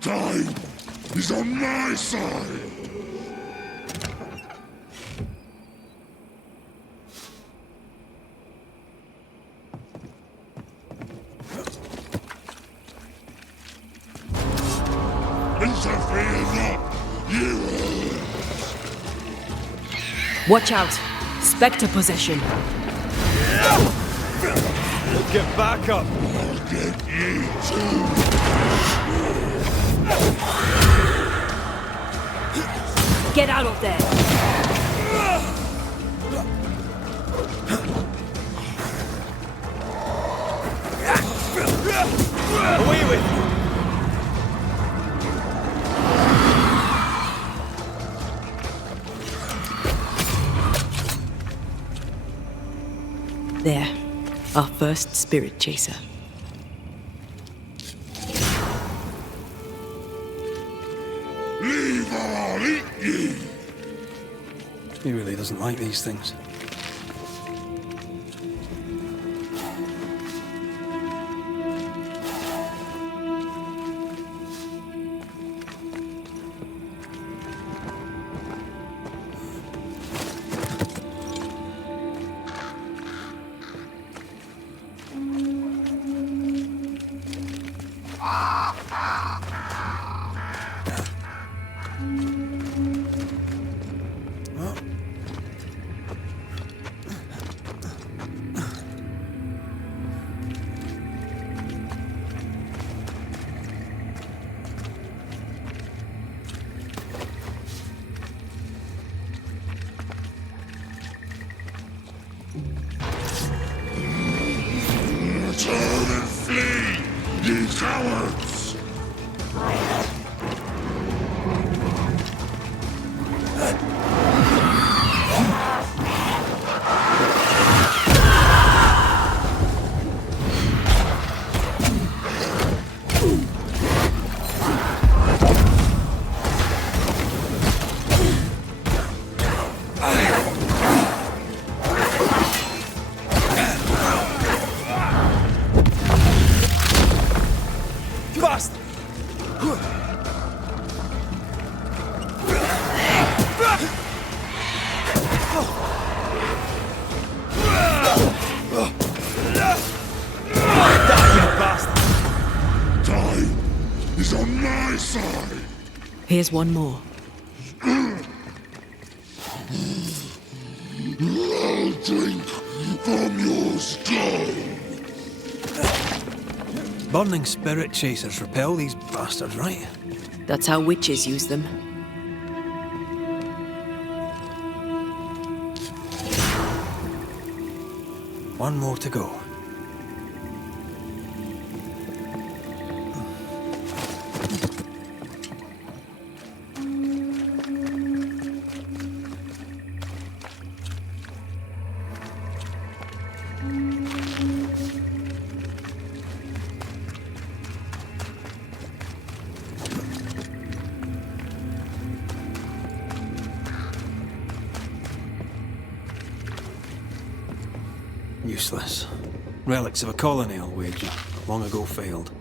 Time is on my side. Interfere not, you. Watch out! Spectre possession. Get back up. I'll get you too. Get out of there! Away with you! There, our first spirit chaser. Leave or I'll eat you. He really doesn't like these things. Turn and flee, ye cowards! Here's one more. I'll drink from your skull. Burning spirit chasers repel these bastards, right? That's how witches use them. One more to go. Useless. Relics of a colony, I'll wager. Long ago failed.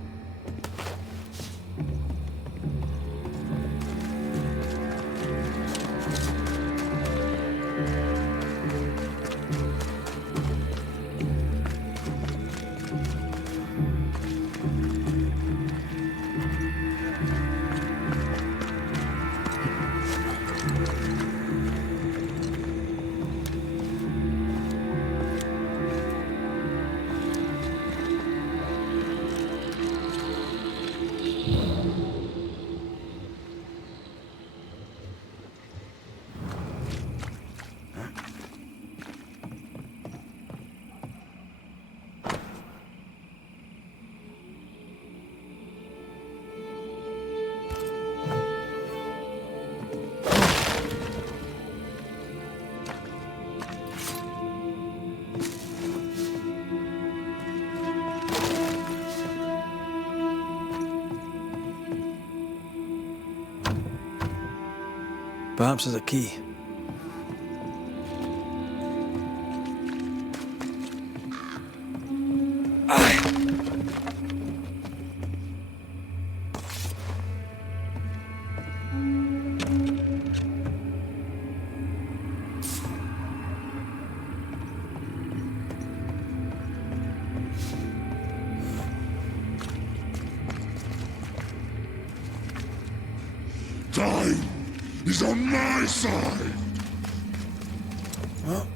Perhaps there's a key. Time is on my side. What,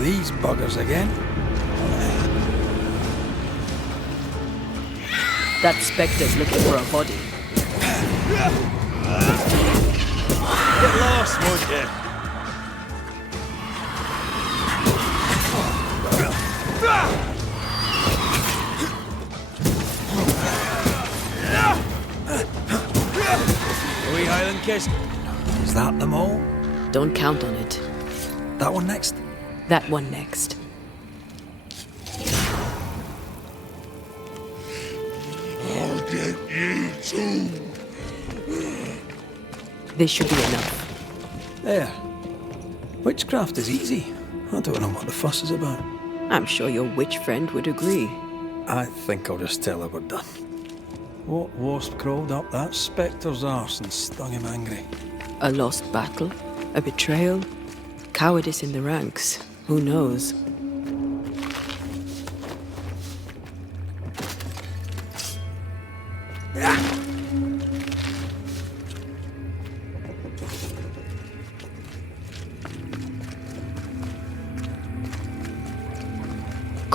these buggers again? That spectre's looking for a body. Get lost, won't you? Are we Highland Kiss? Is that them all? Don't count on it. That one next? That one next. I'll get you too. This should be enough. There. Witchcraft is easy. I don't know what the fuss is about. I'm sure your witch friend would agree. I think I'll just tell her we're done. What wasp crawled up that spectre's arse and stung him angry? A lost battle? A betrayal? Cowardice in the ranks? Who knows?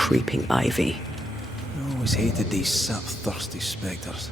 creeping ivy. I always hated these sap-thirsty spectres.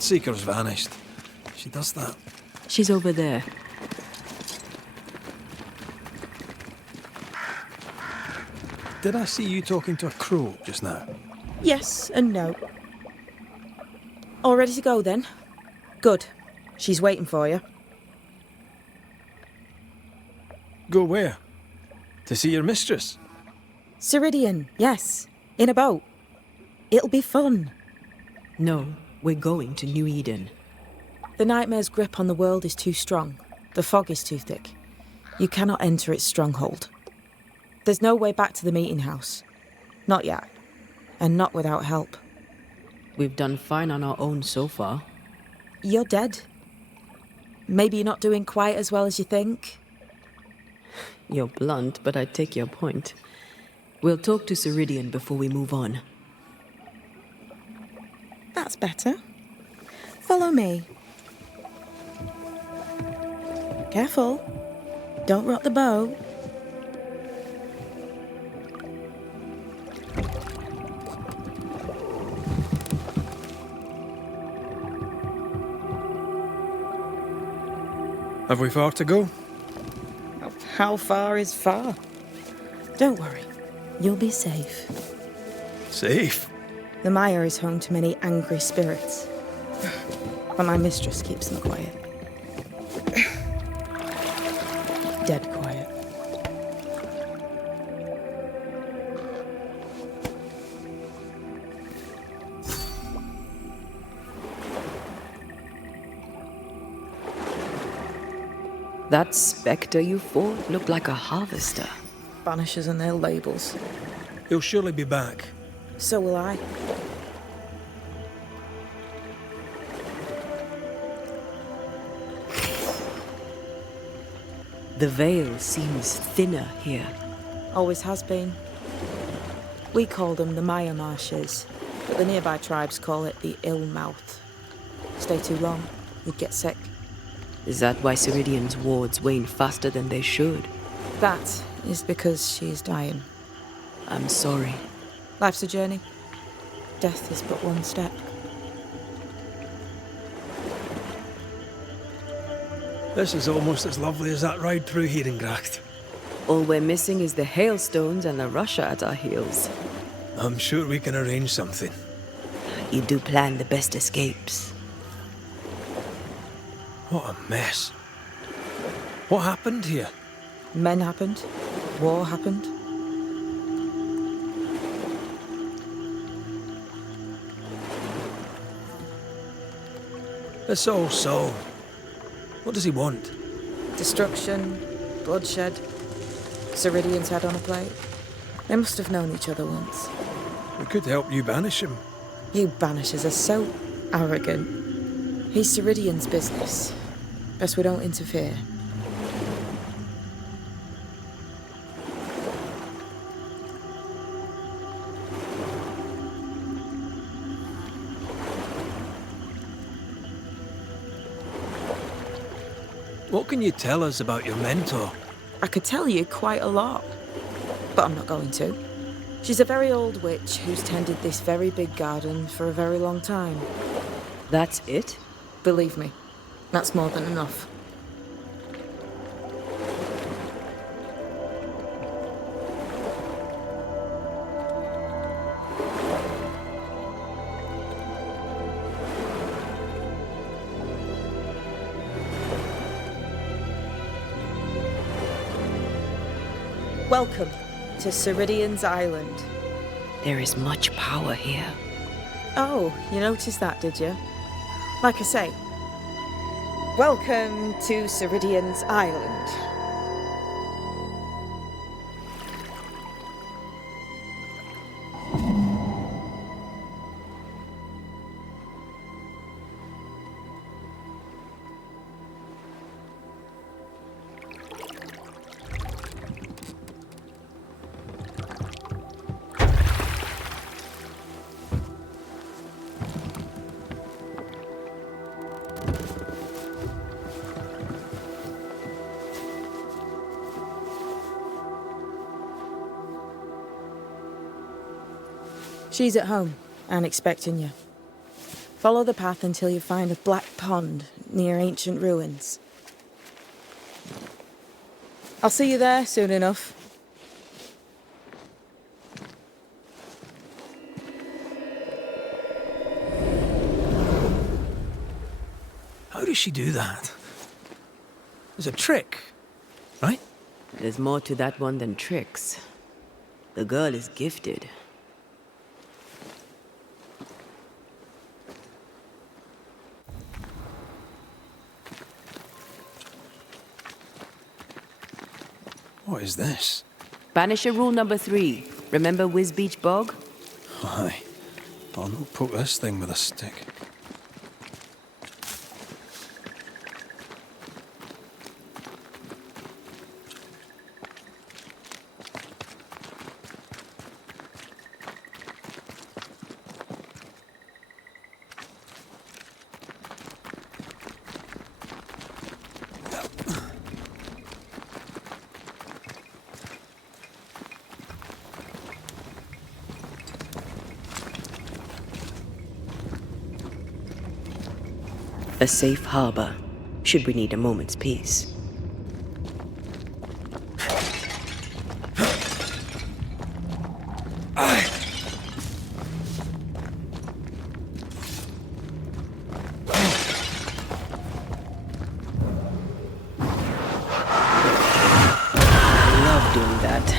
Seeker's vanished. She does that. She's over there. Did I see you talking to a crow just now? Yes and no. All ready to go then? Good. She's waiting for you. Go where? To see your mistress? Ceridian, yes. In a boat. It'll be fun. No, we're going to New Eden. The nightmare's grip on the world is too strong. The fog is too thick. You cannot enter its stronghold. There's no way back to the meeting house. Not yet. And not without help. We've done fine on our own so far. You're dead. Maybe you're not doing quite as well as you think. You're blunt, but I take your point. We'll talk to Ceridian before we move on. That's better. Follow me. Careful. Don't rock the boat. Have we far to go? How far is far? Don't worry. You'll be safe. Safe? The mire is home to many angry spirits. But my mistress keeps them quiet. Dead quiet. That spectre you fought looked like a harvester. Banishers and their labels. He'll surely be back. So will I. The veil seems thinner here. Always has been. We call them the Maya Marshes, but the nearby tribes call it the ill mouth. Stay too long, you'd get sick. Is that why Ceridian's wards wane faster than they should? That is because she is dying. I'm sorry. Life's a journey. Death is but one step. This is almost as lovely as that ride through Herengracht. All we're missing is the hailstones and the Russia at our heels. I'm sure we can arrange something. You do plan the best escapes. What a mess. What happened here? Men happened. War happened. It's all so. What does he want? Destruction, bloodshed. Ceridian's head on a plate. They must have known each other once. We could help you banish him. You Banishers are so arrogant. He's Ceridian's business. Best we don't interfere. What can you tell us about your mentor? I could tell you quite a lot, but I'm not going to. She's a very old witch who's tended this very big garden for a very long time. That's it? Believe me, that's more than enough. Welcome to Ceridian's Island. There is much power here. Oh, you noticed that, did you? Like I say, welcome to Ceridian's Island. She's at home and expecting you. Follow the path until you find a black pond near ancient ruins. I'll see you there soon enough. How does she do that? There's a trick, right? There's more to that one than tricks. The girl is gifted. What is this? Banisher rule number 3. Remember Wisbeach Bog? Aye. I'll not poke this thing with a stick. A safe harbor, should we need a moment's peace. I love doing that.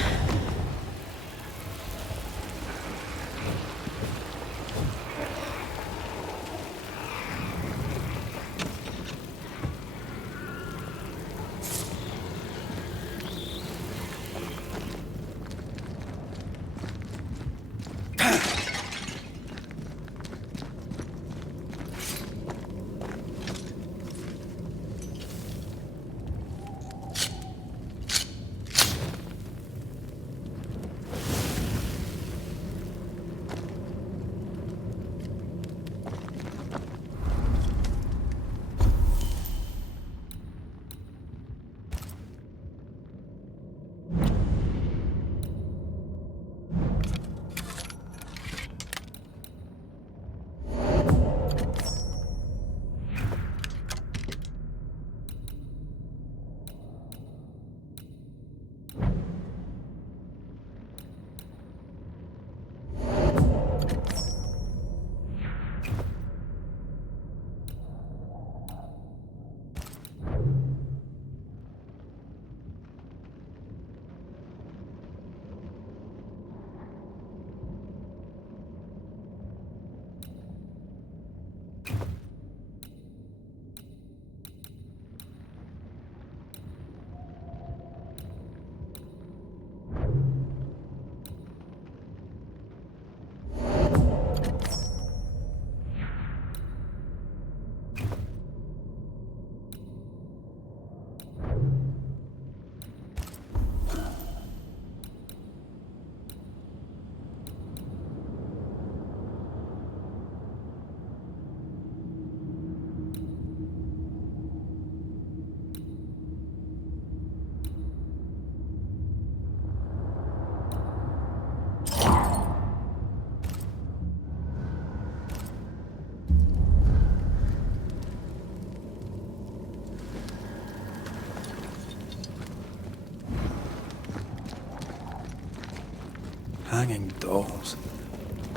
hanging dolls.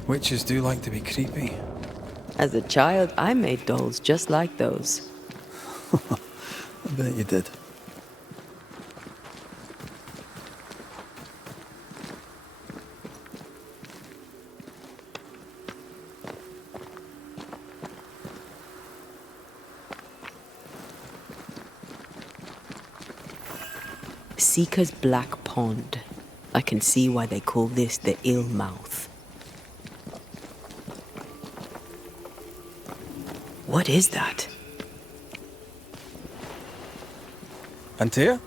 Witches do like to be creepy. As a child, I made dolls just like those. I bet you did. Seeker's Black Pond. I can see why they call this the Ill Mouth. What is that? Antea?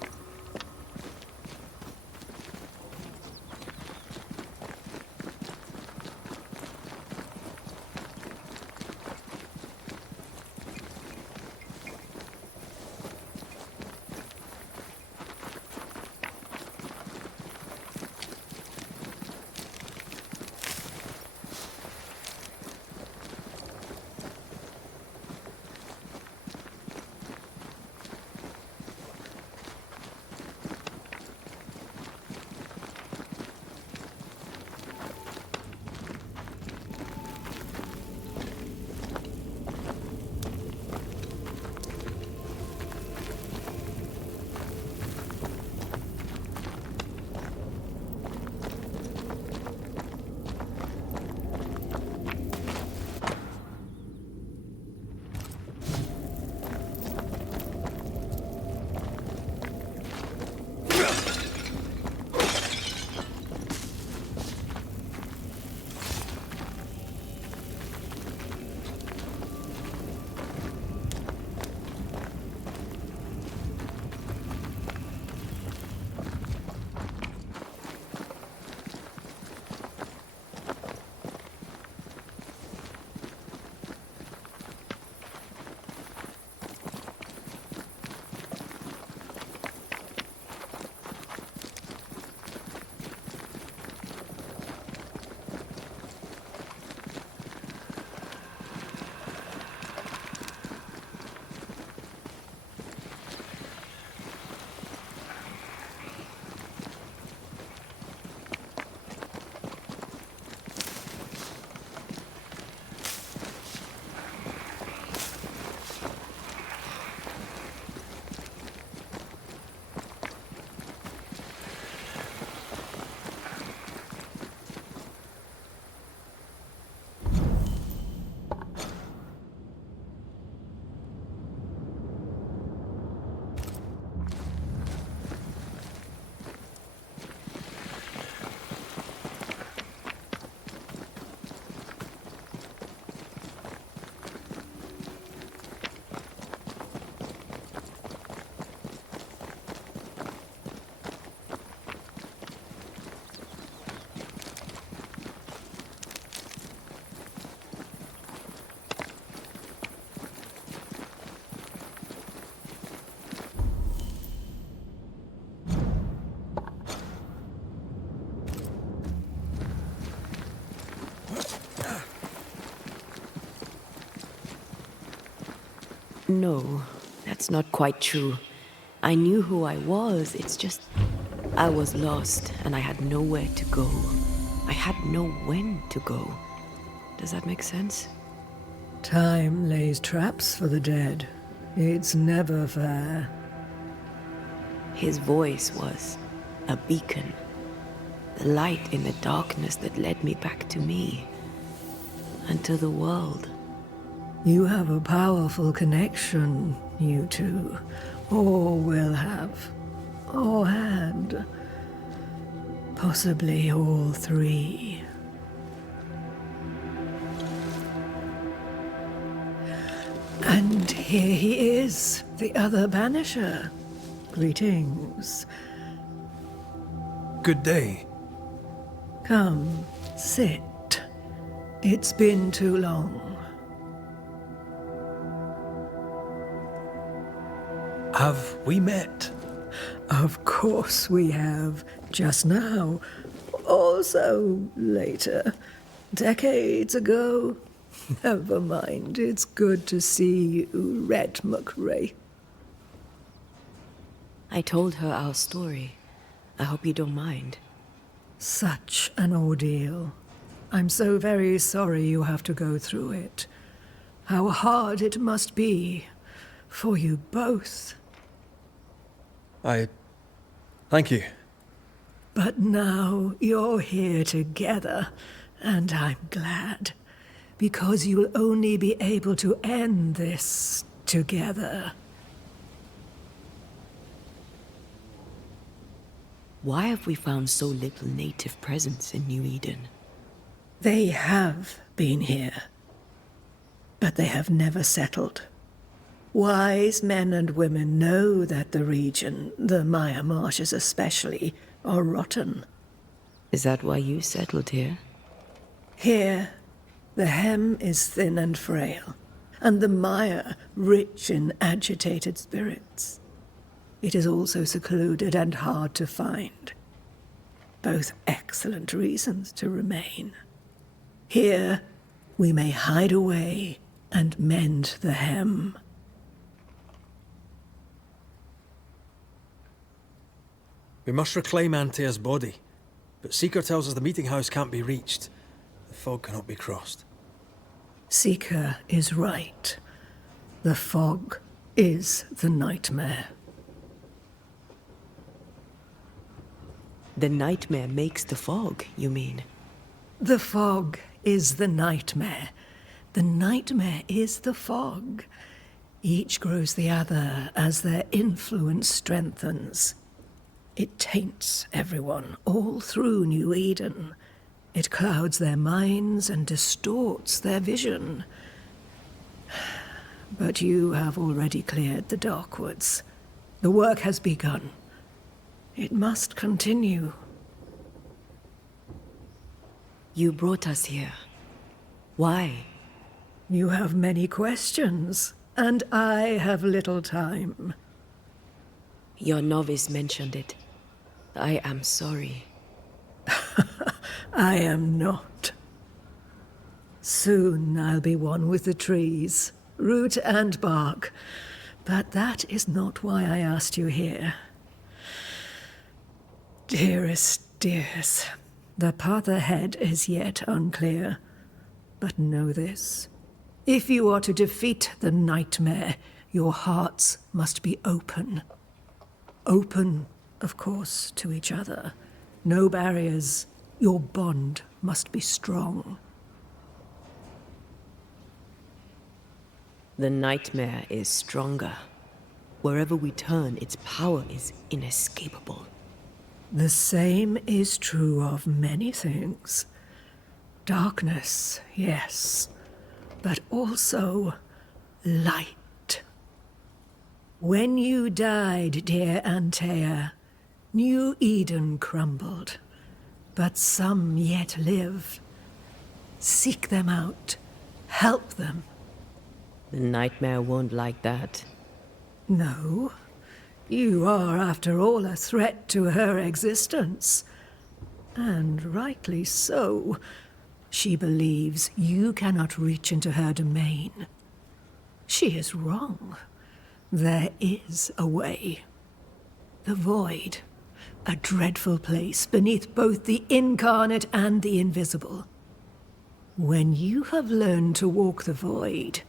No, that's not quite true. I knew who I was, it's just... I was lost, and I had nowhere to go. I had no when to go. Does that make sense? Time lays traps for the dead. It's never fair. His voice was a beacon. The light in the darkness that led me back to me. And to the world. You have a powerful connection, you two. Or will have. Or had. Possibly all three. And here he is, the other Banisher. Greetings. Good day. Come, sit. It's been too long. Have we met? Of course we have. Just now. Also later. Decades ago. Never mind. It's good to see you, Red McRae. I told her our story. I hope you don't mind. Such an ordeal. I'm so very sorry you have to go through it. How hard it must be for you both. Thank you. But now you're here together, and I'm glad. Because you'll only be able to end this together. Why have we found so little native presence in New Eden? They have been here, but they have never settled. Wise men and women know that the region, the Maya Marshes especially, are rotten. Is that why you settled here? Here, the hem is thin and frail, and the Maya rich in agitated spirits. It is also secluded and hard to find. Both excellent reasons to remain. Here, we may hide away and mend the hem. We must reclaim Antea's body, but Seeker tells us the meeting house can't be reached. The fog cannot be crossed. Seeker is right. The fog is the nightmare. The nightmare makes the fog, you mean? The fog is the nightmare. The nightmare is the fog. Each grows the other as their influence strengthens. It taints everyone, all through New Eden. It clouds their minds and distorts their vision. But you have already cleared the Darkwoods. The work has begun. It must continue. You brought us here. Why? You have many questions, and I have little time. Your novice mentioned it. I am sorry. I am not. Soon I'll be one with the trees, root and bark. But that is not why I asked you here. Dearest dears, the path ahead is yet unclear. But know this. If you are to defeat the nightmare, your hearts must be open. Open, of course, to each other. No barriers. Your bond must be strong. The nightmare is stronger. Wherever we turn, its power is inescapable. The same is true of many things. Darkness, yes, but also light. When you died, dear Antea, New Eden crumbled, but some yet live. Seek them out, help them. The nightmare won't like that. No, you are, after all, a threat to her existence. And rightly so. She believes you cannot reach into her domain. She is wrong. There is a way. The void. A dreadful place beneath both the incarnate and the invisible. When you have learned to walk the void,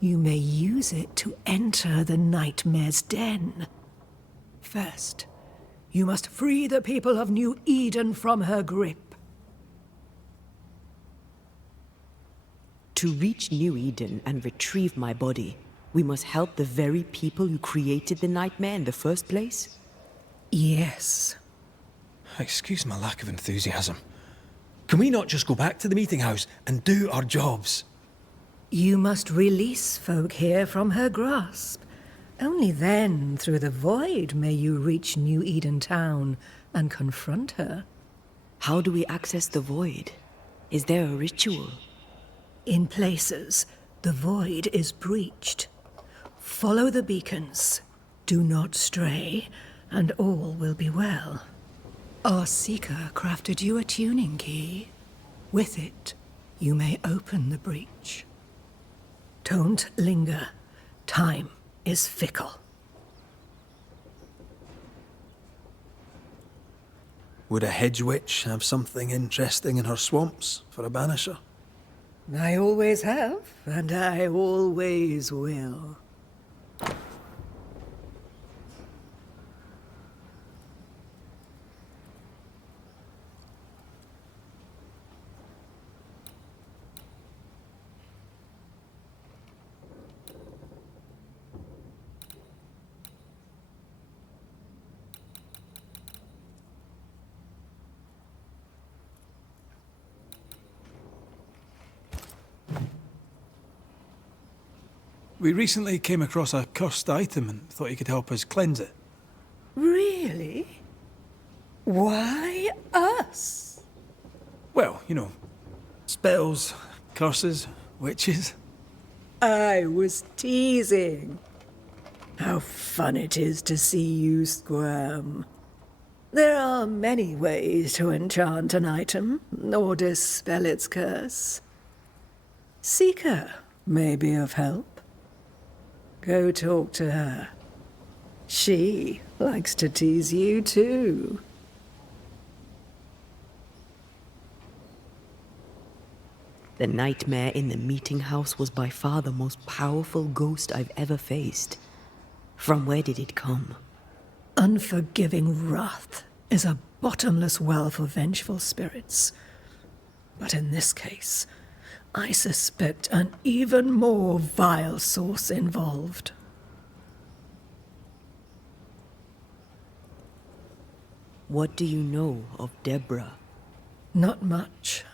you may use it to enter the nightmare's den. First, you must free the people of New Eden from her grip. To reach New Eden and retrieve my body, we must help the very people who created the nightmare in the first place? Yes. Excuse my lack of enthusiasm. Can we not just go back to the meeting house and do our jobs? You must release folk here from her grasp. Only then, through the void, may you reach New Eden Town and confront her. How do we access the void? Is there a ritual? In places, the void is breached. Follow the beacons. Do not stray, and all will be well. Our Seeker crafted you a tuning key. With it, you may open the breach. Don't linger. Time is fickle. Would a hedge witch have something interesting in her swamps for a banisher? I always have, and I always will. We recently came across a cursed item and thought you could help us cleanse it. Really? Why us? Well, you know, spells, curses, witches. I was teasing. How fun it is to see you squirm. There are many ways to enchant an item or dispel its curse. Seeker may be of help. Go talk to her. She likes to tease you too. The nightmare in the meeting house was by far the most powerful ghost I've ever faced. From where did it come? Unforgiving wrath is a bottomless well for vengeful spirits. But in this case, I suspect an even more vile source involved. What do you know of Deborah? Not much.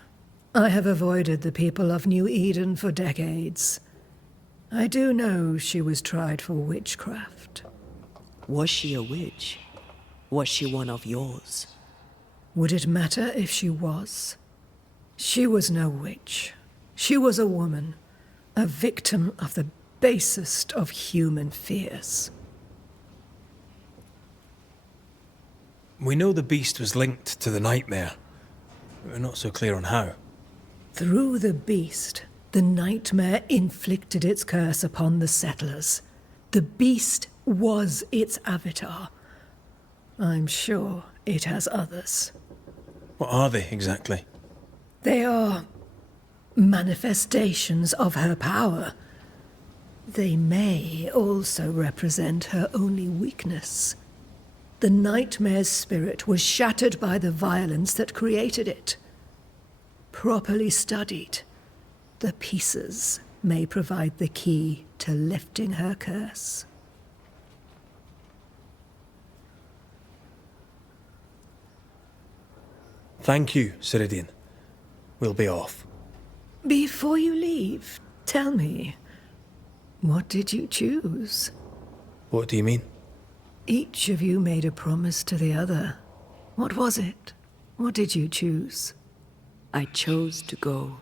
I have avoided the people of New Eden for decades. I do know she was tried for witchcraft. Was she a witch? Was she one of yours? Would it matter if she was? She was no witch. She was a woman, a victim of the basest of human fears. We know the beast was linked to the nightmare. We're not so clear on how. Through the beast, the nightmare inflicted its curse upon the settlers. The beast was its avatar. I'm sure it has others. What are they exactly? They are manifestations of her power. They may also represent her only weakness. The nightmare's spirit was shattered by the violence that created it. Properly studied, the pieces may provide the key to lifting her curse. Thank you, Ceridian. We'll be off. Before you leave, tell me, what did you choose? What do you mean? Each of you made a promise to the other. What was it? What did you choose? I chose to go.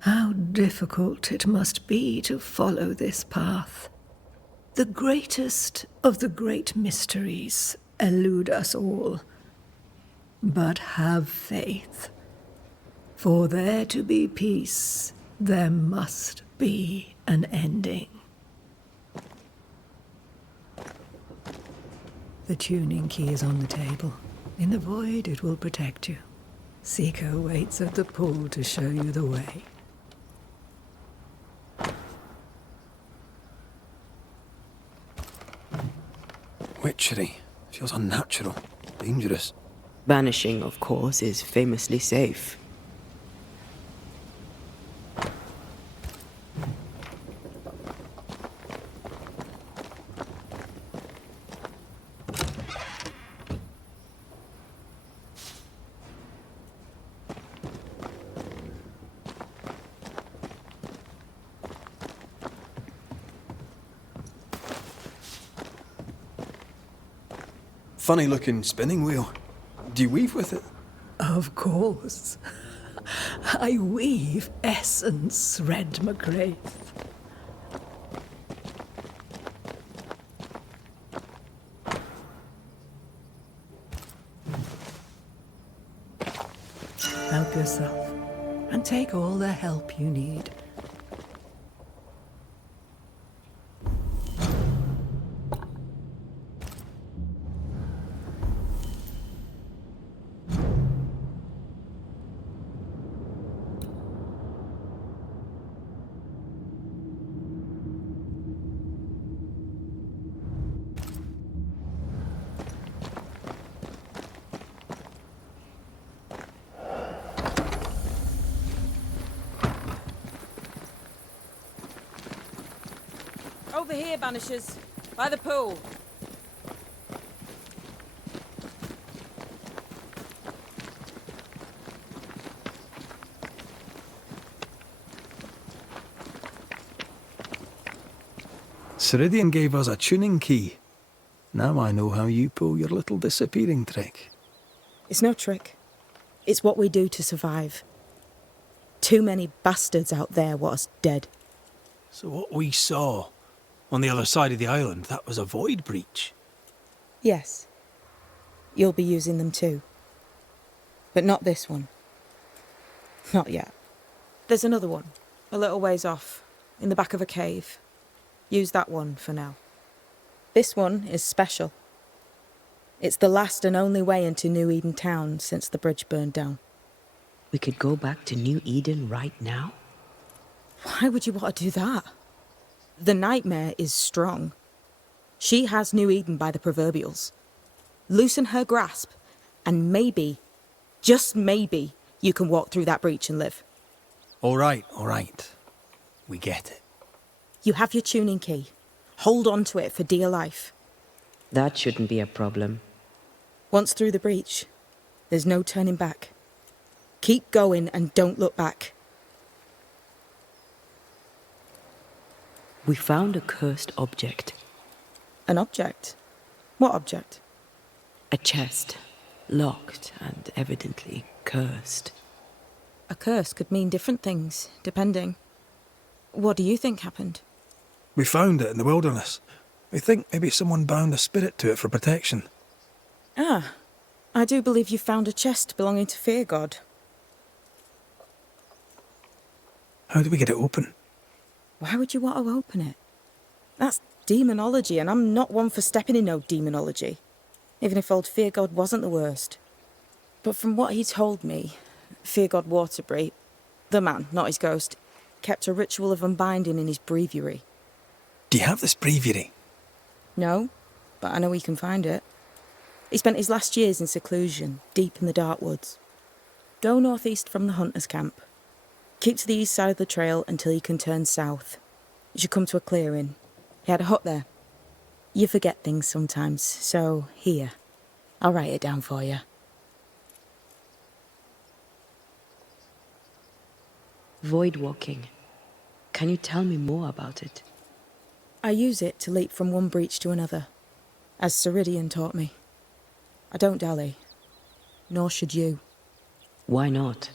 How difficult it must be to follow this path. The greatest of the great mysteries elude us all. But have faith. For there to be peace, there must be an ending. The tuning key is on the table. In the void, it will protect you. Seeker waits at the pool to show you the way. Witchery. Feels unnatural. Dangerous. Banishing, of course, is famously safe. Funny looking spinning wheel. Do you weave with it? Of course. I weave essence, Red McGrath. Help yourself, and take all the help you need. Over here, Banishers. By the pool. Ceridian gave us a tuning key. Now I know how you pull your little disappearing trick. It's no trick. It's what we do to survive. Too many bastards out there want us dead. So what we saw on the other side of the island, that was a void breach? Yes. You'll be using them too. But not this one. Not yet. There's another one, a little ways off, in the back of a cave. Use that one for now. This one is special. It's the last and only way into New Eden town since the bridge burned down. We could go back to New Eden right now? Why would you want to do that? The nightmare is strong. She has New Eden by the proverbials. Loosen her grasp, and maybe, just maybe, you can walk through that breach and live. All right. We get it. You have your tuning key. Hold on to it for dear life. That shouldn't be a problem. Once through the breach, there's no turning back. Keep going and don't look back. We found a cursed object. An object? What object? A chest. Locked and evidently cursed. A curse could mean different things, depending. What do you think happened? We found it in the wilderness. We think maybe someone bound a spirit to it for protection. Ah, I do believe you found a chest belonging to Fear God. How do we get it open? Why would you want to open it? That's demonology, and I'm not one for stepping in no demonology, even if old Fear God wasn't the worst. But from what he told me, Fear God Waterbury, the man, not his ghost, kept a ritual of unbinding in his breviary. Do you have this breviary? No, but I know he can find it. He spent his last years in seclusion, deep in the dark woods. Go northeast from the hunter's camp. Keep to the east side of the trail until you can turn south. You should come to a clearing. He had a hut there. You forget things sometimes, so here. I'll write it down for you. Void walking. Can you tell me more about it? I use it to leap from one breach to another, as Ceridian taught me. I don't dally, nor should you. Why not?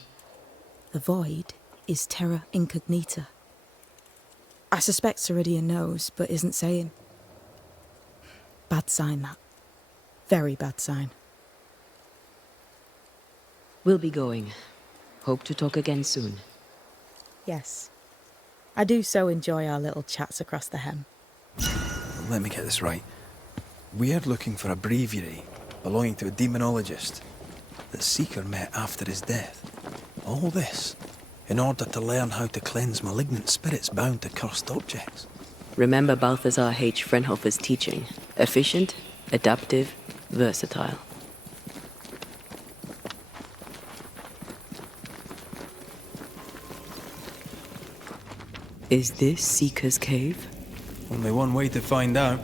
The void is terra incognita. I suspect Ceridian knows, but isn't saying. Bad sign, that. Very bad sign. We'll be going. Hope to talk again soon. Yes. I do so enjoy our little chats across the hem. Let me get this right. We're looking for a breviary belonging to a demonologist that Seeker met after his death. All this in order to learn how to cleanse malignant spirits bound to cursed objects. Remember Balthazar H. Frenhofer's teaching. Efficient, adaptive, versatile. Is this Seeker's cave? Only one way to find out.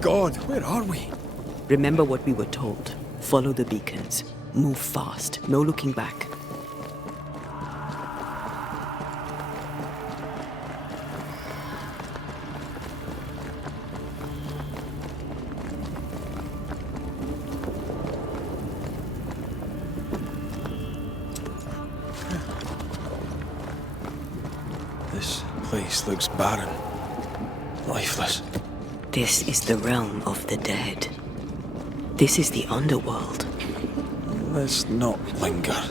God, where are we? Remember what we were told. Follow the beacons. Move fast. No looking back. This place looks barren. Lifeless. This is the realm of the dead. This is the underworld. Let's not linger.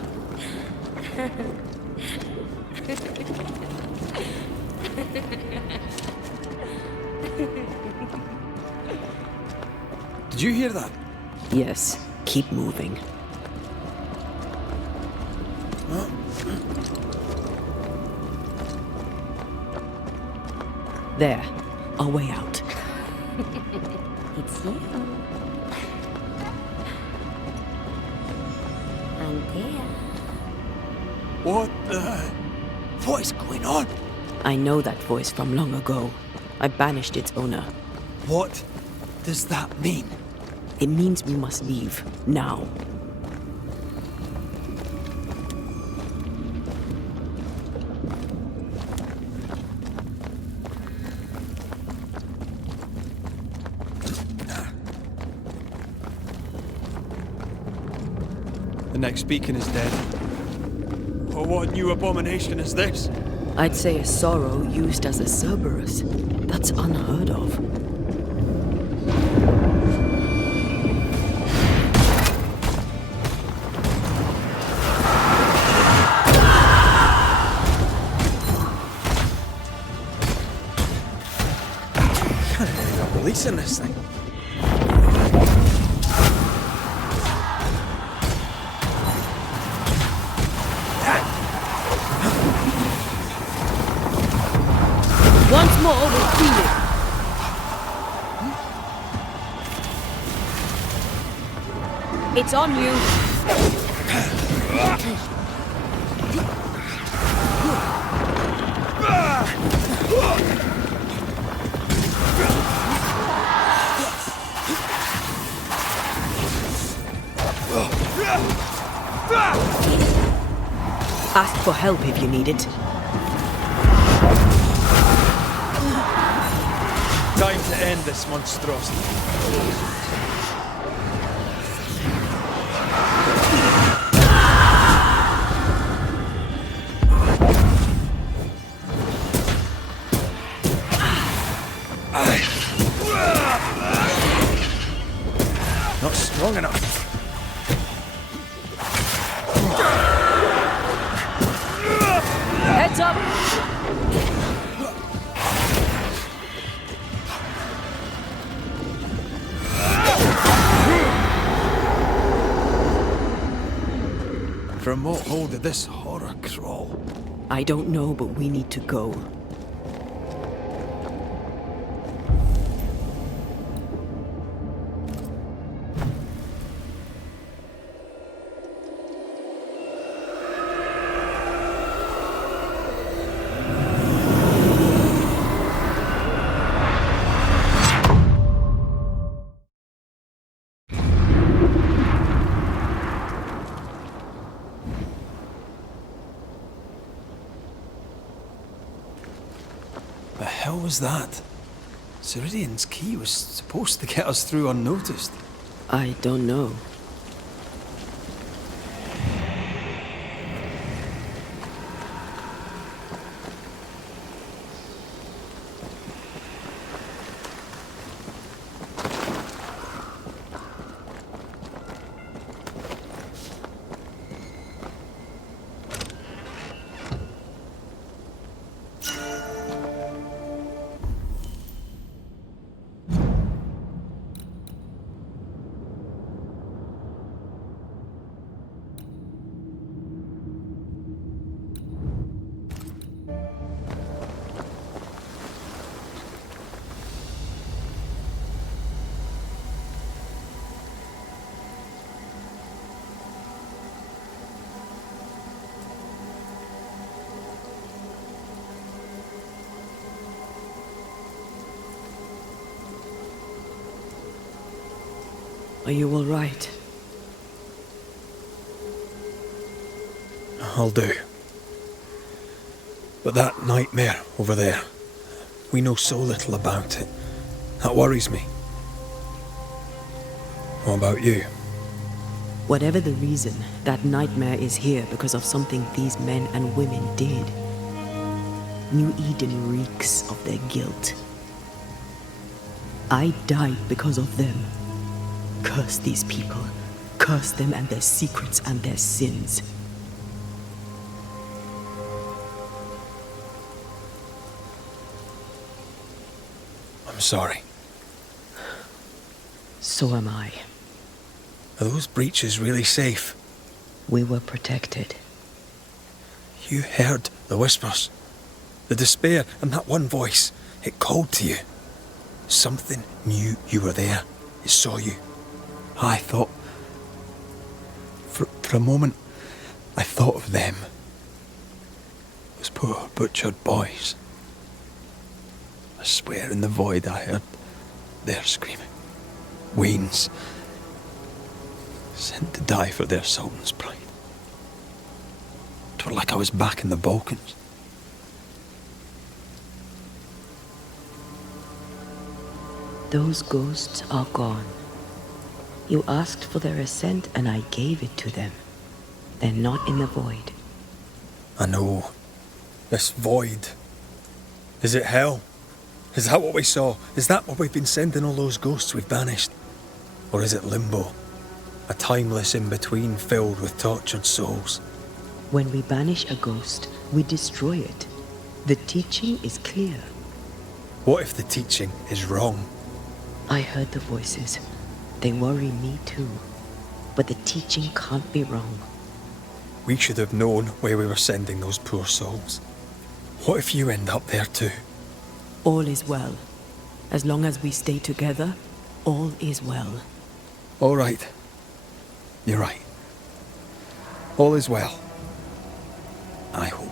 Did you hear that? Yes, keep moving. There, our way out. It's you. And there. What is going on? I know that voice from long ago. I banished its owner. What does that mean? It means we must leave, now. The next beacon is dead. Oh, what new abomination is this? I'd say a sorrow used as a Cerberus. That's unheard of. Releasing this thing. Once more, we'll feel it. It's on you. Ask for help if you need it. Time to end this monstrosity. Not strong enough. Heads up! From what hole did this horror crawl? I don't know, but we need to go. The hell was that? Ceridian's key was supposed to get us through unnoticed. I don't know. Are you all right? I'll do. But that nightmare over there, we know so little about it. That worries me. What about you? Whatever the reason, that nightmare is here because of something these men and women did. New Eden reeks of their guilt. I died because of them. Curse these people. Curse them and their secrets and their sins. I'm sorry. So am I. Are those breaches really safe? We were protected. You heard the whispers, the despair, and that one voice. It called to you. Something knew you were there. It saw you. I thought... For a moment, I thought of them. Those poor butchered boys. I swear in the void I heard their screaming. Wains. Sent to die for their sultan's pride. It was like I was back in the Balkans. Those ghosts are gone. You asked for their assent and I gave it to them. They're not in the void. I know. This void. Is it hell? Is that what we saw? Is that what we've been sending all those ghosts we've banished? Or is it limbo? A timeless in-between filled with tortured souls? When we banish a ghost, we destroy it. The teaching is clear. What if the teaching is wrong? I heard the voices. They worry me too. But the teaching can't be wrong. We should have known where we were sending those poor souls. What if you end up there too? All is well. As long as we stay together, all is well. All right. You're right. All is well. I hope.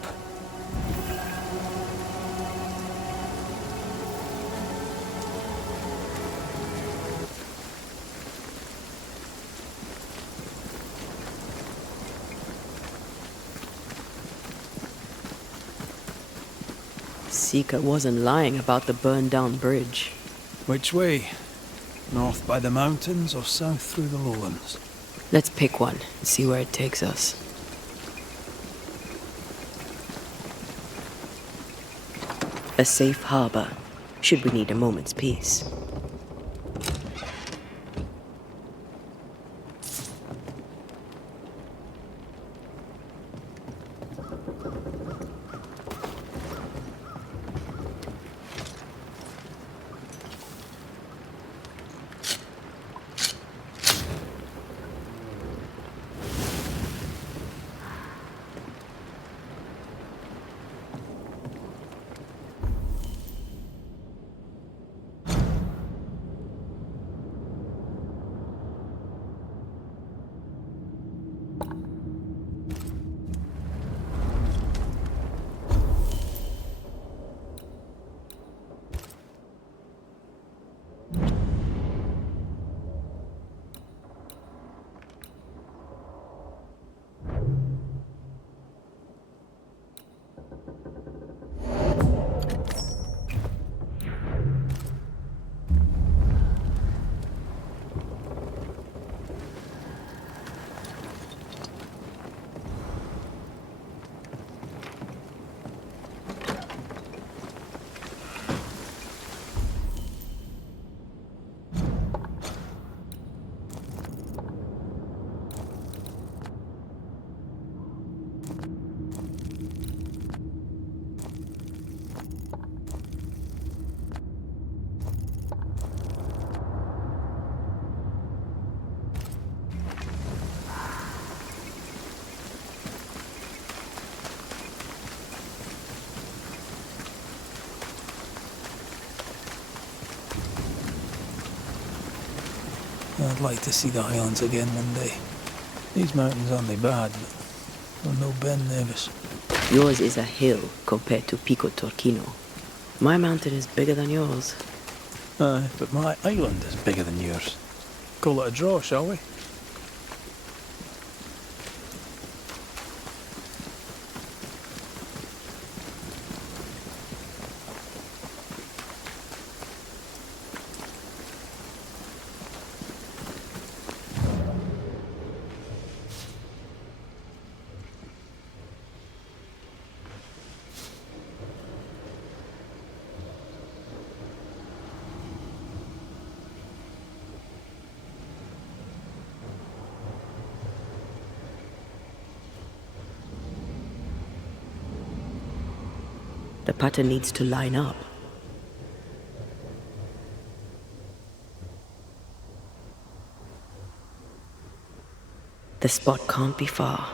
Seeker wasn't lying about the burned-down bridge. Which way? North by the mountains or south through the lowlands? Let's pick one and see where it takes us. A safe harbor, should we need a moment's peace. I'd like to see the Highlands again one day. These mountains aren't they bad, but I'm no Ben Nevis. Yours is a hill compared to Pico Torquino. My mountain is bigger than yours. Aye, but my island is bigger than yours. Call it a draw, shall we? The pattern needs to line up. The spot can't be far.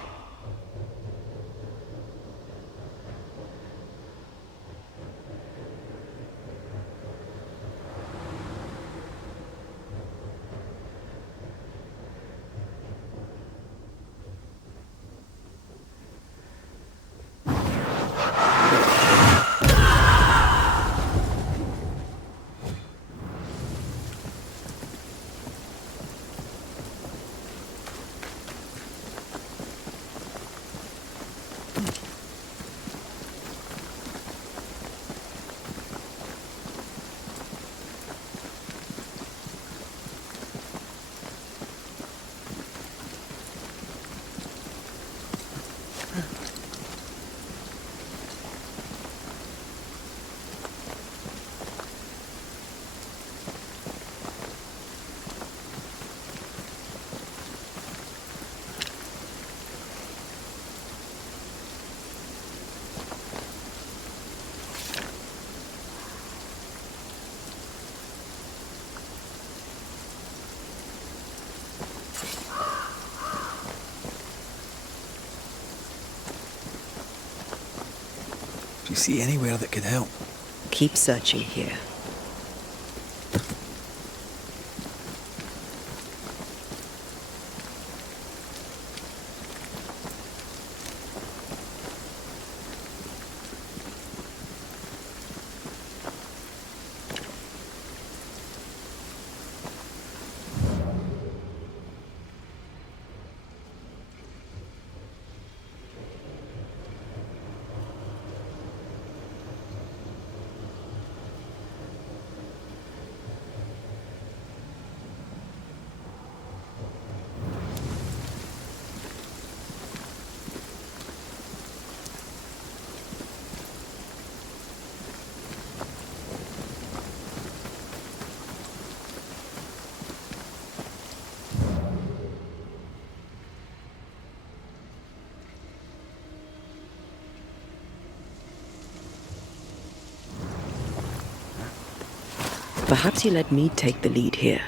Do you see anywhere that could help? Keep searching here. Perhaps you let me take the lead here.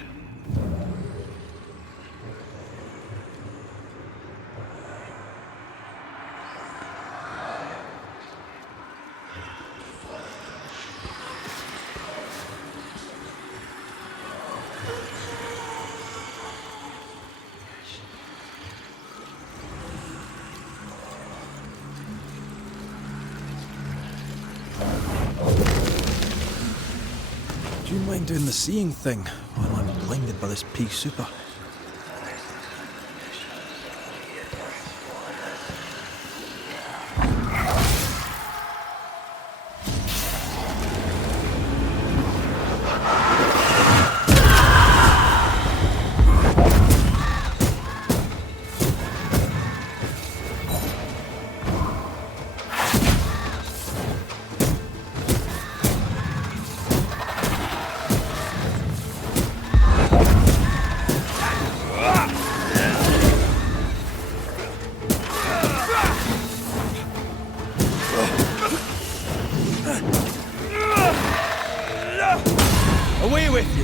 Do you mind doing the seeing thing while I'm blinded by this pea super? Away with you!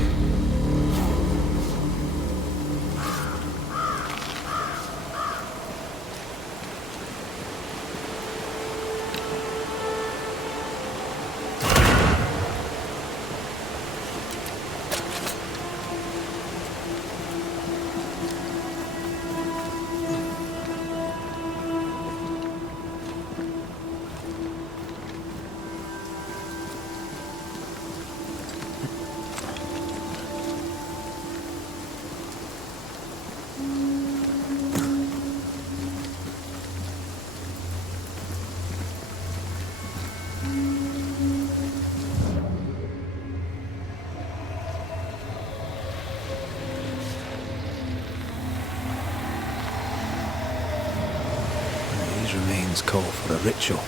These remains call for a ritual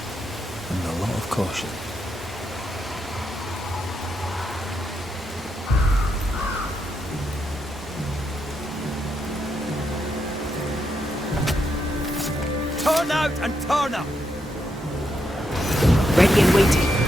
and a lot of caution. Turn out and turn up! Ready and waiting.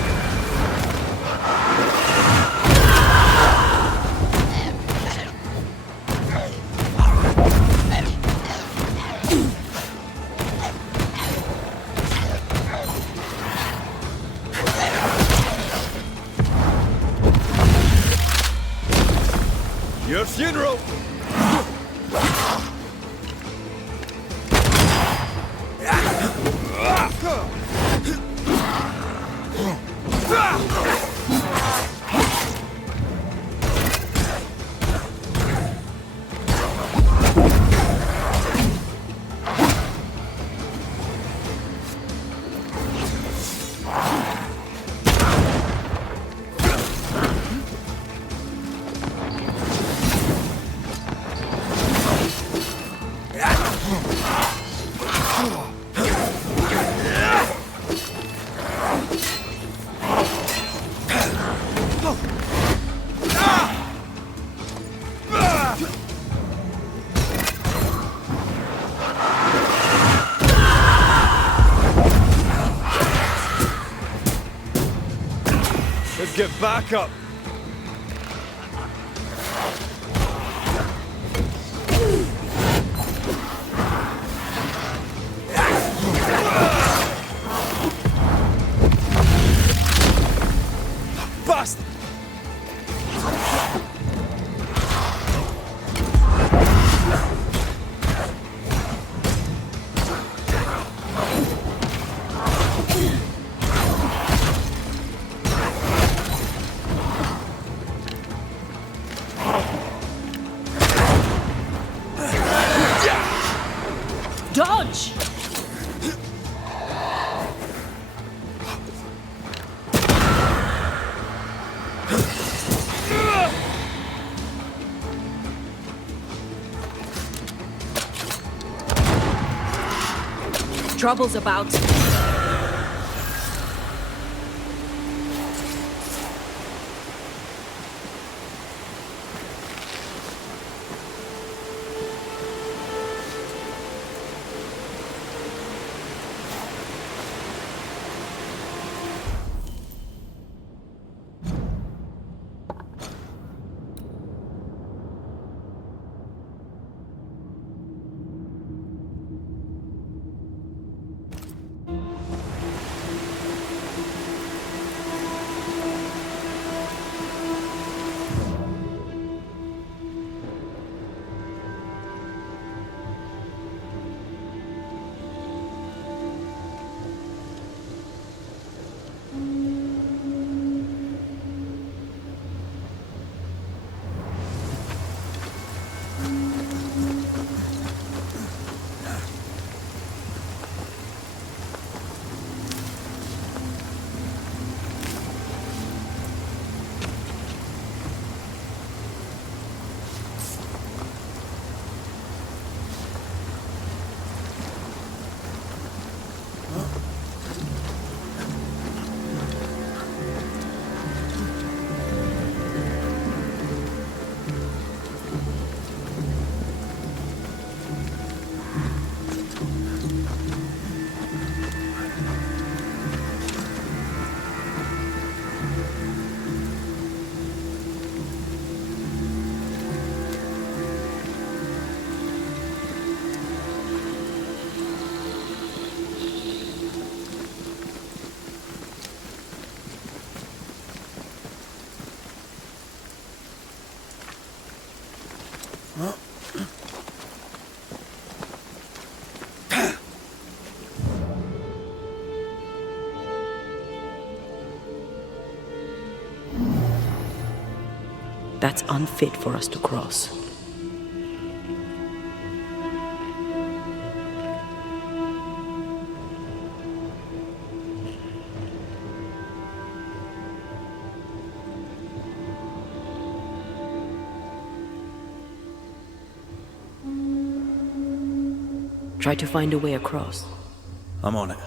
Your funeral! Let's get back up. Bastard! Dodge! Trouble's about. That's unfit for us to cross. Try to find a way across. I'm on it.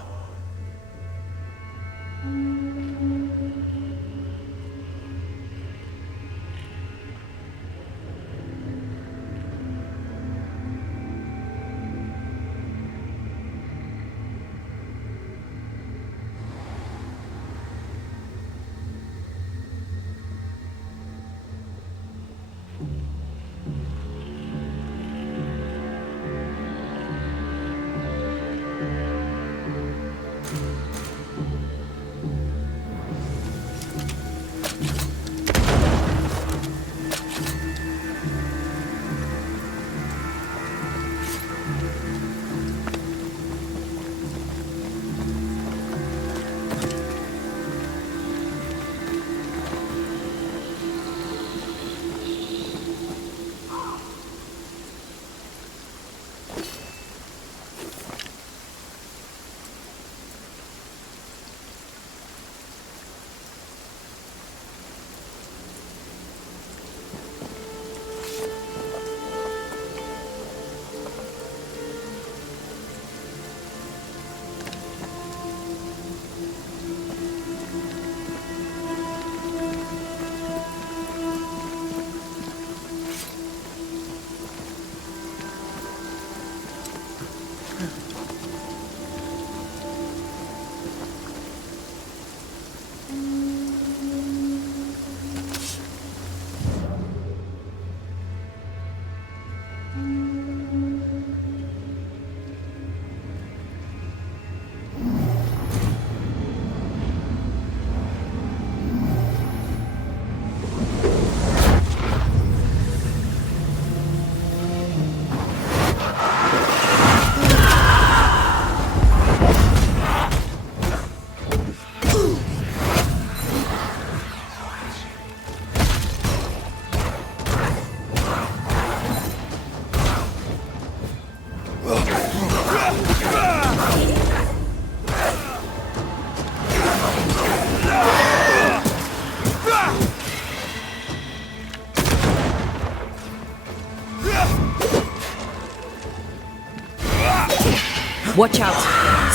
Watch out!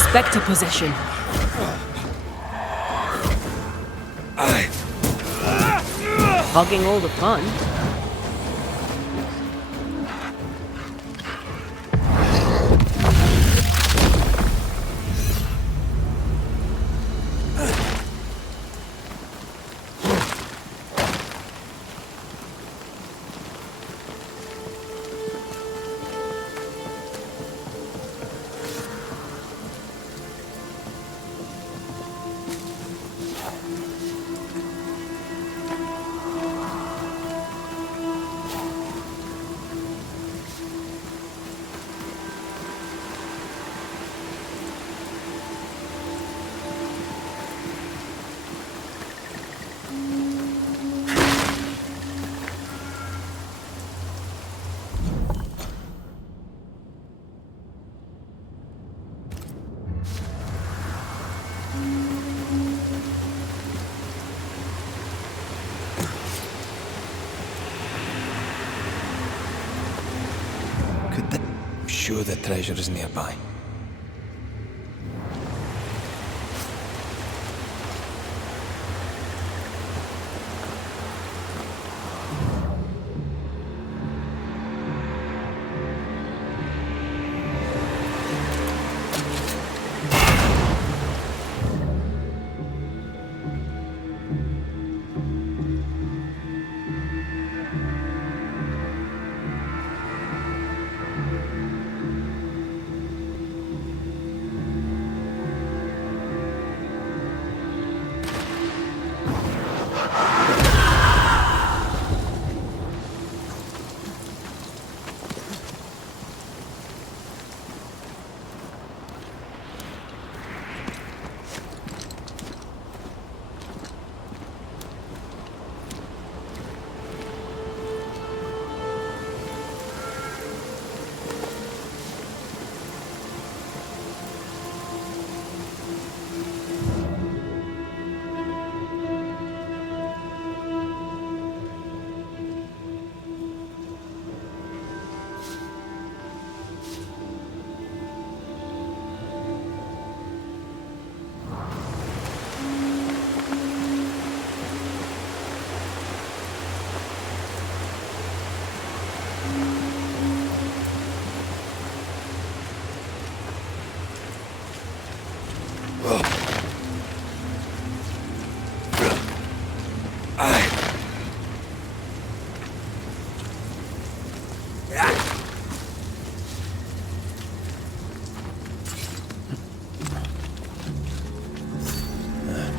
Spectre possession. Hogging all the fun. I'm sure the treasure is nearby.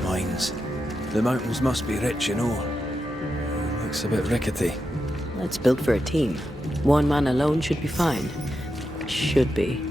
Mines. The mountains must be rich in ore. Looks a bit rickety. It's built for a team. One man alone should be fine. Should be.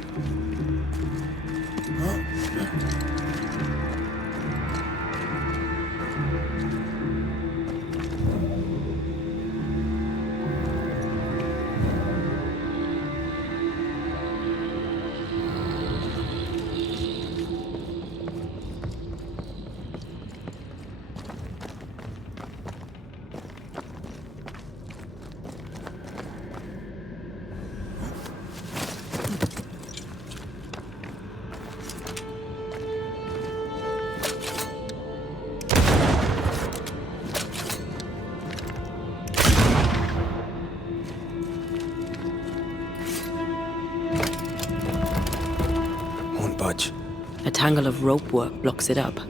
Budge. A tangle of rope work blocks it up.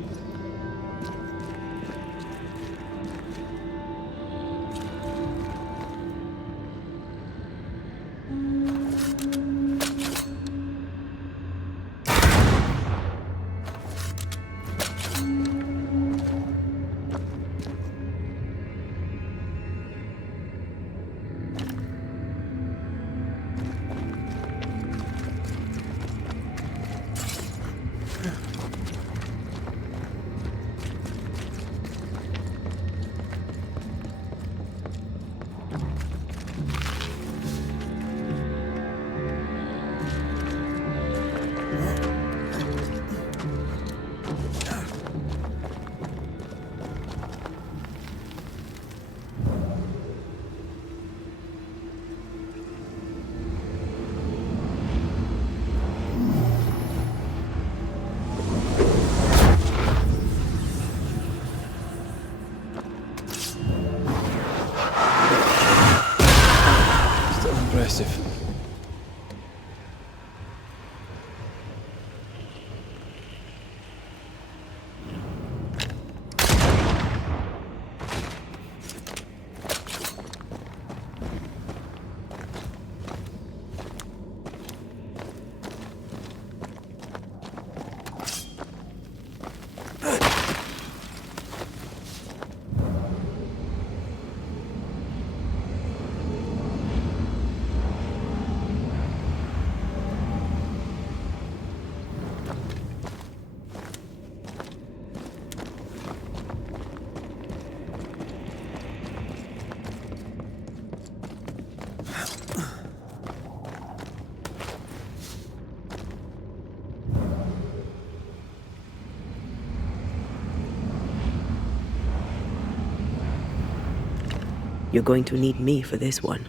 You're going to need me for this one.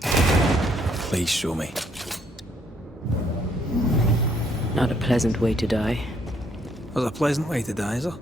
Please show me. Not a pleasant way to die. There's a pleasant way to die, is there?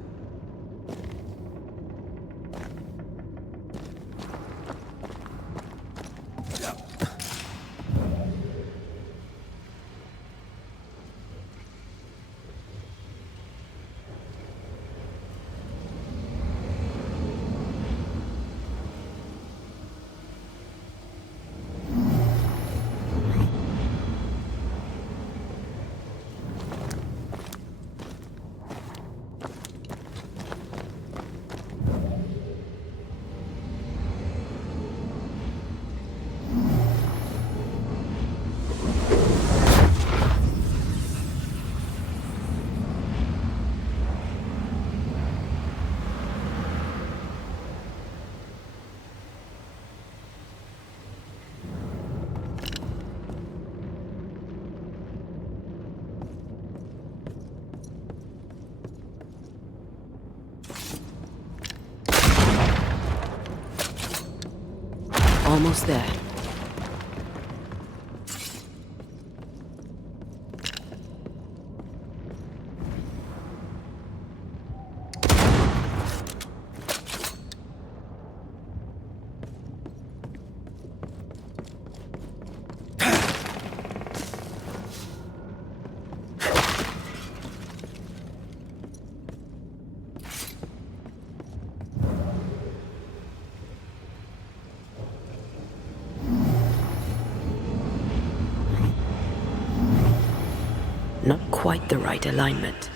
Almost there. Not quite the right alignment.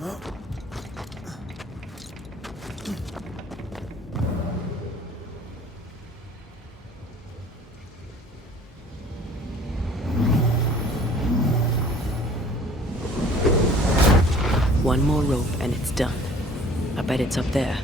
One more rope and it's done. I bet it's up there.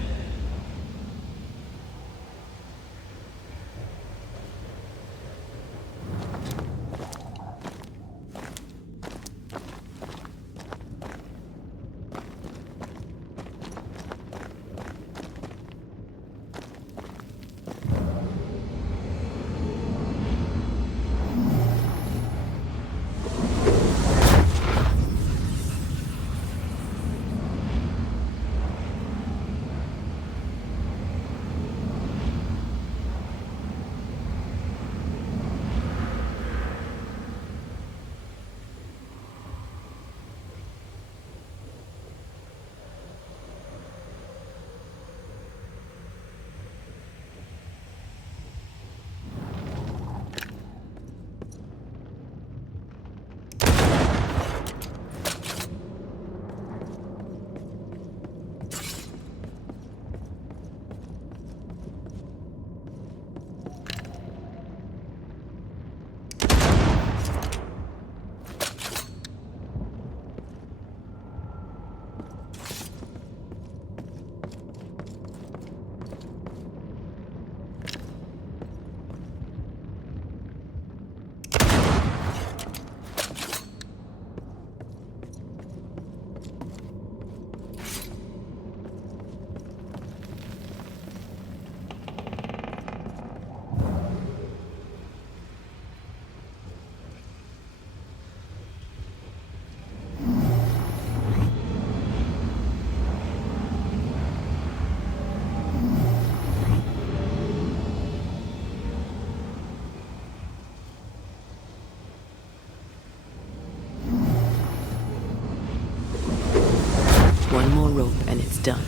One more rope and it's done.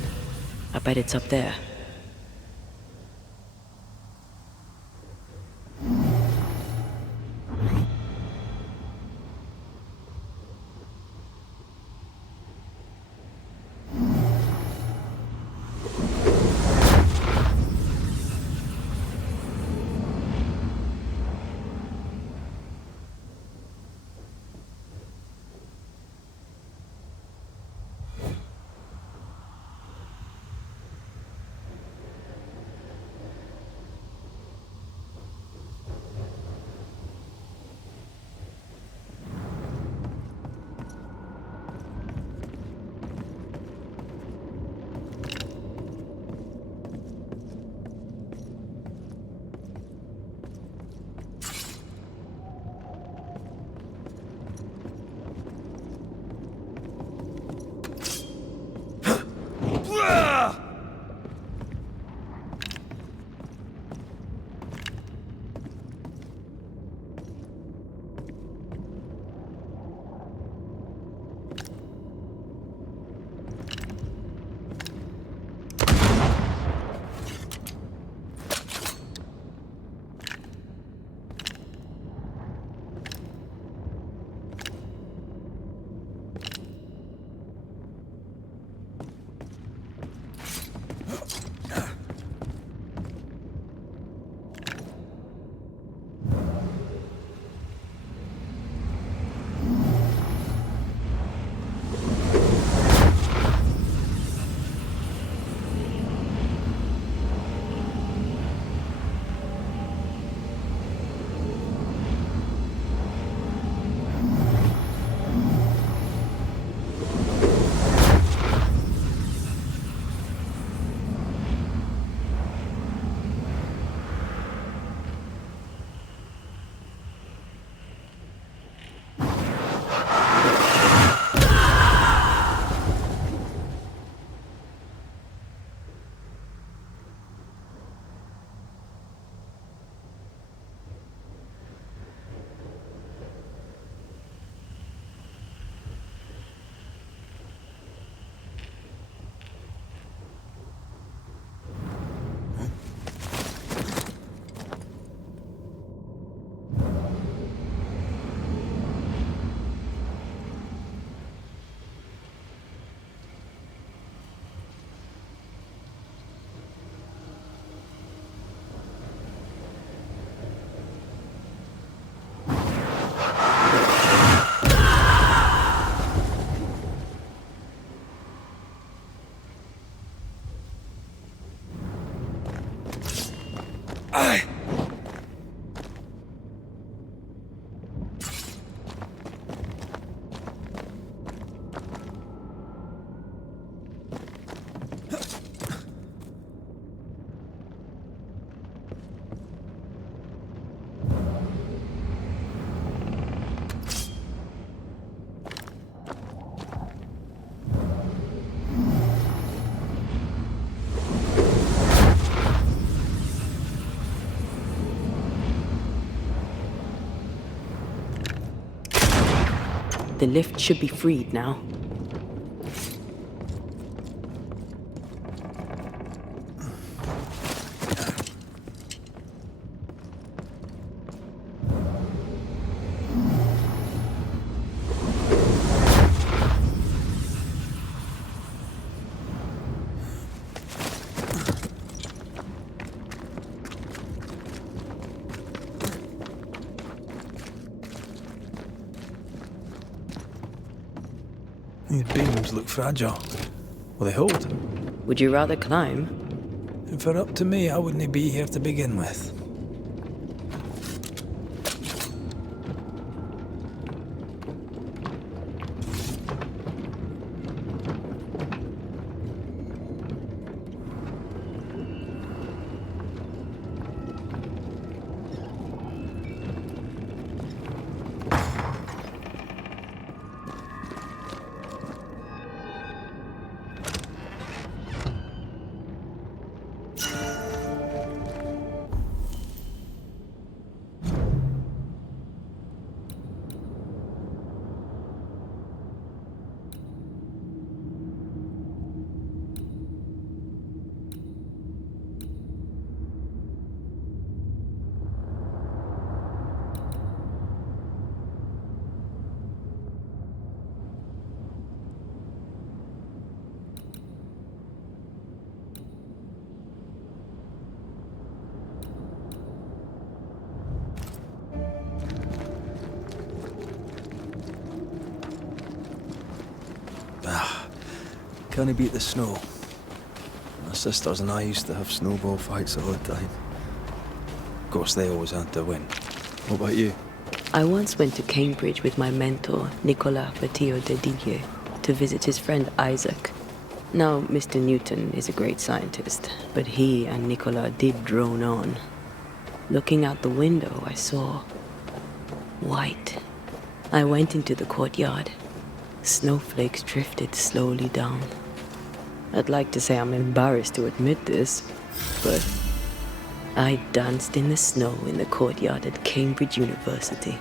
I bet it's up there. The lift should be freed now. These beams look fragile. Will they hold? Would you rather climb? If it were up to me, I wouldn't be here to begin with. Can he beat the snow? My sisters and I used to have snowball fights all the time. Of course, they always had to win. What about you? I once went to Cambridge with my mentor, Nicolas Petit de Didier, to visit his friend Isaac. Now, Mr. Newton is a great scientist, but he and Nicolas did drone on. Looking out the window, I saw white. I went into the courtyard. Snowflakes drifted slowly down. I'd like to say I'm embarrassed to admit this, but I danced in the snow in the courtyard at Cambridge University.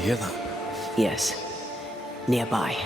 you hear that? Yes. Nearby.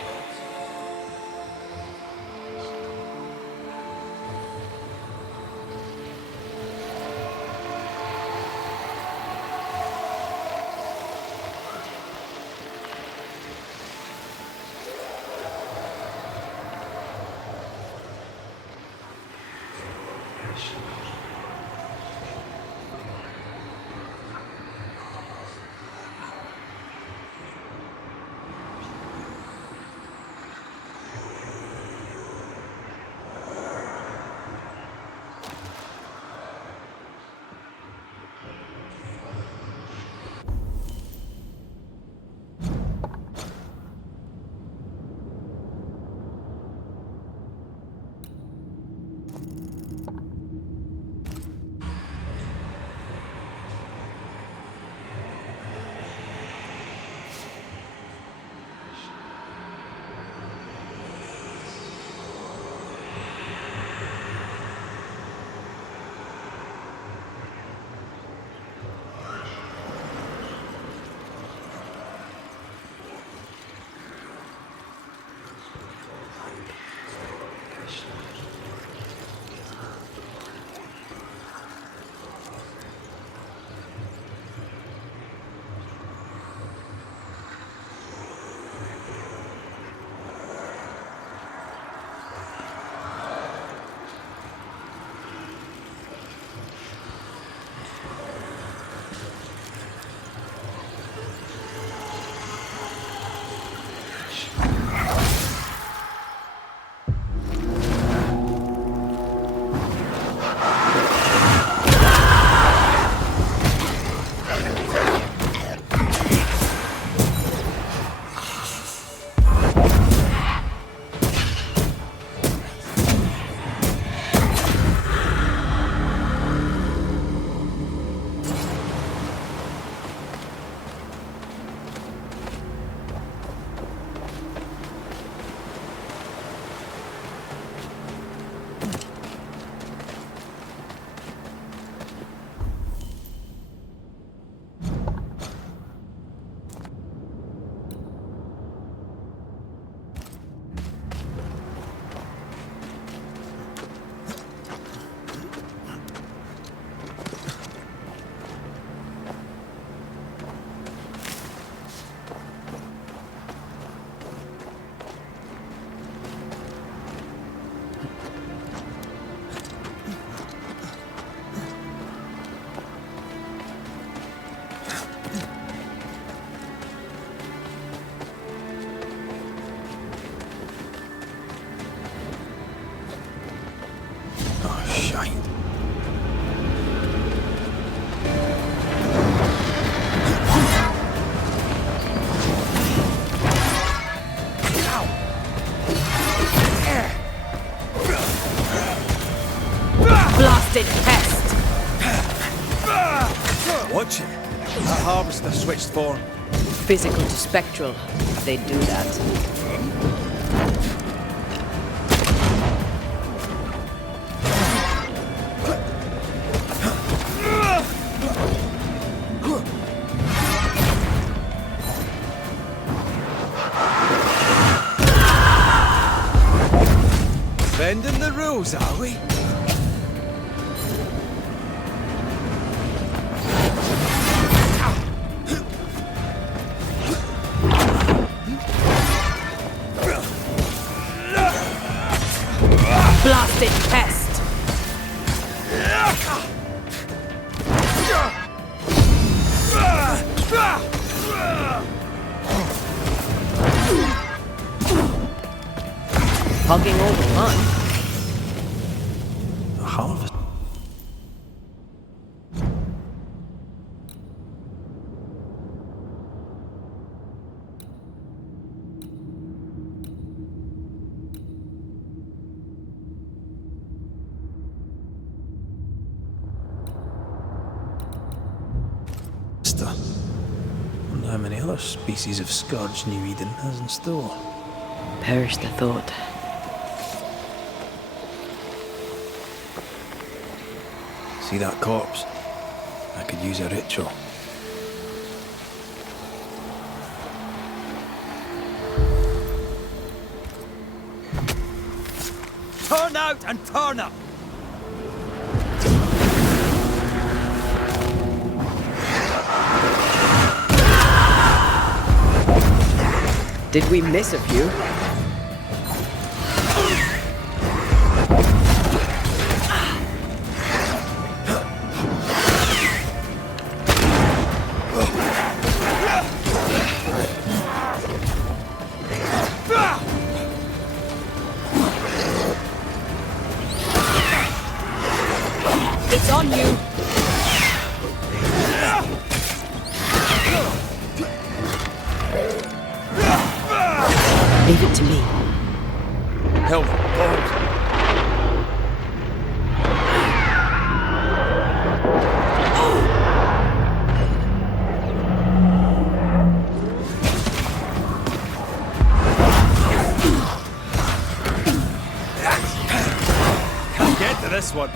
Blasted pest! Watch it. That harvester switched form. Physical to spectral. They do that. Bending the rules, are we? Blasted pest! Hogging all the fun. A harvest. Wonder how many other species of scourge New Eden has in store. Perish the thought. See that corpse? I could use a ritual. out and turn up! Did we miss a few? It's on you! Leave it to me. Help! Bolt! Can't get to this one.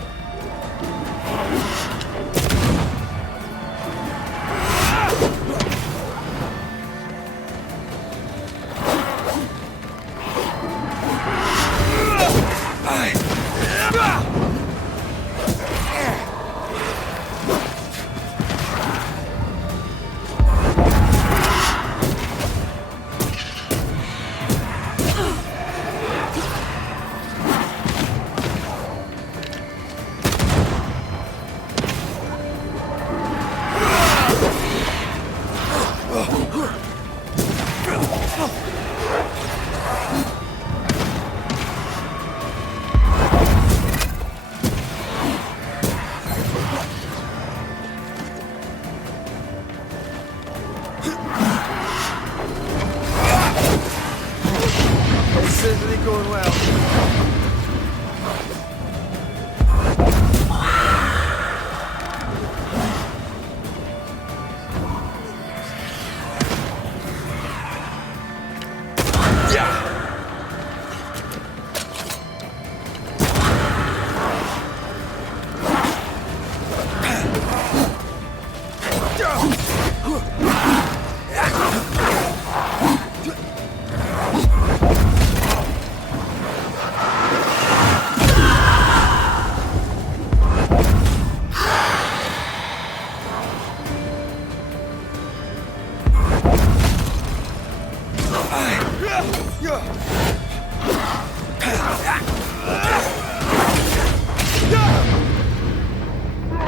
It's certainly going well.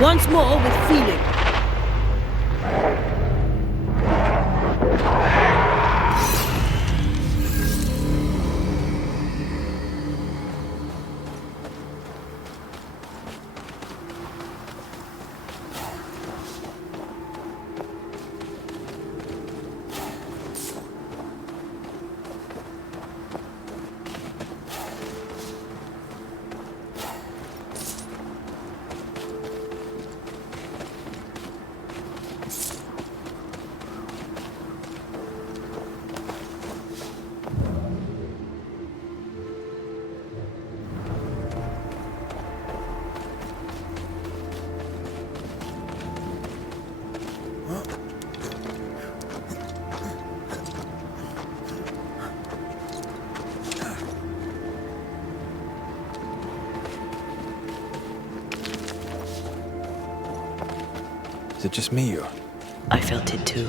Once more with feeling. Is it just me or? I felt it too.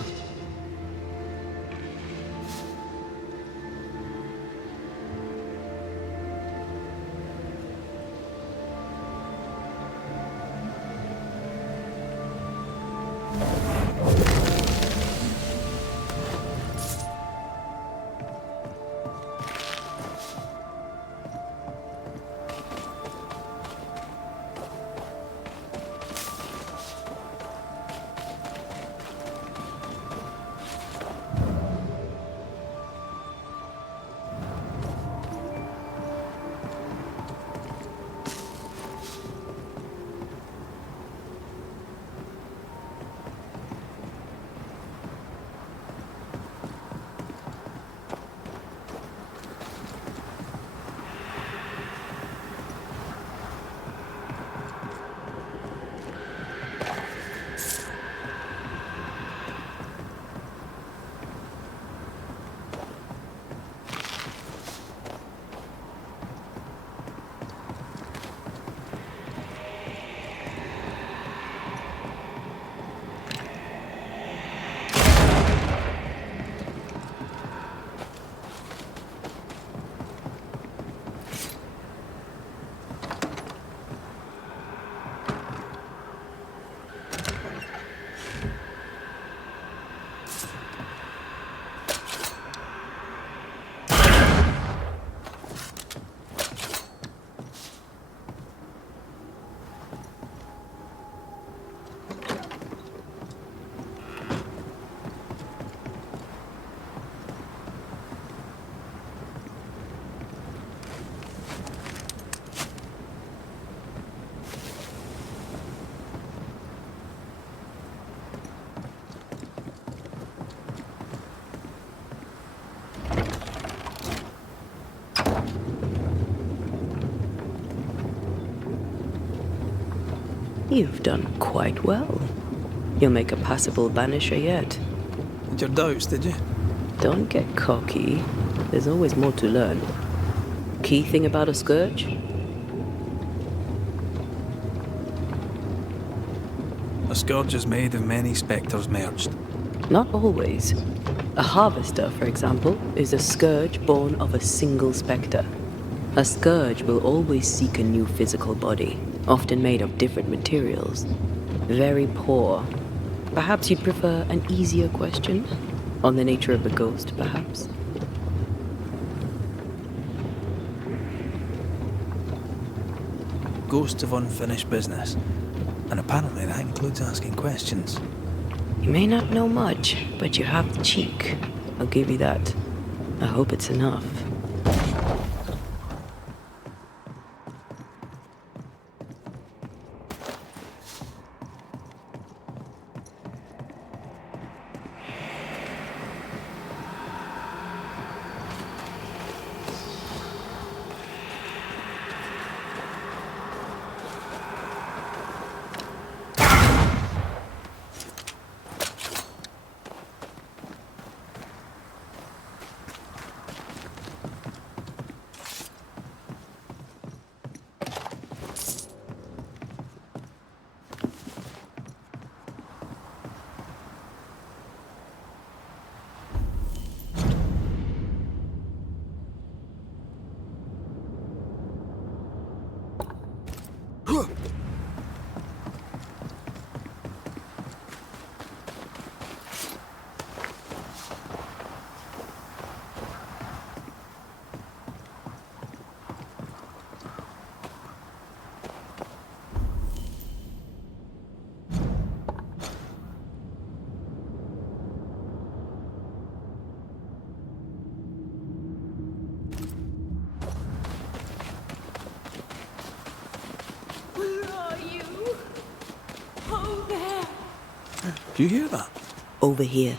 You've done quite well. You'll make a passable banisher yet. Had your doubts, did you? Don't get cocky. There's always more to learn. Key thing about a scourge? A scourge is made of many spectres merged. Not always. A harvester, for example, is a scourge born of a single spectre. A scourge will always seek a new physical body, often made of different materials. Very poor. Perhaps you'd prefer an easier question? On the nature of a ghost, perhaps? Ghosts of unfinished business. And apparently that includes asking questions. You may not know much, but you have the cheek. I'll give you that. I hope it's enough. Do you hear that? Over here.